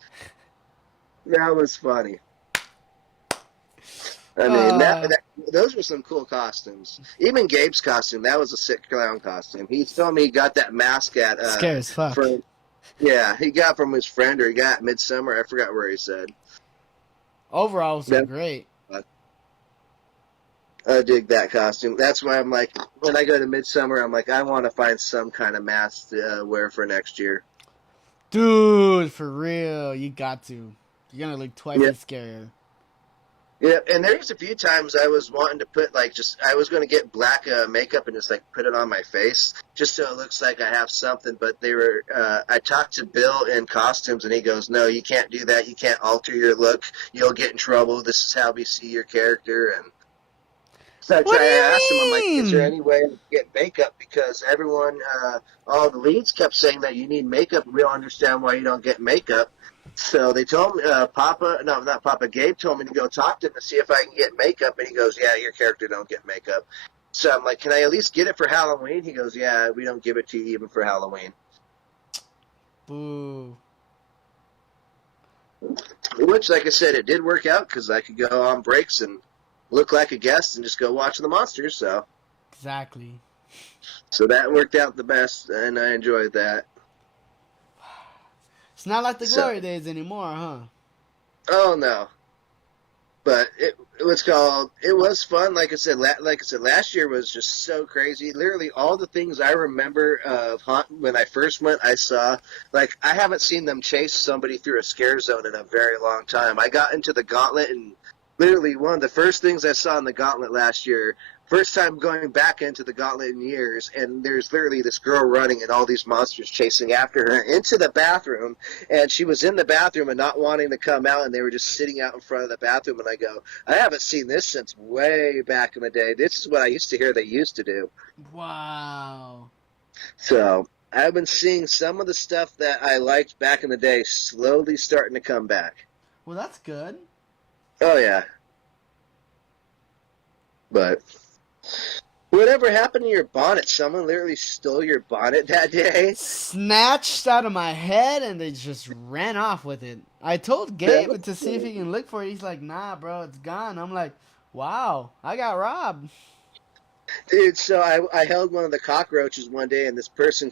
That was funny. I mean, those were some cool costumes. Even Gabe's costume, that was a sick clown costume. He told me he got that mask at Scary as fuck. Yeah, he got from his friend, or he got Midsummer. I forgot where he said. Overall, it was great. I dig that costume. That's why I'm like, when I go to Midsummer, I'm like, I want to find some kind of mask to wear for next year. Dude, for real, you got to. You're gonna look twice as scarier. Yeah, and there's a few times I was wanting to put, like, I was going to get black makeup and just, like, put it on my face just so it looks like I have something, but I talked to Bill in costumes, and he goes, no, you can't do that, you can't alter your look, you'll get in trouble, this is how we see your character, and so I asked him, I'm like, is there any way to get makeup, because everyone, all the leads kept saying that you need makeup, we don't understand why you don't get makeup. So they told me, Gabe told me to go talk to him to see if I can get makeup, and he goes, yeah, your character don't get makeup. So I'm like, can I at least get it for Halloween? He goes, yeah, we don't give it to you even for Halloween. Boo. Which, like I said, it did work out, because I could go on breaks and look like a guest and just go watch the monsters, so. Exactly. So that worked out the best, and I enjoyed that. It's not like the glory days anymore, huh? Oh no, but it was fun. Like I said, last year was just so crazy. Literally, all the things I remember of when I first went, I saw. Like, I haven't seen them chase somebody through a scare zone in a very long time. I got into the gauntlet, and literally one of the first things I saw in the gauntlet last year. First time going back into the gauntlet in years, and there's literally this girl running and all these monsters chasing after her into the bathroom, and she was in the bathroom and not wanting to come out, and they were just sitting out in front of the bathroom, and I go, I haven't seen this since way back in the day. This is what I used to hear they used to do. Wow. So I've been seeing some of the stuff that I liked back in the day slowly starting to come back. Well, that's good. Oh, yeah. But Whatever happened to your bonnet? Someone literally stole your bonnet that day. Snatched out of my head and they just ran off with it. I told Gabe That's to see if he crazy. can look for it. He's like, nah, bro, it's gone. I'm like, wow, I got robbed. Dude, so I held one of the cockroaches one day, and this person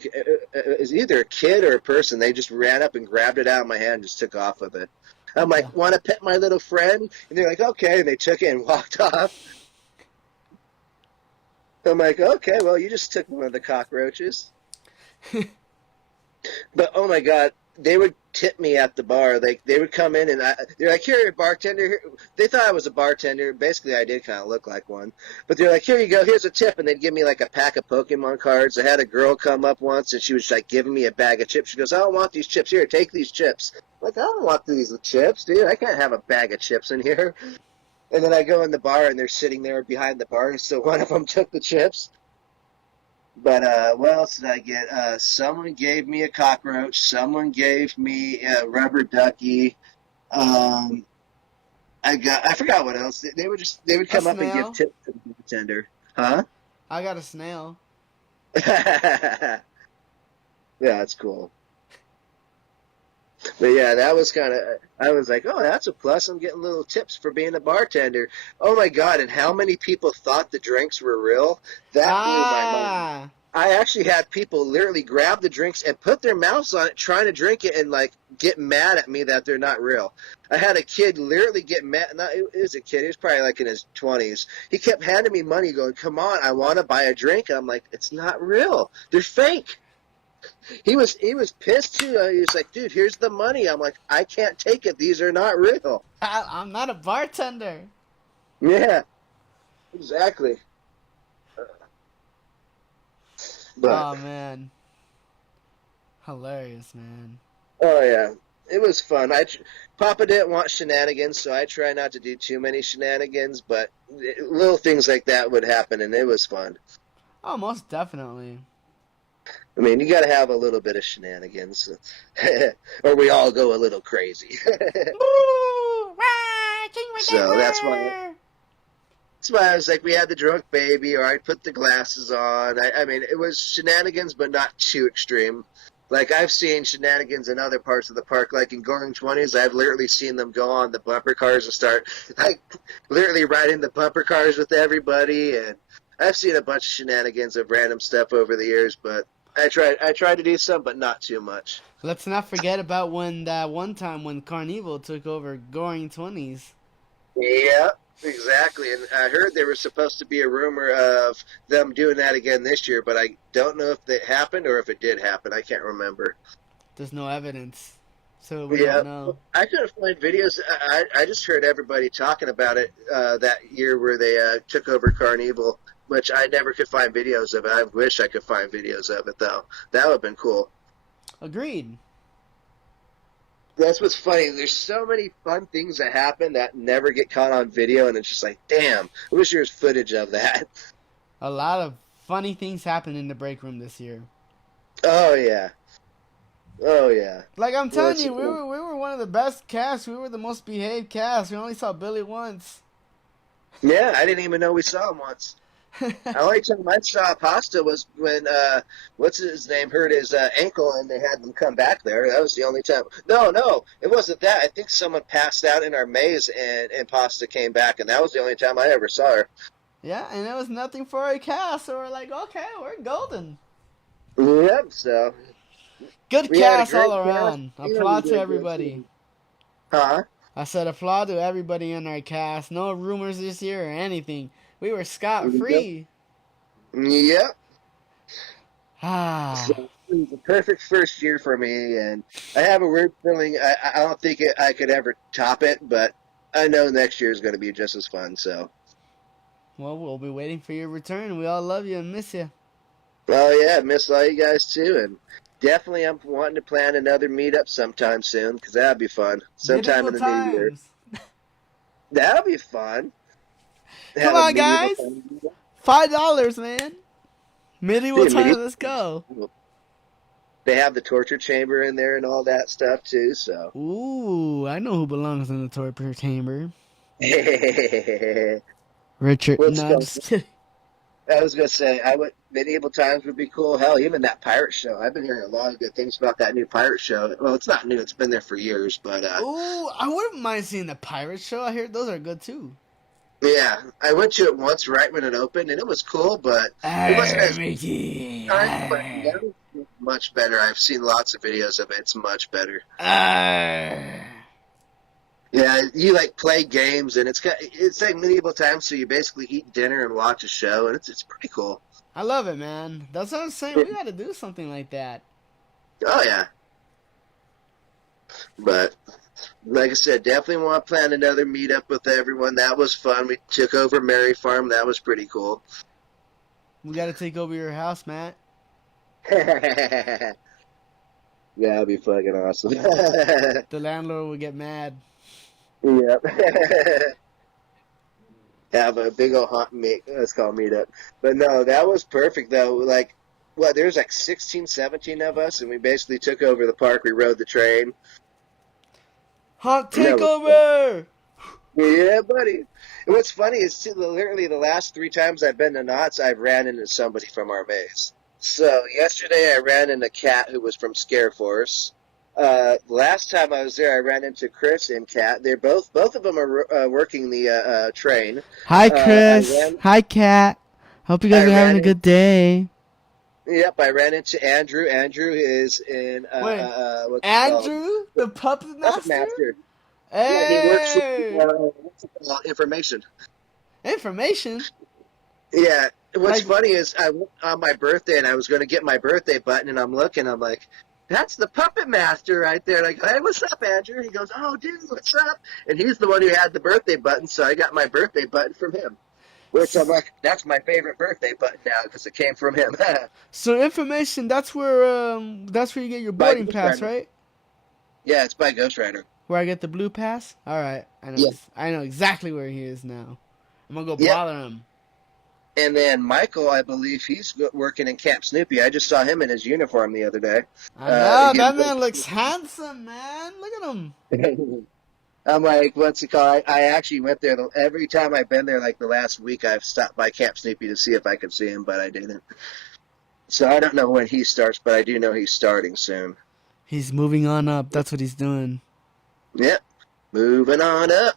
is either a kid or a person. They just ran up and grabbed it out of my hand and just took off with it. I'm What the? like, want to pet my little friend? And they're like, okay. And they took it and walked off. I'm like, okay, well, you just took one of the cockroaches. But oh my god, they would tip me at the bar. They would come in and they're like, "Here, bartender." Here. They thought I was a bartender. Basically, I did kind of look like one. But they're like, "Here you go. Here's a tip," and they'd give me like a pack of Pokemon cards. I had a girl come up once and she was like giving me a bag of chips. She goes, "I don't want these chips. Here, take these chips." I'm like, I don't want these chips, dude. I can't have a bag of chips in here. And then I go in the bar and they're sitting there behind the bar. So one of them took the chips. But what else did I get? Someone gave me a cockroach. Someone gave me a rubber ducky. Um, I forgot what else. They would A come up and give snail. tips to the bartender. Huh? I got a snail. Yeah, that's cool. But yeah, that was kind of. I was like, oh, that's a plus. I'm getting little tips for being a bartender. Oh my god! And how many people thought the drinks were real? That blew my mind. Ah, I actually had people literally grab the drinks and put their mouths on it, trying to drink it, and like get mad at me that they're not real. I had a kid literally get mad. Not, it was a kid. He was probably like in his 20s. He kept handing me money, going, "Come on, I want to buy a drink." I'm like, "It's not real. They're fake." He was pissed too. He was like, "Dude, here's the money." I'm like, "I can't take it. These are not real." I'm not a bartender. Yeah, exactly. But Oh man, hilarious, man. oh yeah, it was fun. Papa didn't want shenanigans, so I try not to do too many shenanigans. But little things like that would happen, and it was fun. Oh, most definitely. I mean, you got to have a little bit of shenanigans, or we all go a little crazy. Woo! Rah! Change my So that's why. diaper! That's why I was like, we had the drunk baby, or I'd put the glasses on. I mean, it was shenanigans, but not too extreme. Like, I've seen shenanigans in other parts of the park, like in Going 20s. I've literally seen them go on the bumper cars and start, like, literally riding the bumper cars with everybody. And I've seen a bunch of shenanigans of random stuff over the years, but I tried to do some, but not too much. Let's not forget about when that one time when Carnival took over Goring 20s. Yeah, exactly. And I heard there was supposed to be a rumor of them doing that again this year, but I don't know if it happened or if it did happen. I can't remember. There's no evidence, so we Yeah, don't know. I couldn't find videos. I just heard everybody talking about it that year where they took over Carnival, which I never could find videos of it. I wish I could find videos of it, though. That would have been cool. Agreed. That's what's funny. There's so many fun things that happen that never get caught on video, and it's just like, damn, I wish there was footage of that. A lot of funny things happened in the break room this year. Oh, yeah. Oh, yeah. Like I'm Well, telling you, we were one of the best casts. We were the most behaved cast. We only saw Billy once. Yeah, I didn't even know we saw him once. The only time I saw Pasta was when, what's his name, hurt his ankle and they had them come back there. That was the only time. No, it wasn't that. I think someone passed out in our maze and Pasta came back, and that was the only time I ever saw her. Yeah, and it was nothing for our cast, so we're like, okay, we're golden. Yep, so. Good We had a cast great all cast. around. Yeah, we Applaud to did everybody. good. Huh? I said applaud to everybody in our cast. No rumors this year or anything. We were scot-free. Yep. Ah. So it was a perfect first year for me, and I have a weird feeling I don't think I could ever top it, but I know next year is going to be just as fun, so. Well, we'll be waiting for your return. We all love you and miss you. Oh, yeah, miss all you guys, too, and definitely I'm wanting to plan another meetup sometime soon, because that'd be fun. Sometime Medieval in the new year. times. That'll be fun. Come Have a on, medieval guys. time. $5, man. Medieval Dude, times, medieval- let's go. They have the torture chamber in there and all that stuff, too, so. Ooh, I know who belongs in the torture chamber. Let's Richard. No, go. just kidding. I was gonna say I would medieval times would be cool. Hell, even that pirate show. I've been hearing a lot of good things about that new pirate show. Well, it's not new; it's been there for years. But Ooh, I wouldn't mind seeing the pirate show. I hear those are good too. yeah, I went to it once right when it opened, and it was cool, but it wasn't Arr, as Mickey. fun. But now Arr. it's much better. I've seen lots of videos of it. It's much better. Arr. Yeah, you like play games, and it's like medieval times. So you basically eat dinner and watch a show, and it's pretty cool. I love it, man. That's what I'm saying. We got to do something like that. Oh yeah, but like I said, definitely want to plan another meetup with everyone. That was fun. We took over Mary Farm. That was pretty cool. We got to take over your house, Matt. Yeah, that'd be fucking awesome. The landlord will get mad. Yep. Have a big old haunt meet. Let's call meetup. But no, that was perfect though. Like, what? There's like 16, 17 of us, and we basically took over the park. We rode the train. Haunt That was takeover! Yeah, buddy. And what's funny is, too, literally the last 3 times I've been to Knott's, I've ran into somebody from our maze. So yesterday I ran into Kat, who was from Scareforce. Last time I was there, I ran into Chris and Kat. They're both of them are working the train. Hi, I Chris. ran. Hi, Kat. Hope you I guys are having ran a in. good day. Yep, I ran into Andrew. Andrew is in Wait, what's it called? Andrew, the puppet Puppet master? Master. Yeah, he works for Hey! what's it called? Information. Information? Yeah. What's Like, funny is I went on my birthday and I was going to get my birthday button and I'm looking, I'm like, that's the Puppet Master right there. And I go, hey, what's up, Andrew? He goes, oh, dude, what's up? And he's the one who had the birthday button, so I got my birthday button from him. Which I'm like, that's my favorite birthday button now because it came from him. so information, that's where you get your By boarding Ghost pass, Rider. right? Yeah, it's by Ghost Rider. Where I get the blue pass? Alright, Yeah. I know exactly where he is now. I'm gonna go Yep. bother him. And then Michael, I believe he's working in Camp Snoopy. I just saw him in his uniform the other day. I know, He that man looks handsome, man. Look at him. I'm like, what's it called? I actually went there. Every time I've been there, like the last week, I've stopped by Camp Snoopy to see if I could see him, but I didn't. So I don't know when he starts, but I do know he's starting soon. He's moving on up. That's what he's doing. Yep. Moving on up.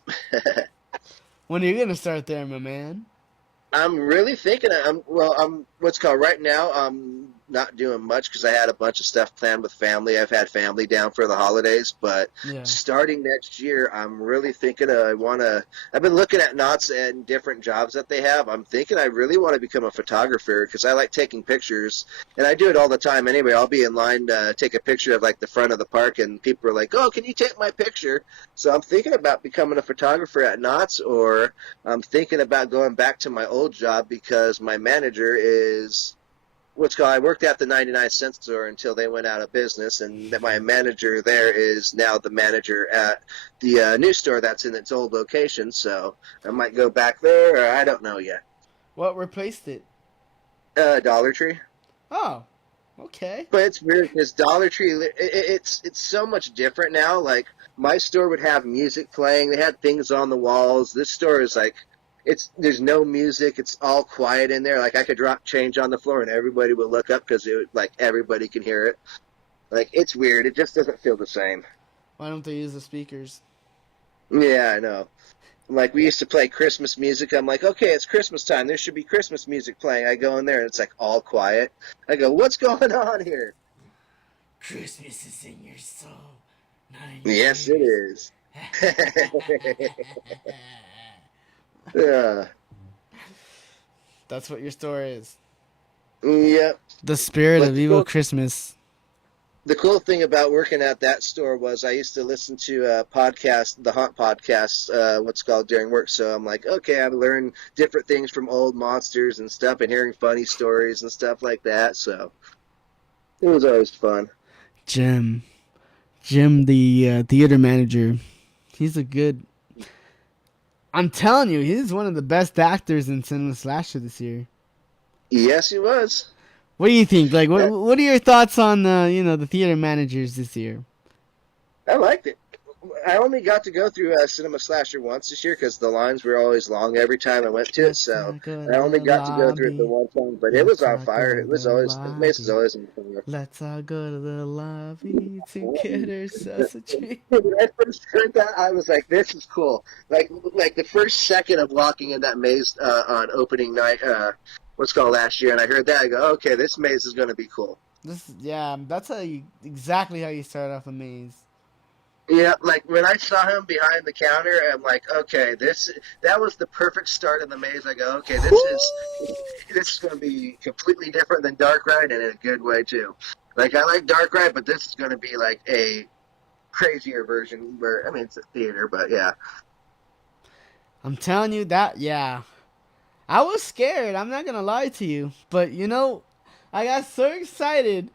When are you gonna start there, my man? I'm really thinking. I'm what's called right now. I'm not doing much because I had a bunch of stuff planned with family. I've had family down for the holidays, but Yeah. starting next year, I'm really thinking. I've been looking at Knotts and different jobs that they have. I'm thinking I really want to become a photographer because I like taking pictures, and I do it all the time anyway. I'll be in line to take a picture of like the front of the park, and people are like, "Oh, can you take my picture?" So I'm thinking about becoming a photographer at Knotts, or I'm thinking about going back to my old job because my manager is what's called. I worked at the 99-cent store until they went out of business, and my manager there is now the manager at the new store that's in its old location. So I might go back there, or I don't know yet. What replaced it? Dollar Tree. Oh, okay. But it's weird because Dollar Tree, it's so much different now. Like my store would have music playing; they had things on the walls. This store is like, there's no music. It's all quiet in there. Like I could drop change on the floor and everybody would look up because like everybody can hear it. Like it's weird. It just doesn't feel the same. Why don't they use the speakers? Yeah, I know. Like we used to play Christmas music. I'm like, okay, it's Christmas time. There should be Christmas music playing. I go in there and it's like all quiet. I go, what's going on here? Christmas is in your soul, not in your Yes, it ears. is. Yeah. That's what your story is. Yep. The spirit But of evil Christmas. the cool thing about working at that store was I used to listen to a podcast, the Haunt podcast, what's called during work. So I'm like, okay, I've learned different things from old monsters and stuff and hearing funny stories and stuff like that. So it was always fun. Jim, the theater manager. He's a good. I'm telling you, he's one of the best actors in cinema slasher this year. Yes, he was. What do you think? Like, what are your thoughts on the theater managers this year? I liked it. I only got to go through Cinema Slasher once this year because the lines were always long every time I went to it. Let's So go to I only the got to go through it the lobby. one time, but it was Let's on all go fire. to It the was always the maze is lobby. always on fire. Let's all go to the lobby to get ourselves a treat. When I first heard that, I was like, "This is cool." Like the first second of walking in that maze on opening night, what's called last year, and I heard that, I go, "Okay, this maze is going to be cool." That's exactly how you start off a maze. Yeah, like when I saw him behind the counter, I'm like, "Okay, that was the perfect start of the maze." I go, "Okay, this is going to be completely different than Dark Ride, and in a good way too." Like I like Dark Ride, but this is going to be like a crazier version where I mean it's a theater, but yeah. I'm telling you that, yeah. I was scared, I'm not gonna lie to you. But I got so excited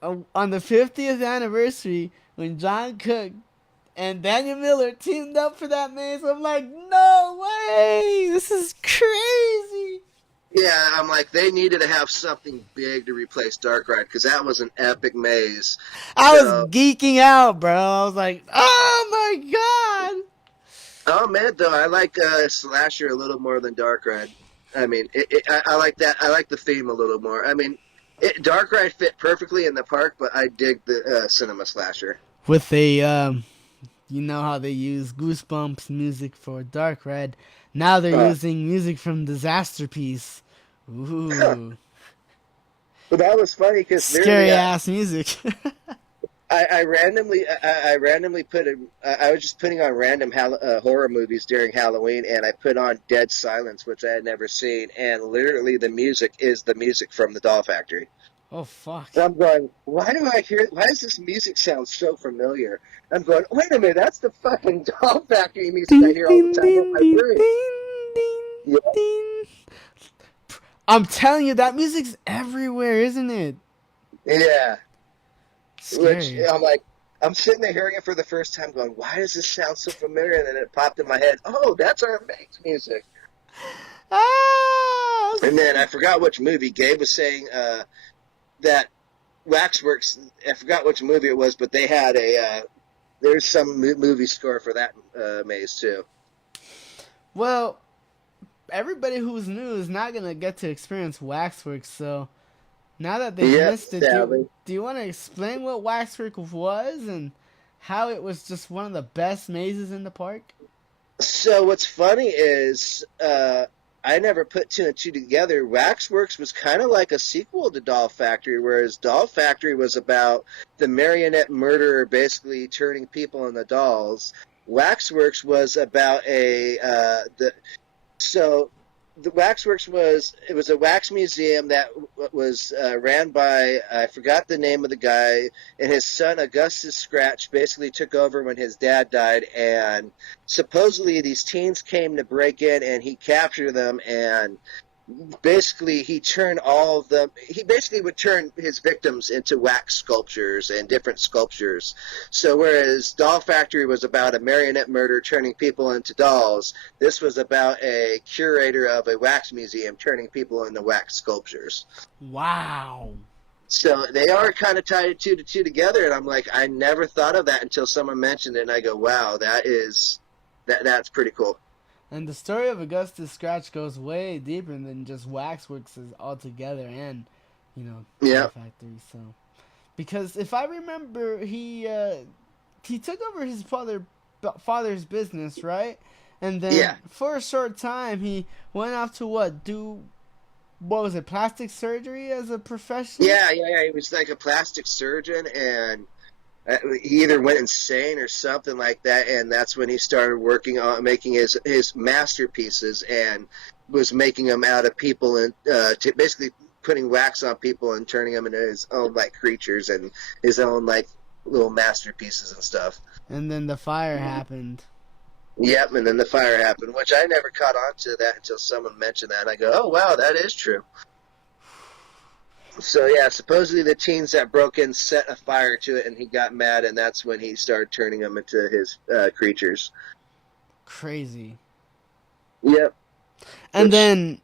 on the 50th anniversary when John Cook and Daniel Miller teamed up for that maze. I'm like, no way! This is crazy! Yeah, I'm like they needed to have something big to replace Dark Ride because that was an epic maze. I was So, geeking out, bro. I was like, oh my god! oh man, though I like Slasher a little more than Dark Ride. I mean, I like that. I like the theme a little more. I mean, Dark Ride fit perfectly in the park, but I dig the Cinema Slasher. With you know how they use Goosebumps music for Dark Red. Now they're Uh, using music from Disaster Piece. Ooh. but that was funny because literally, Scary ass music. I randomly I was just putting on random horror movies during Halloween, and I put on Dead Silence, which I had never seen, and literally the music is the music from the Doll Factory. Oh, fuck. And I'm going, why does this music sound so familiar? I'm going, wait a minute, that's the fucking Doll Factory music I Ding, hear all the ding, time on ding, my ding, brain. ding, ding, Yeah, ding. I'm telling you, that music's everywhere, isn't it? yeah. Which Scary. I'm like, I'm sitting there hearing it for the first time, going, why does this sound so familiar? And then it popped in my head, oh, that's our Meg's music. Ah! And then I forgot which movie. Gabe was saying that Waxworks. I forgot which movie it was, but they had there's some movie score for that maze too. Well, everybody who's new is not going to get to experience Waxworks, so now that they've Yep, missed it, sadly. do you want to explain what Waxwork was and how it was just one of the best mazes in the park? So what's funny is I never put two and two together. Waxworks was kind of like a sequel to Doll Factory, whereas Doll Factory was about the marionette murderer basically turning people into dolls. Waxworks was about so the Waxworks was a wax museum that was ran by I forgot the name of the guy, and his son Augustus Scratch basically took over when his dad died, and supposedly these teens came to break in, and he captured them, and basically he basically would turn his victims into wax sculptures and different sculptures. So whereas Doll Factory was about a marionette murder turning people into dolls, this was about a curator of a wax museum turning people into wax sculptures. Wow. So they are kind of tied two to two together, and I'm like, I never thought of that until someone mentioned it, and I go, wow, that's pretty cool. And the story of Augustus Scratch goes way deeper than just Waxworks altogether and, Yeah. Doll Factory. So, because if I remember, he took over his father's business, right? And then Yeah. for a short time, he went off to what was it, plastic surgery as a profession? Yeah. He was like a plastic surgeon, and he either went insane or something like that, and that's when he started working on making his masterpieces and was making them out of people and basically putting wax on people and turning them into his own like creatures and his own like little masterpieces and stuff. And then the fire happened. Yep, and then the fire happened, which I never caught on to that until someone mentioned that, and I go, oh wow, that is true. So yeah, supposedly the teens that broke in set a fire to it, and he got mad, and that's when he started turning them into his creatures. Crazy. Yep. And Which, then,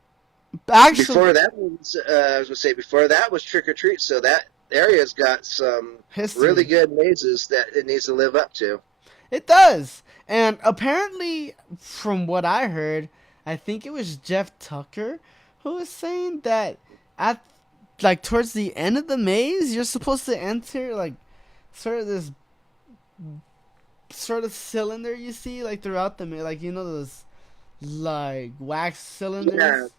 actually, before that was Trick or Treat, so that area's got some history. really good mazes that it needs to live up to. It does. And apparently, from what I heard, I think it was Jeff Tucker who was saying that at like towards the end of the maze, you're supposed to enter like sort of this sort of cylinder you see like throughout the maze, like you know those like wax Yeah. cylinders.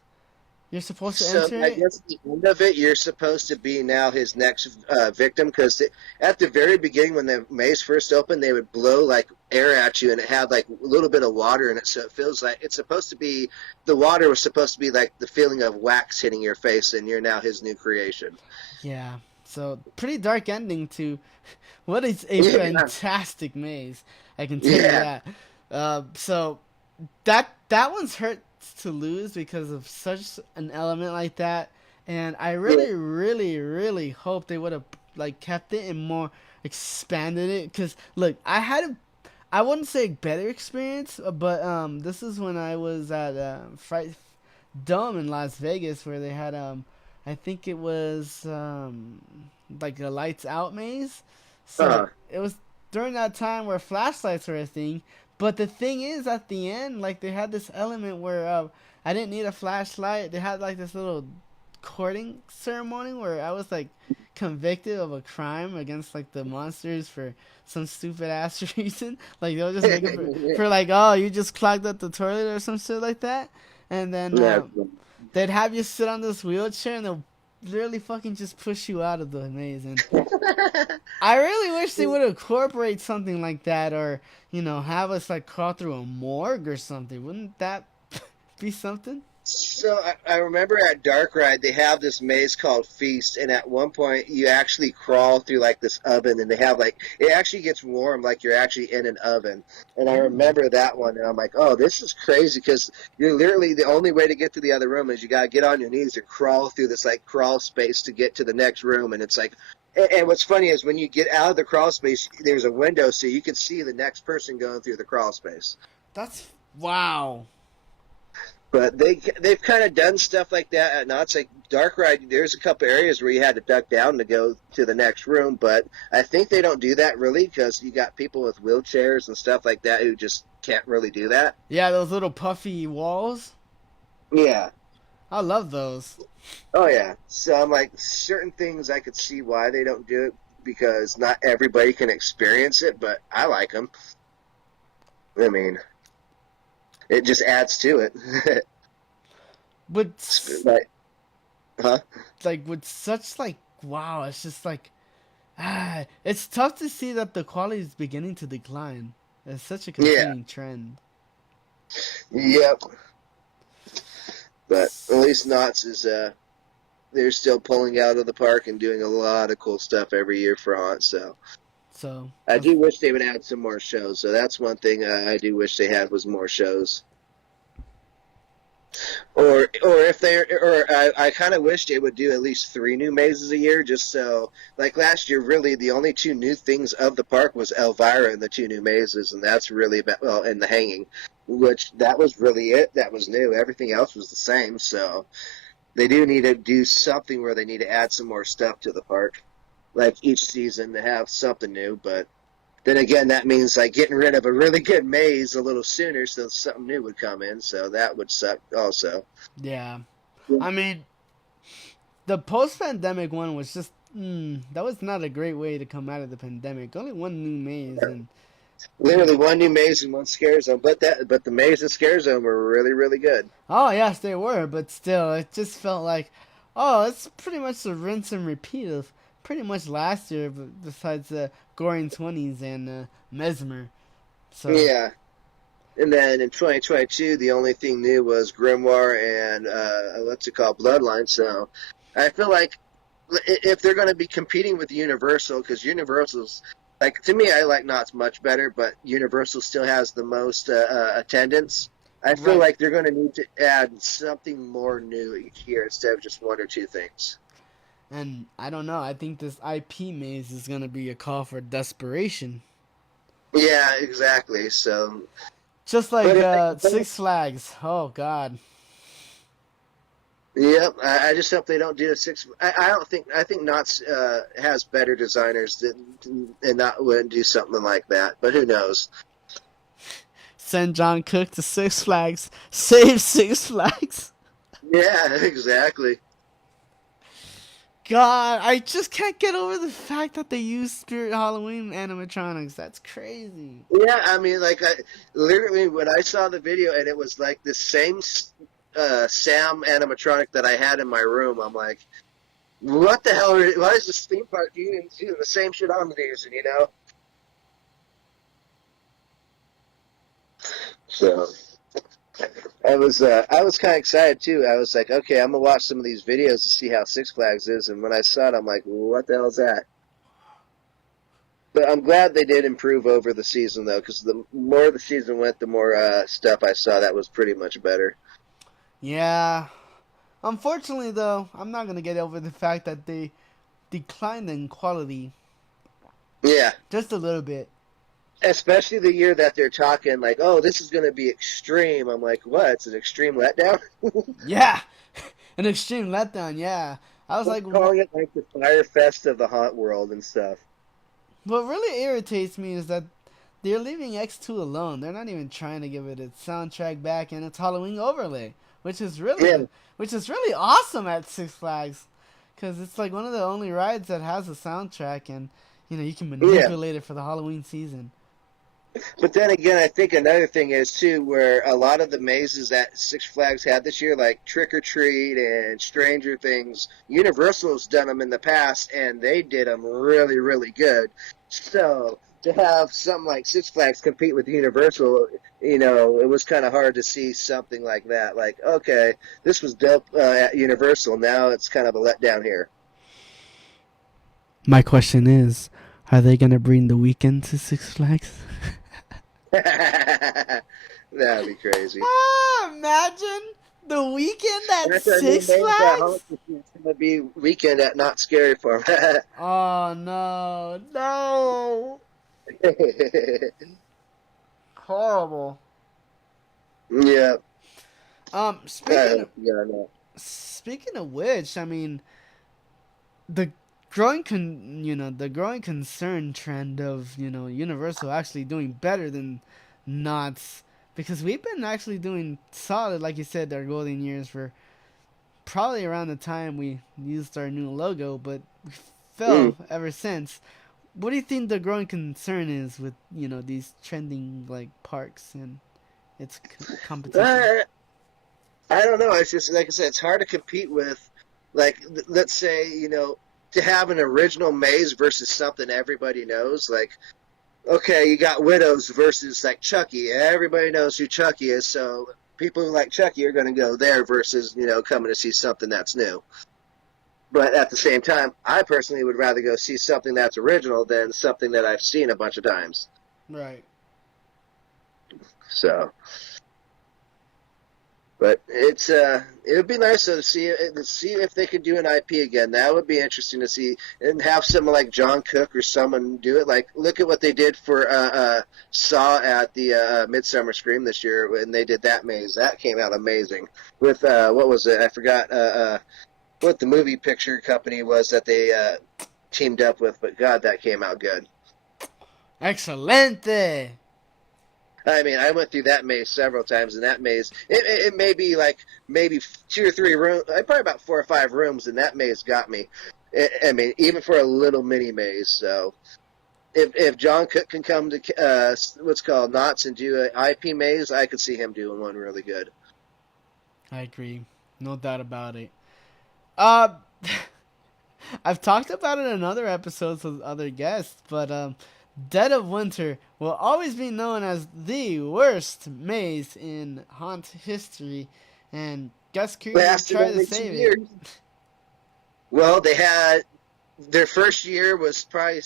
You're supposed to So enter I it. guess at the end of it, you're supposed to be now his next victim because at the very beginning, when the maze first opened, they would blow like air at you, and it had like a little bit of water in it, so it feels like it's supposed to be the water was supposed to be like the feeling of wax hitting your face, and you're now his new creation. Yeah. So pretty dark ending to what is a Yeah, fantastic maze. I can tell you yeah, that. So that one's hurt to lose because of such an element like that, and I yeah. really, really, really hope they would have like kept it and more expanded it. Cause look, I wouldn't say better experience, but this is when I was at Fright Dome in Las Vegas where they had I think it was like a lights out maze. So Uh, it was during that time where flashlights were a thing. But the thing is, at the end, like they had this element where I didn't need a flashlight. They had like this little courting ceremony where I was like convicted of a crime against like the monsters for some stupid ass reason. Like they'll just make it for like, oh, you just clogged up the toilet or some shit like that. And then yeah. they'd have you sit on this wheelchair and they'll literally fucking just push you out of the maze. And I really wish they would incorporate something like that, or have us like crawl through a morgue or something. Wouldn't that be something? So I remember at Dark Ride they have this maze called Feast, and at one point you actually crawl through like this oven, and they have like it actually gets warm, like you're actually in an oven. And I Ooh. remember that one, and I'm like, oh, this is crazy because you're literally the only way to get to the other room is you gotta get on your knees and crawl through this like crawl space to get to the next room, and it's like. And what's funny is when you get out of the crawl space, there's a window so you can see the next person going through the crawl space. That's wow. But they've kind of done stuff like that at Knott's. Like Dark Ride, there's a couple areas where you had to duck down to go to the next room, but I think they don't do that really because you got people with wheelchairs and stuff like that who just can't really do that. Yeah, those little puffy walls. Yeah. I love those. Oh yeah. So I'm like, certain things I could see why they don't do it because not everybody can experience it, but I like them. I mean, it just adds to it. But like, huh? like with such like wow, it's just like it's tough to see that the quality is beginning to decline. It's such a Yeah. continuing trend. Yep. But at least Knott's is they're still pulling out of the park and doing a lot of cool stuff every year for Haunt. So So I do wish they would add some more shows. So that's one thing I do wish they had was more shows. Or if they or I kind of wish they would do at least 3 new mazes a year, just so like last year, really the only 2 new things of the park was Elvira and the 2 new mazes, and that's really about well, and the hanging, which that was really it. That was new. Everything else was the same. So they do need to do something where they need to add some more stuff to the park, like each season to have something new. But then again, that means like getting rid of a really good maze a little sooner so something new would come in. So that would suck also. yeah, I mean the post-pandemic one was just that was not a great way to come out of the pandemic. Only one new maze, and Literally 1 new maze and 1 scare zone, but the maze and scare zone were really really good. oh yes, they were, but still, it just felt like, oh, it's pretty much a rinse and repeat of pretty much last year, but besides Goring 20s and Mesmer. So Yeah, and then in 2022, the only thing new was Grimoire and what's it called, Bloodline. So I feel like if they're going to be competing with Universal, because Universal's like to me, I like Knott's much better, but Universal still has the most attendance. I feel right, like they're going to need to add something more new each year instead of just 1 or 2 things. and I don't know. I think this IP maze is gonna be a call for desperation, Yeah, exactly. So, just like but if they, Six Flags. Oh God, Yep, I just hope they don't do a six. I don't think. I think Knott's has better designers and not wouldn't do something like that. But who knows? Send John Cook to Six Flags. Save Six Flags. Yeah, exactly. God, I just can't get over the fact that they use Spirit Halloween animatronics. That's crazy. Yeah, I mean, like, literally when I saw the video and it was like the same Sam animatronic that I had in my room, I'm like, what the hell? Why is this theme park doing the same shit I'm using? You know? So I was kind of excited too. I was like, okay, I'm gonna watch some of these videos to see how Six Flags is. And when I saw it, I'm like, what the hell is that? But I'm glad they did improve over the season though, because the more the season went, the more stuff I saw that was pretty much better. Yeah. Unfortunately, though, I'm not gonna get over the fact that they declined in quality Yeah, just a little bit. especially the year that they're talking like, oh, this is going to be extreme. I'm like, what? It's an extreme letdown. Yeah, an extreme letdown. Yeah, I was They're like, calling it like the Fire Fest of the haunt world and stuff. what really irritates me is that they're leaving X2 alone. They're not even trying to give it its soundtrack back and its Halloween overlay, which is Yeah, really, which is really awesome at Six Flags, because it's like one of the only rides that has a soundtrack, and you can yeah. manipulate it for the Halloween season. But then again, I think another thing is too, where a lot of the mazes that Six Flags had this year, like Trick or Treat and Stranger Things, Universal's done them in the past, and they did them really, really good. So to have something like Six Flags compete with Universal, it was kind of hard to see something like that. Like, okay, this was dope at Universal. Now it's kind of a letdown here. My question is, are they gonna bring the weekend to Six Flags? That'd be crazy. Imagine the weekend at That's our new Six name for Flags. host. It's going to be Weekend at Not Scary Farm. Oh no, no, horrible. Yeah. Um, speaking of, Yeah, no. speaking of which, I mean, the the growing concern trend of Universal actually doing better than Knott's, because we've been actually doing solid, like you said, our golden years were probably around the time we used our new logo, but we Mm. fell ever since. What do you think the growing concern is with these trending like parks and its competition? Uh, I don't know. It's just, like I said, it's hard to compete with, like, let's say, to have an original maze versus something everybody knows. Like, okay, you got Widows versus, like, Chucky. Everybody knows who Chucky is, so people who like Chucky are going to go there versus, coming to see something that's new. But at the same time, I personally would rather go see something that's original than something that I've seen a bunch of times. Right. So, but it would be nice to see if they could do an IP again. That would be interesting to see and have someone like John Cook or someone do it. Like, look at what they did for Saw at the Midsummer Scream this year when they did that maze. That came out amazing. With what was it? I forgot what the movie picture company was that they teamed up with, but God, that came out good. Excelente. I mean, I went through that maze several times, and that maze, it may be like maybe 2 or 3 rooms, probably about 4 or 5 rooms, and that maze got me. I mean, even for a little mini maze. So if John Cook can come to what's called Knott's and do an IP maze, I could see him doing one really good. I agree. No doubt about it. Uh, I've talked about it in other episodes with other guests, but Dead of Winter will always be known as the worst maze in haunt history, and Gus Creed Lasted tried to only save 2 years. it. Well, they had their first year was probably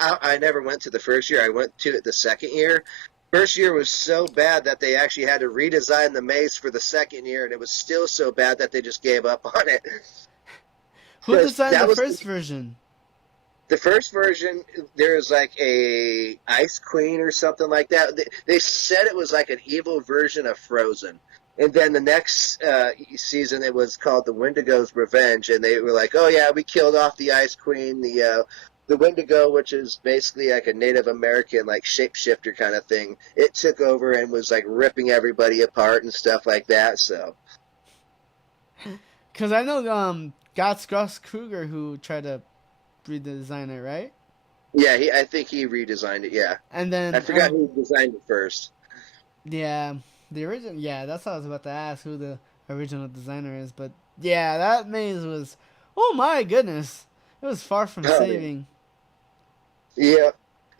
I never went to the first year. I went to it the second year. First year was so bad that they actually had to redesign the maze for the second year, and it was still so bad that they just gave up on it. Who Because designed that the was first version? the first version. There was like a Ice Queen or something like that. They said it was like an evil version of Frozen, And then the next season, it was called the Wendigo's Revenge, and they were like, "Oh yeah, we killed off the Ice Queen, the Wendigo, which is basically like a Native American like shapeshifter kind of thing. It took over and was like ripping everybody apart and stuff like that." So, Because I know Gus Kruger who tried to redesign it, right? yeah, I think he redesigned it. Yeah, And then I forgot who designed it first. yeah, the original. Yeah, that's what I was about to ask who the original designer is. But yeah, that maze was. Oh my goodness, it was far from saving. Yeah,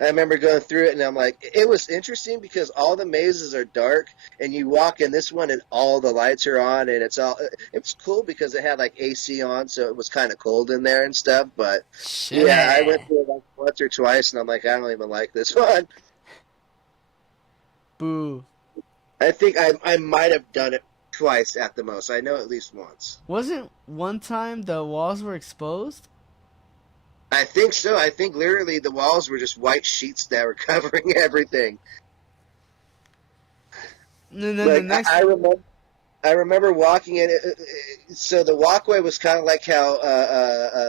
I remember going through it, and I'm like, it was interesting because all the mazes are dark, and you walk in this one, and all the lights are on, and it was cool because it had like AC on, so it was kind of cold in there and stuff. But yeah, I went through it like once or twice, and I'm like, I don't even like this one. Boo. I think I might have done it twice at the most. I know at least once. Wasn't one time the walls were exposed? I think so. I think literally the walls were just white sheets that were covering everything. And then the next... I remember walking in. So the walkway was kind of like how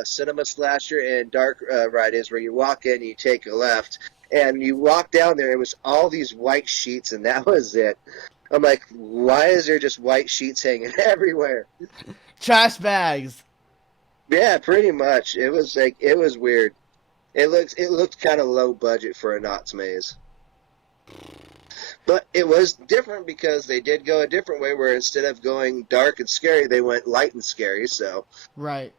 Cinema Slasher and Dark Ride is, where you walk in, you take a left, and you walk down there. It was all these white sheets, and that was it. I'm like, why is there just white sheets hanging everywhere? Trash bags. Yeah, pretty much. It was weird. It looked kind of low budget for a Knott's maze. But it was different because they did go a different way where instead of going dark and scary, they went light and scary, so. Right.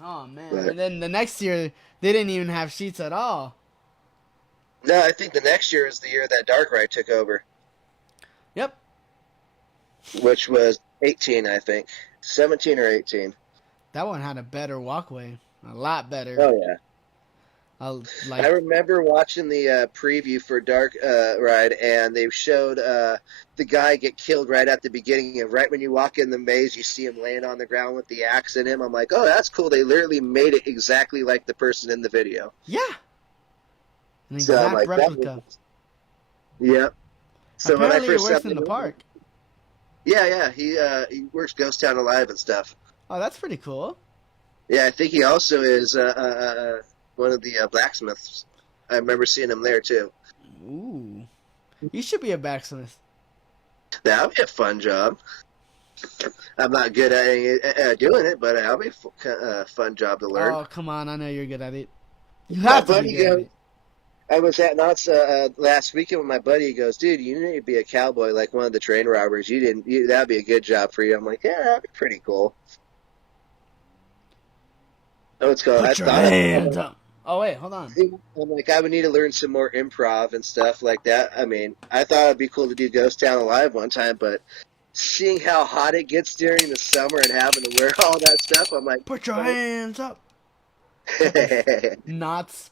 Oh, man. But, and then the next year, they didn't even have sheets at all. No, I think the next year is the year that Dark Ride took over. Yep. Which was 18, I think. 17 or 18. That one had a better walkway. A lot better. Oh, yeah. I remember watching the preview for Dark Ride, and they showed the guy get killed right at the beginning, and right when you walk in the maze, you see him laying on the ground with the axe in him. I'm like, oh, that's cool. They literally made it exactly like the person in the video. Yeah. An exact replica. Yep. So apparently when I first he works in the park. Yeah. He works Ghost Town Alive and stuff. Oh, that's pretty cool. Yeah, I think he also is one of the blacksmiths. I remember seeing him there, too. Ooh. You should be a blacksmith. That would be a fun job. I'm not good at doing it, but that'll be a fun job to learn. Oh, come on. I know you're good at it. You have to be good at it. I was at Knott's last weekend with my buddy. He goes, dude, you need to be a cowboy like one of the train robbers. That'd be a good job for you. I'm like, yeah, that'd be pretty cool. Oh, it's called. Put your hands up. Oh, wait, hold on. I'm like, I would need to learn some more improv and stuff like that. I mean, I thought it'd be cool to do Ghost Town Alive one time, but seeing how hot it gets during the summer and having to wear all that stuff, I'm like, put your hands up. Knott's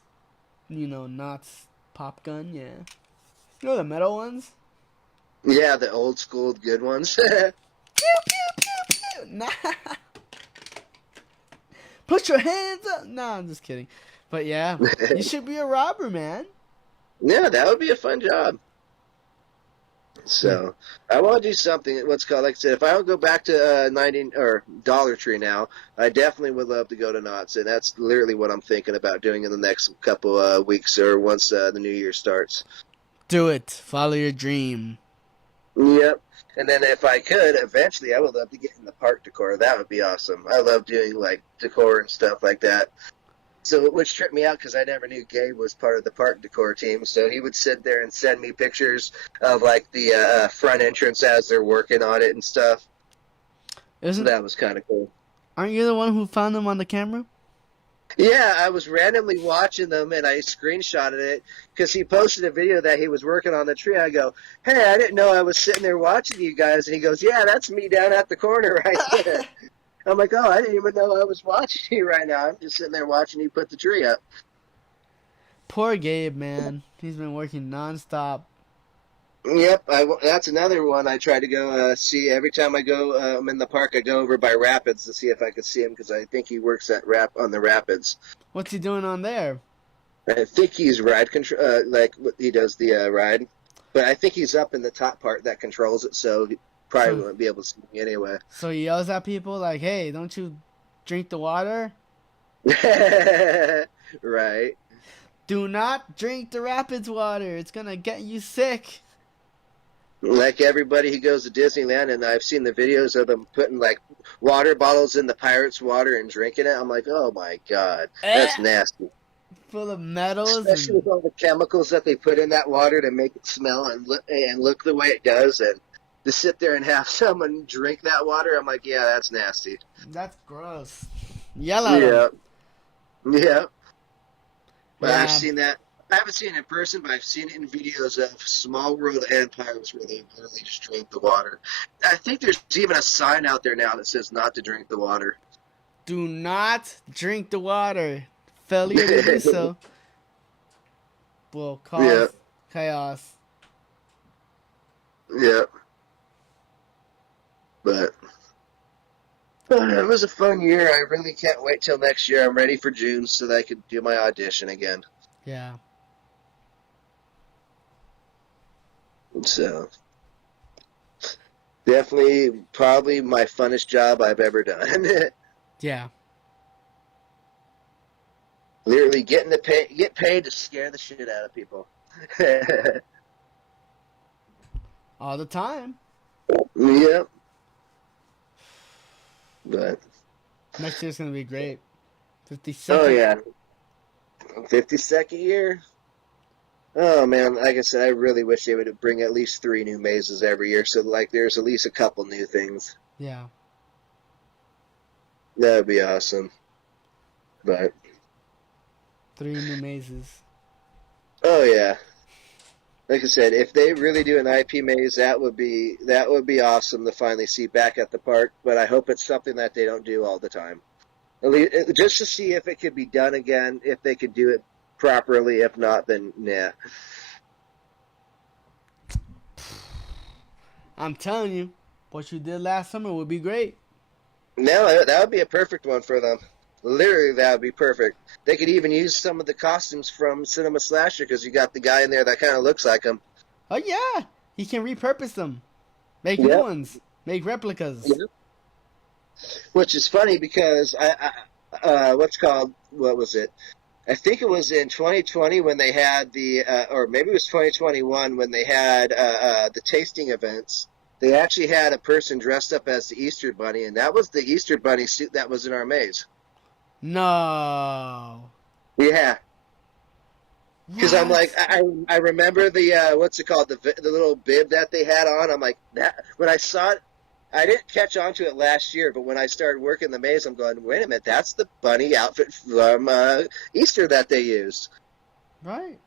pop gun, yeah. You know the metal ones? Yeah, the old school good ones. Pew, pew, pew, pew. Nah. Put your hands up. No, I'm just kidding. But yeah, you should be a robber, man. Yeah, that would be a fun job. So, I want to do something, what's called, like I said, if I don't go back to 90 or Dollar Tree now, I definitely would love to go to Knott's, and that's literally what I'm thinking about doing in the next couple weeks or once the new year starts. Do it. Follow your dream. Yep. And then if I could, eventually, I would love to get in the park decor. That would be awesome. I love doing, like, decor and stuff like that. So, which tripped me out because I never knew Gabe was part of the park decor team. So he would sit there and send me pictures of like the front entrance as they're working on it and stuff. So that was kind of cool. Aren't you the one who found them on the camera? Yeah, I was randomly watching them and I screenshotted it because he posted a video that he was working on the tree. I go, hey, I didn't know I was sitting there watching you guys. And he goes, yeah, that's me down at the corner right there. I'm like, oh, I didn't even know I was watching you right now. I'm just sitting there watching you put the tree up. Poor Gabe, man. He's been working nonstop. Yep, that's another one I try to go see. Every time I go, I'm in the park, I go over by Rapids to see if I could see him because I think he works on the Rapids. What's he doing on there? I think he's ride control, like he does the ride, but I think he's up in the top part that controls it, so he probably So wouldn't be able to see me anyway. so he yells at people like, "Hey, don't you drink the water? Right. Do not drink the rapids water. It's gonna get you sick." Like everybody who goes to Disneyland, and I've seen the videos of them putting like water bottles in the pirates' water and drinking it. I'm like, oh my god, that's Eh, nasty. full of metals Especially and with all the chemicals that they put in that water to make it smell and look the way it does, and to sit there and have someone drink that water, I'm like, yeah, that's nasty. that's gross. Yell at them. Yeah, yeah. But I've Yeah. seen that. I haven't seen it in person, but I've seen it in videos of Small World and Pirates where they literally just drink the water. I think there's even a sign out there now that says not to drink the water. Do not drink the water. Failure to do so will Yeah, cause chaos. yeah. But it was a fun year. I really can't wait till next year. I'm ready for June so that I can do my audition again. Yeah. So definitely, probably my funnest job I've ever done. Yeah. Literally get paid to scare the shit out of people. All the time. Yep. But Next year's gonna be great. 52nd. oh yeah, 52nd year. Oh man, like I said, I really wish they would bring at least 3 new mazes every year, so like there's at least a couple new things. Yeah. That would be awesome. But 3 new mazes. oh yeah, like I said, if they really do an IP maze, that would be awesome to finally see back at the park. But I hope it's something that they don't do all the time. At least, just to see if it could be done again, if they could do it properly. If not, then nah. I'm telling you, what you did last summer would be great. No, that would be a perfect one for them. Literally, that would be perfect. They could even use some of the costumes from Cinema Slasher because you got the guy in there that kind of looks like him. Oh yeah, he can repurpose them, make new Yep. ones, make replicas. Yep. Which is funny because what was it? I think it was in 2020 when they had or maybe it was 2021 when they had the tasting events. They actually had a person dressed up as the Easter Bunny, and that was the Easter Bunny suit that was in our maze. No. Yeah, because I'm What? like, I remember the what's it called, the little bib that they had on. I'm like, that when I saw it, I didn't catch on to it last year, but when I started working the maze, I'm going, wait a minute, that's the bunny outfit from Easter that they used. Right.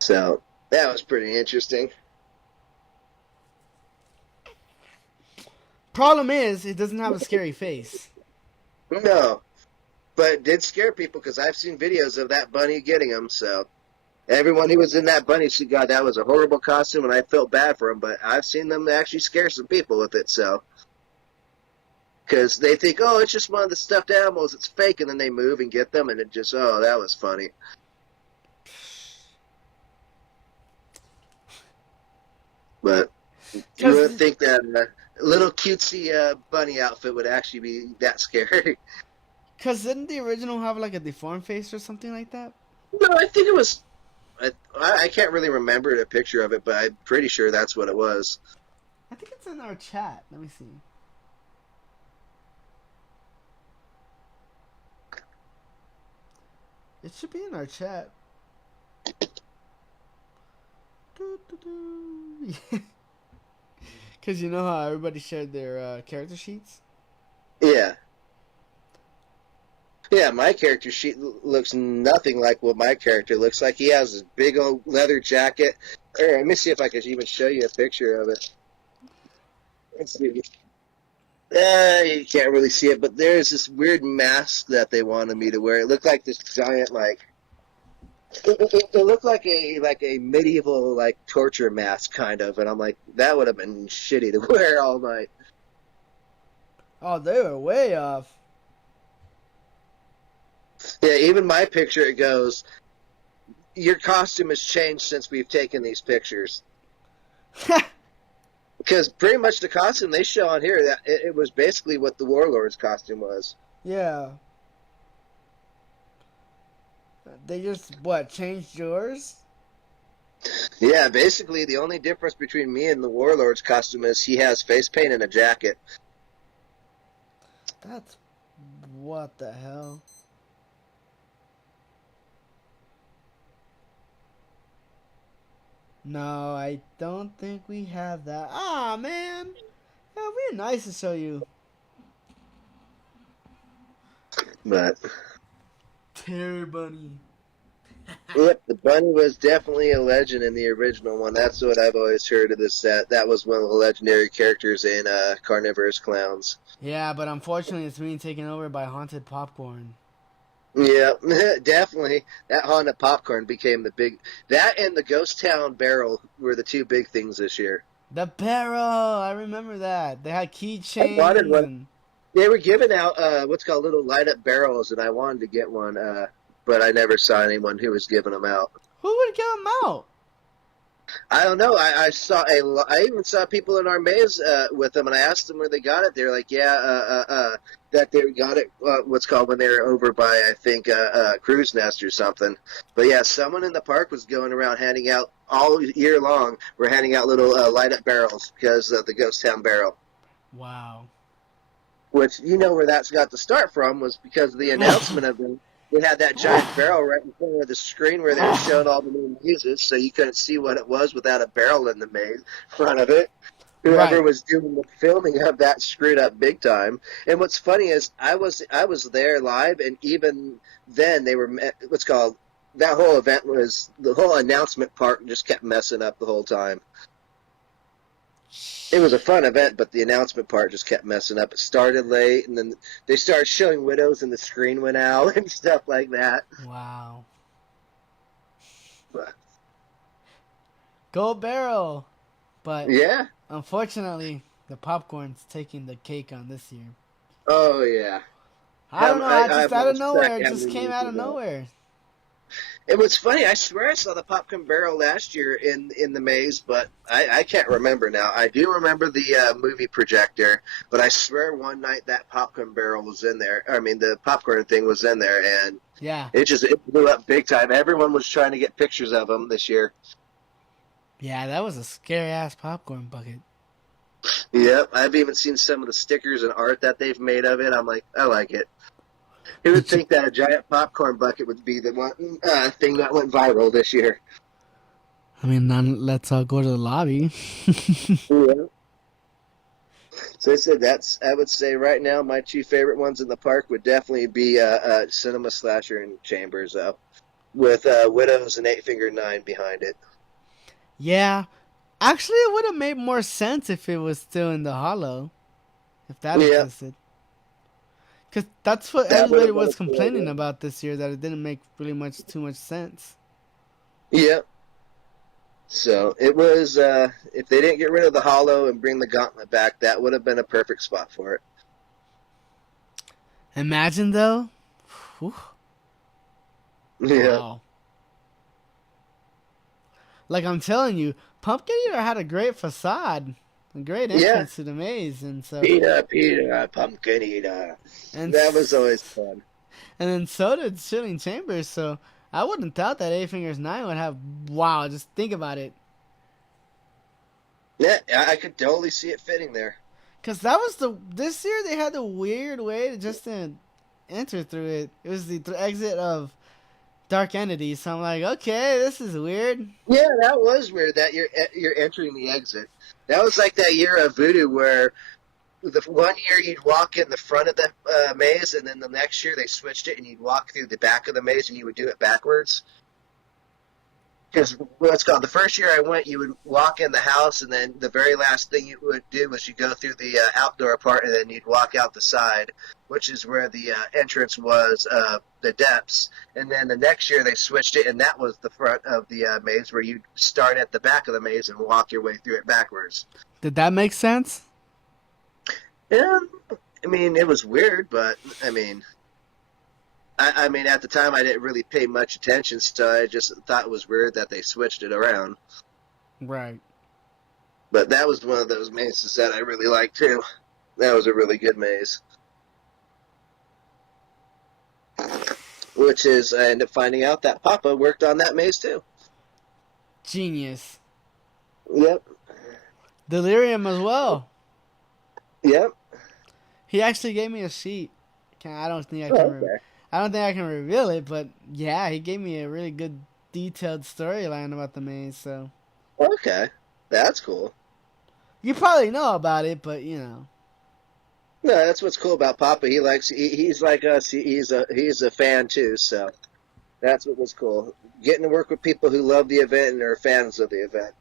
So that was pretty interesting. Problem is, it doesn't have a scary face. No, but it did scare people because I've seen videos of that bunny getting them. So everyone who was in that bunny suit, God, that was a horrible costume, and I felt bad for them. But I've seen them actually scare some people with it. So because they think, oh, it's just one of the stuffed animals, it's fake, and then they move and get them, and it just, oh, that was funny. But you wouldn't think that a little cutesy bunny outfit would actually be that scary. Because didn't the original have like a deformed face or something like that? No, I think it was. I can't really remember the picture of it, but I'm pretty sure that's what it was. I think it's in our chat. Let me see. It should be in our chat. Because you know how everybody shared their character sheets? Yeah. Yeah, my character sheet looks nothing like what my character looks like. He has this big old leather jacket. Here, let me see if I can even show you a picture of it. Let's see. You can't really see it, but there's this weird mask that they wanted me to wear. It looked like this giant, like it looked like a medieval like torture mask kind of, and I'm like, that would have been shitty to wear all night. Oh, they were way off. Yeah, even my picture, it goes, your costume has changed since we've taken these pictures. Because pretty much the costume they show on here, that it was basically what the Warlord's costume was. Yeah. They just, what, changed yours? Yeah, basically the only difference between me and the Warlord's costume is he has face paint and a jacket. That's, what the hell? No, I don't think we have that. Ah, man. Yeah, we're nice to show you. But Terror Bunny. yep, the bunny was definitely a legend in the original one. That's what I've always heard of this set. That was one of the legendary characters in Carnivorous Clowns. Yeah, but unfortunately it's being taken over by Haunted Popcorn. Yeah, definitely. That Haunted Popcorn became the big. That and the Ghost Town Barrel were the two big things this year. The barrel! I remember that. They had I wanted keychains one. and... They were giving out what's called little light up barrels, and I wanted to get one, but I never saw anyone who was giving them out. Who would give them out? I don't know. I even saw people in our maze with them, and I asked them where they got it. They're like, yeah, that they got it. What's called when they were over by I think Cruise Nest or something. But yeah, someone in the park was going around handing out all year long. We're handing out little light up barrels because of the Ghost Town Barrel. Wow. Which you know where that's got to start from was because of the announcement of them. They had that giant barrel right in front of the screen where they were showing all the new mazes, so you couldn't see what it was without a barrel in the maze in front of it. Whoever was doing the filming of that screwed up big time. And what's funny is I was there live, and even then they were what's called that whole event was the whole announcement part just kept messing up the whole time. It was a fun event, but the announcement part just kept messing up. It started late, and then they started showing widows, and the screen went out and stuff like that. Wow. But, Go barrel! But yeah. unfortunately, the popcorn's taking the cake on this year. Oh, yeah. I don't know, just out of nowhere. It Second, just came out of nowhere. It was funny. I swear I saw the popcorn barrel last year in the maze, but I can't remember now. I do remember the movie projector, but I swear one night that popcorn barrel was in there. I mean, the popcorn thing was in there, and Yeah. it blew up big time. Everyone was trying to get pictures of them this year. Yeah, that was a scary-ass popcorn bucket. Yep, I've even seen some of the stickers and art that they've made of it. I'm like, I like it. Who would think that a giant popcorn bucket would be the one thing that went viral this year? I mean, now let's all go to the lobby. Yeah. So I said I would say right now my two favorite ones in the park would definitely be Cinema Slasher and Chambers, with Widows and Eight Finger Nine behind it. Yeah. Actually, it would have made more sense if it was still in the hollow. If that existed. Because that's what everybody was complaining about this year, that it didn't make really too much sense. Yep. So it was, if they didn't get rid of the hollow and bring the gauntlet back, that would have been a perfect spot for it. Imagine, though. Whew. Yeah. Wow. Like I'm telling you, Pumpkin Eater had a great facade. A great entrance to the maze, and so Peter, Pumpkin Eater. And that was always fun. And then so did Chilling Chambers, so I wouldn't doubt that Eight Fingers 9 would have, wow, just think about it. Yeah, I could totally see it fitting there. Because that was this year they had the weird way to enter through it. It was the exit of Dark Entity, so I'm like, okay, this is weird. Yeah, that was weird that you're entering the exit. That was like that year of Voodoo where the one year you'd walk in the front of the maze, and then the next year they switched it and you'd walk through the back of the maze and you would do it backwards. Because what's called the first year I went, you would walk in the house, and then the very last thing you would do was you go through the outdoor part, and then you'd walk out the side, which is where the entrance was, the depths. And then the next year they switched it, and that was the front of the maze, where you start at the back of the maze and walk your way through it backwards. Did that make sense? Yeah, I mean, it was weird, but I mean, I mean, at the time, I didn't really pay much attention, so I just thought it was weird that they switched it around. Right. But that was one of those mazes that I really liked, too. That was a really good maze. Which is, I ended up finding out that Papa worked on that maze, too. Genius. Yep. Delirium as well. Yep. He actually gave me a sheet. I don't think I Oh, can. okay. I don't think I can reveal it, but yeah, he gave me a really good, detailed storyline about the maze. So Okay. That's cool. you probably know about it, but you know. No, that's what's cool about Papa. He's like us. He's a fan too. So that's what was cool. Getting to work with people who love the event and are fans of the event.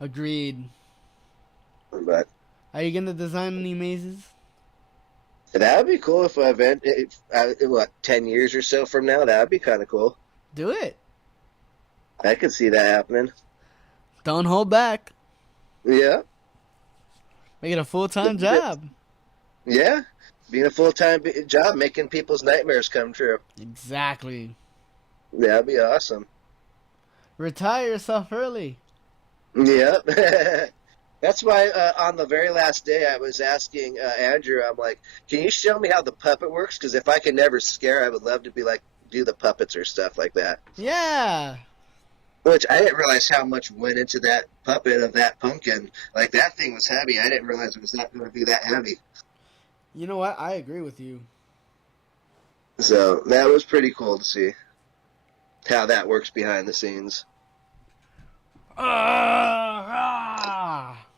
Agreed. But Are you gonna design any mazes? that would be cool if an event, what, 10 years or so from now, that would be kind of cool. Do it. I could see that happening. Don't hold back. Yeah. Make it a full-time job. Yeah. Being a full-time job, making people's nightmares come true. Exactly. That'd be awesome. Retire yourself early. Yep. That's why on the very last day I was asking Andrew, I'm like, can you show me how the puppet works? Because if I can never scare, I would love to be like, do the puppets or stuff like that. Yeah. Which I didn't realize how much went into that puppet of that pumpkin. Like, that thing was heavy. I didn't realize it was not going to be that heavy. You know what? I agree with you. So that was pretty cool to see how that works behind the scenes.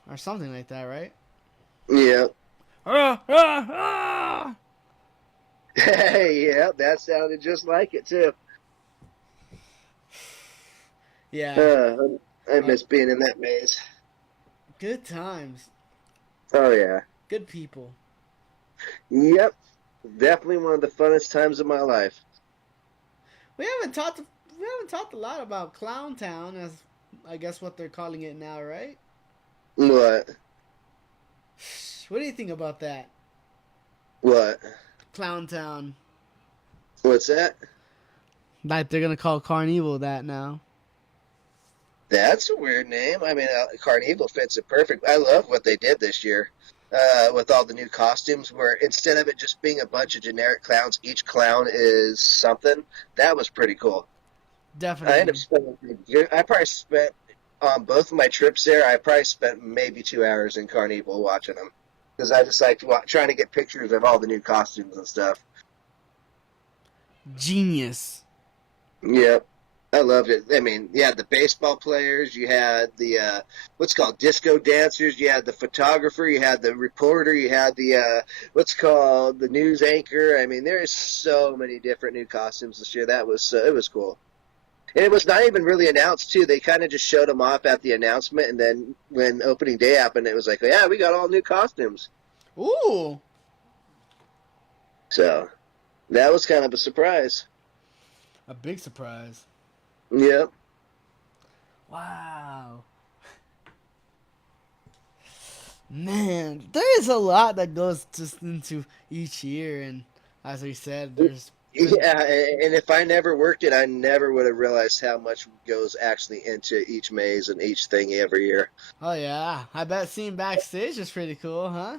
Or something like that, right? Yeah. Yeah, that sounded just like it, too. Yeah. I miss being in that maze. Good times. Oh, yeah. Good people. Yep. Definitely one of the funnest times of my life. We haven't talked a lot about Clown Town, as I guess what they're calling it now, right? What? What do you think about that? What? Clown Town. What's that? Like they're gonna call Carnival that now. That's a weird name. I mean, Carnival fits it perfect. I love what they did this year with all the new costumes, where instead of it just being a bunch of generic clowns, each clown is something. That was pretty cool. Definitely. I ended up I probably spent, on both of my trips there, I probably spent maybe 2 hours in Carnival watching them. Because I just liked trying to get pictures of all the new costumes and stuff. Genius. Yep. I loved it. I mean, you had the baseball players, you had the what's called disco dancers, you had the photographer, you had the reporter, you had the what's called the news anchor. I mean, there's so many different new costumes this year. That was it was cool, and it was not even really announced too. They kind of just showed them off at the announcement, and then when opening day happened, it was like, yeah, we got all new costumes. Ooh. So that was kind of a surprise. A big surprise. Yep. Wow. Man, there is a lot that goes just into each year, and as we said, there's... Yeah, and if I never worked it, I never would have realized how much goes actually into each maze and each thing every year. Oh, yeah. I bet seeing backstage is pretty cool, huh?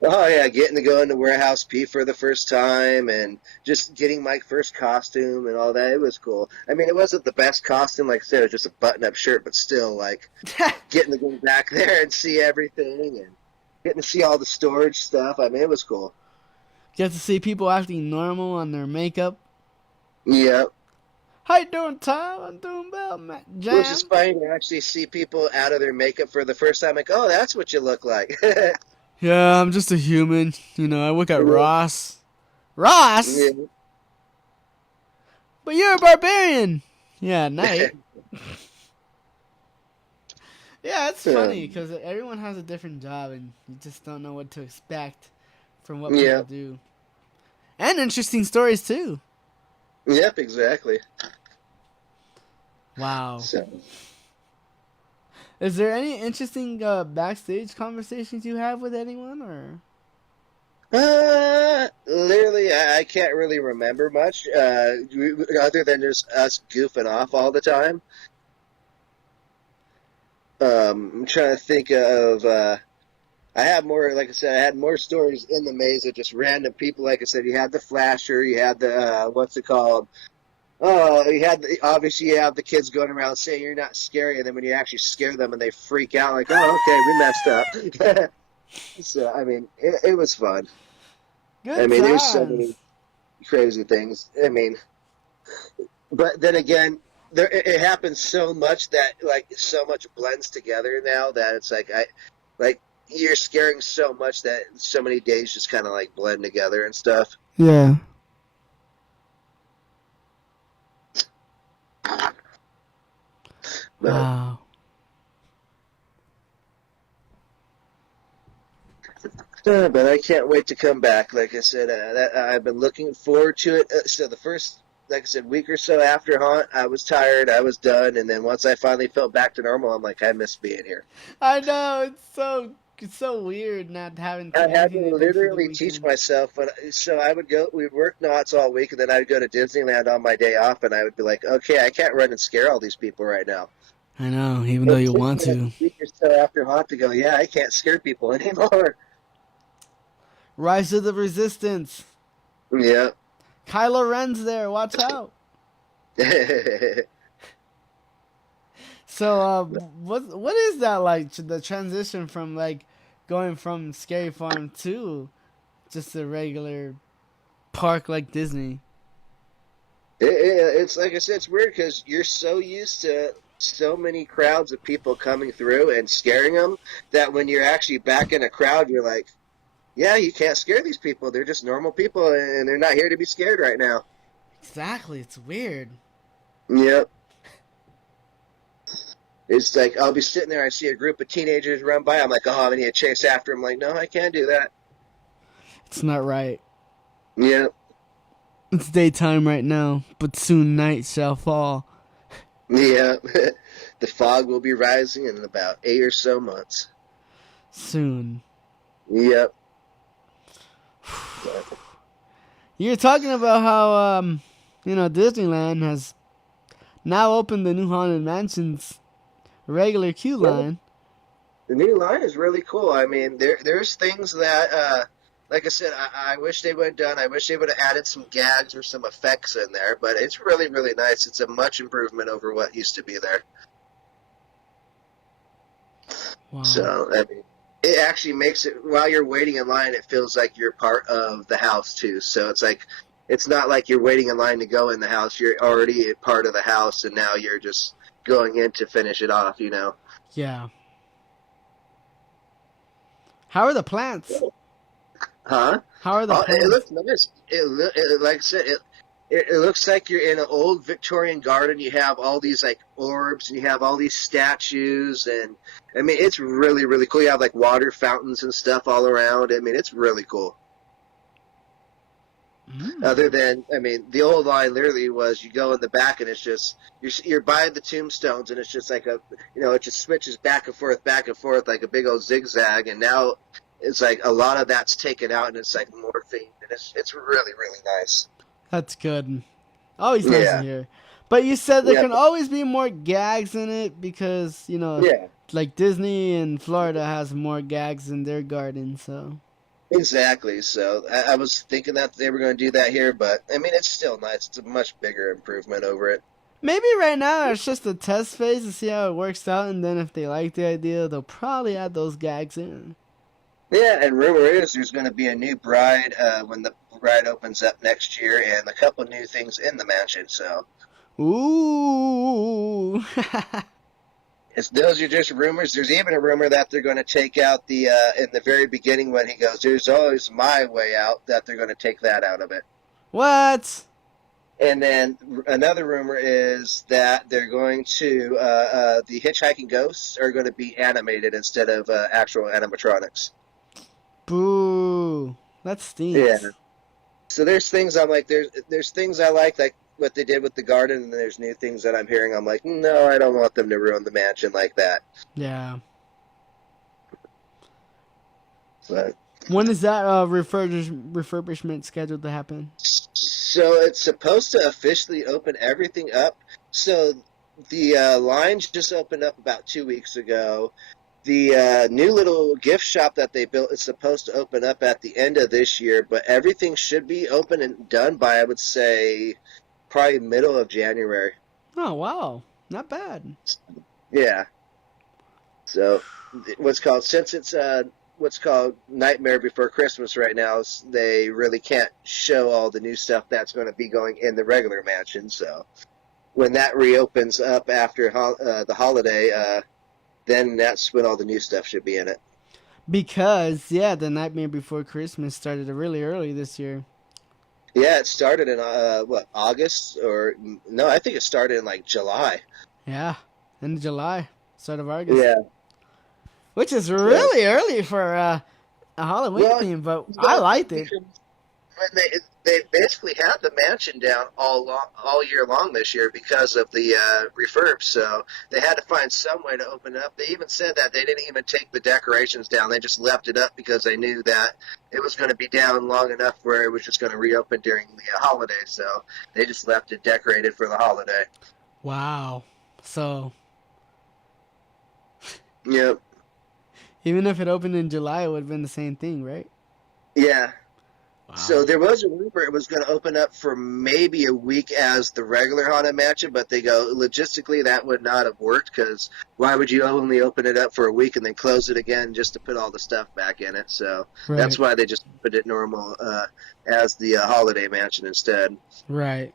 Oh, yeah, getting to go into Warehouse P for the first time and just getting my first costume and all that, it was cool. I mean, it wasn't the best costume, like I said, it was just a button-up shirt, but still, like, getting to go back there and see everything and getting to see all the storage stuff, I mean, it was cool. Get to see people acting normal on their makeup. Yep. How you doing, Tom? I'm doing well, Matt. Jam. Which is funny to actually see people out of their makeup for the first time, like, oh, that's what you look like. Yeah, I'm just a human. You know, I work at Ross. Ross? Yeah. But you're a barbarian. Yeah, at night. Yeah, it's funny because everyone has a different job and you just don't know what to expect from what people do. And interesting stories, too. Yep, exactly. Wow. So. Is there any interesting backstage conversations you have with anyone, or? Literally, I can't really remember much, other than just us goofing off all the time. I'm trying to think of. I have more, like I said, I had more stories in the maze of just random people. Like I said, you had the flasher, you had the what's it called? Oh, obviously you have the kids going around saying you're not scary, and then when you actually scare them and they freak out, like, oh, okay, we messed up. So I mean, it was fun. I Good mean, there's so times. many crazy things. I mean, but then again, it happens so much that like so much blends together now that it's like like you're scaring so much that so many days just kind of like blend together and stuff. Yeah. But Wow. but I can't wait to come back. Like I said, I've been looking forward to it. So the first, like I said, week or so after Haunt, I was tired, I was done, and then once I finally felt back to normal, I'm like, I miss being here. I know it's so weird not having I had anything to to do for the literally teach weekend. myself. So I would go, we'd work knots all week, and then I'd go to Disneyland on my day off, and I would be like, okay, I can't run and scare all these people right now. I know, even though It you took want me like to. a week or so after Haunt to go, yeah, I can't scare people anymore. Rise of the Resistance. Yeah. Kylo Ren's there. Watch out. So, what is that like? The transition from like going from Scary Farm to just a regular park like Disney. It's like I said, it's weird because you're so used to so many crowds of people coming through and scaring them that when you're actually back in a crowd, you're like, yeah, you can't scare these people. They're just normal people and they're not here to be scared right now. Exactly. It's weird. Yep. It's like I'll be sitting there, I see a group of teenagers run by. I'm like, oh, I need to chase after them. Like, no, I can't do that. It's not right. Yep. It's daytime right now, but soon night shall fall. Yep. The fog will be rising in about 8 or so months. Soon. Yep. You're talking about how Disneyland has now opened the new Haunted Mansion's regular queue Yeah, line. the new line is really cool. I mean, there's things that, like I said, I wish they would have done. I wish they would have added some gags or some effects in there, but it's really, really nice. It's a much improvement over what used to be there. Wow. So, I mean, it actually makes it, while you're waiting in line, it feels like you're part of the house, too. So it's like, it's not like you're waiting in line to go in the house. You're already a part of the house, and now you're just going in to finish it off, you know? Yeah. How are the plants? Huh? How are the Oh, it plants? looks nice. Like I said, it looks like you're in an old Victorian garden. You have all these like orbs, and you have all these statues, and I mean, it's really, really cool. You have like water fountains and stuff all around. I mean, it's really cool. Other Mm. than, I mean, the old line literally was you go in the back, and it's just you're by the tombstones, and it's just like it just switches back and forth like a big old zigzag, and now it's like a lot of that's taken out, and it's like morphine, and it's really, really nice. That's good. Always nice to Yeah, hear. But you said there yeah, can always be more gags in it because, yeah, like Disney and Florida has more gags in their garden, so. exactly. So I was thinking that they were going to do that here, but I mean, it's still nice. It's a much bigger improvement over it. Maybe right now it's just a test phase to see how it works out, and then if they like the idea, they'll probably add those gags in. Yeah, and rumor is there's going to be a new bride when the bride opens up next year, and a couple new things in the mansion. So Ooh. those are just rumors. There's even a rumor that they're going to take out the in the very beginning when he goes, "There's always my way out." That they're going to take that out of it. What? And then another rumor is that they're going to the hitchhiking ghosts are going to be animated instead of actual animatronics. Boo. That Yeah. stinks. So there's things I'm like, there's things I like what they did with the garden, and there's new things that I'm hearing. I'm like, no, I don't want them to ruin the mansion like that. Yeah. But When is that refurbishment scheduled to happen? So it's supposed to officially open everything up. So the lines just opened up about 2 weeks ago. The new little gift shop that they built is supposed to open up at the end of this year, but everything should be open and done by, I would say, probably middle of January. Oh, wow. Not bad. Yeah. So since it's what's called Nightmare Before Christmas right now, they really can't show all the new stuff that's going to be going in the regular mansion. So when that reopens up after the holiday, then that's when all the new stuff should be in it. Because, yeah, the Nightmare Before Christmas started really early this year. Yeah, it started in August, or no, I think it started in like July. Yeah, end of July, start of August. Yeah, which is really early for a Halloween theme, but I liked it. When they basically had the mansion down all year long this year because of the refurb, so they had to find some way to open it up. They even said that they didn't even take the decorations down; they just left it up because they knew that it was going to be down long enough where it was just going to reopen during the holiday. So they just left it decorated for the holiday. Wow! So, yep. Even if it opened in July, it would have been the same thing, right? Yeah. Wow. So there was a rumor it was going to open up for maybe a week as the regular Haunted Mansion, but they go, logistically, that would not have worked because why would you only open it up for a week and then close it again just to put all the stuff back in it? So that's why they just put it normal as the Holiday Mansion instead. Right.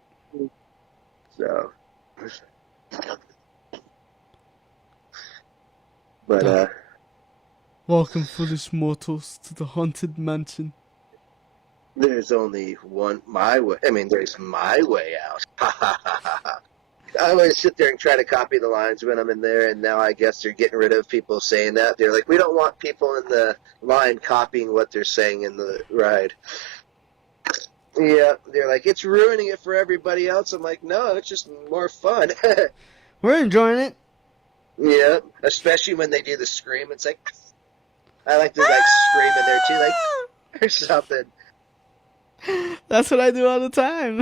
So. But, welcome, foolish mortals, to the Haunted Mansion. There's only one my way. I mean, there's my way out. I always sit there and try to copy the lines when I'm in there, and now I guess they're getting rid of people saying that. They're like, we don't want people in the line copying what they're saying in the ride. Yeah, they're like, it's ruining it for everybody else. I'm like, no, it's just more fun. We're enjoying it. Yeah, especially when they do the scream. It's like, I like to like scream in there too, like, or something. That's what I do all the time.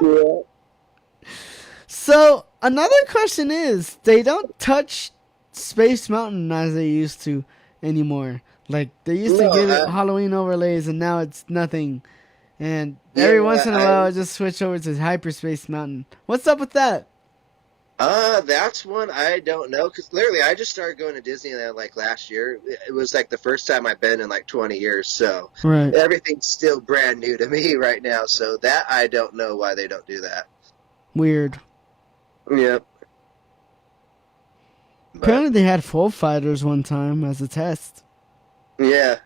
Yeah. So, another question is, they don't touch Space Mountain as they used to anymore. Like, they used to give it Halloween overlays, and now it's nothing. And every once in a while, I just switch over to Hyperspace Mountain. What's up with that? That's one I don't know, because literally I just started going to Disneyland like last year. It was like the first time I've been in like 20 years, so everything's still brand new to me right now, so that I don't know why they don't do that. Weird. Yep. Apparently they had Full Fighters one time as a test. Yeah.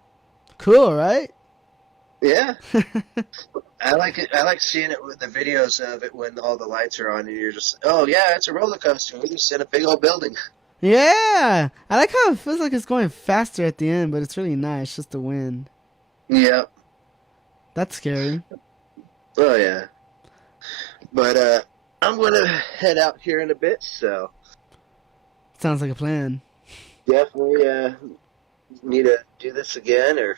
Cool, right? Yeah. I like it. I like seeing it with the videos of it when all the lights are on and you're just, oh yeah, it's a roller coaster. We're just in a big old building. Yeah. I like how it feels like it's going faster at the end, but it's really nice just the wind. Yeah. That's scary. Oh yeah. But I'm gonna head out here in a bit, so sounds like a plan. Definitely need to do this again, or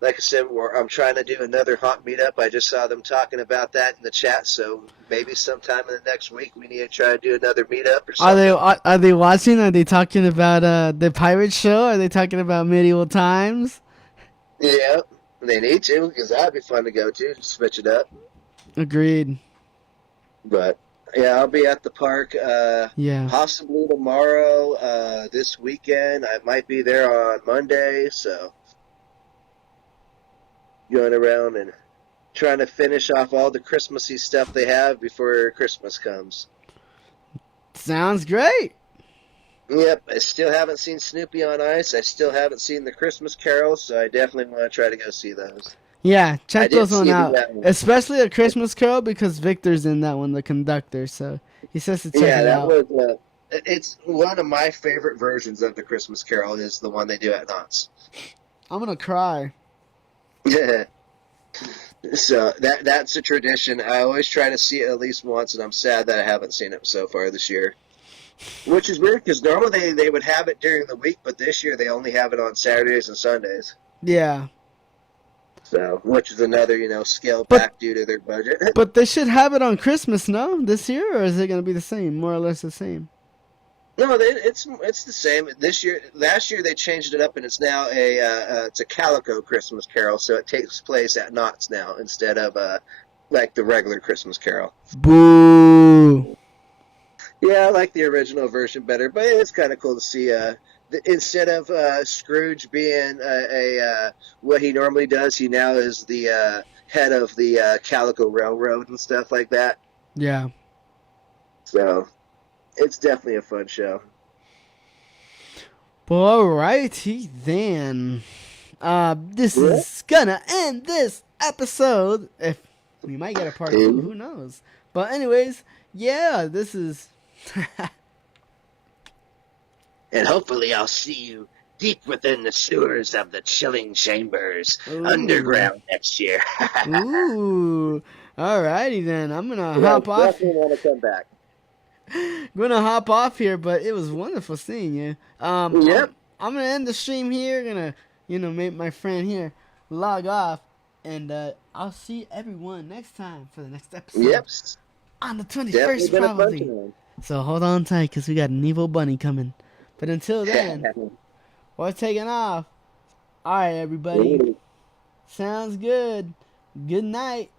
like I said, I'm trying to do another haunt meetup. I just saw them talking about that in the chat, so maybe sometime in the next week we need to try to do another meetup or something. Are they watching? Are they talking about the pirate show? Are they talking about medieval times? Yeah, they need to, because that'd be fun to go to, switch it up. Agreed. But yeah, I'll be at the park yeah, possibly tomorrow, this weekend. I might be there on Monday, so going around and trying to finish off all the Christmassy stuff they have before Christmas comes. Sounds great. Yep, I still haven't seen Snoopy on Ice. I still haven't seen the Christmas Carols, so I definitely want to try to go see those. Yeah, check those one out. Especially A Christmas Carol, because Victor's in that one, the conductor, so he says to check it out. Yeah, that was it's one of my favorite versions of the Christmas Carol is the one they do at Knott's. I'm going to cry. Yeah. So that's a tradition. I always try to see it at least once, and I'm sad that I haven't seen it so far this year. Which is weird, because normally they would have it during the week, but this year they only have it on Saturdays and Sundays. Yeah. So, which is another, scale But back due to their budget. but they should have it on Christmas, no? This year, or is it gonna be the same, more or less the same? No, it's the same this year. Last year they changed it up, and it's now it's a Calico Christmas Carol, so it takes place at Knott's now instead of like the regular Christmas Carol. Boo! Yeah, I like the original version better, but it's kind of cool to see. Instead of Scrooge being what he normally does, he now is the head of the Calico Railroad and stuff like that. Yeah. So it's definitely a fun show. Well, alrighty then. This is gonna end this episode. If we might get a part 2, who knows? But anyways, yeah, this is. And hopefully I'll see you deep within the sewers of the chilling chambers underground next year. Ooh. Alrighty then. I'm gonna hop off. Definitely want to come back. Gonna hop off here, but it was wonderful seeing you. Yep. I'm gonna end the stream here. Gonna, make my friend here log off, and I'll see everyone next time for the next episode. Yep. On the 21st, probably. So hold on tight, because we got an evil bunny coming. But until then, we're taking off. All right, everybody. Sounds good. Good night.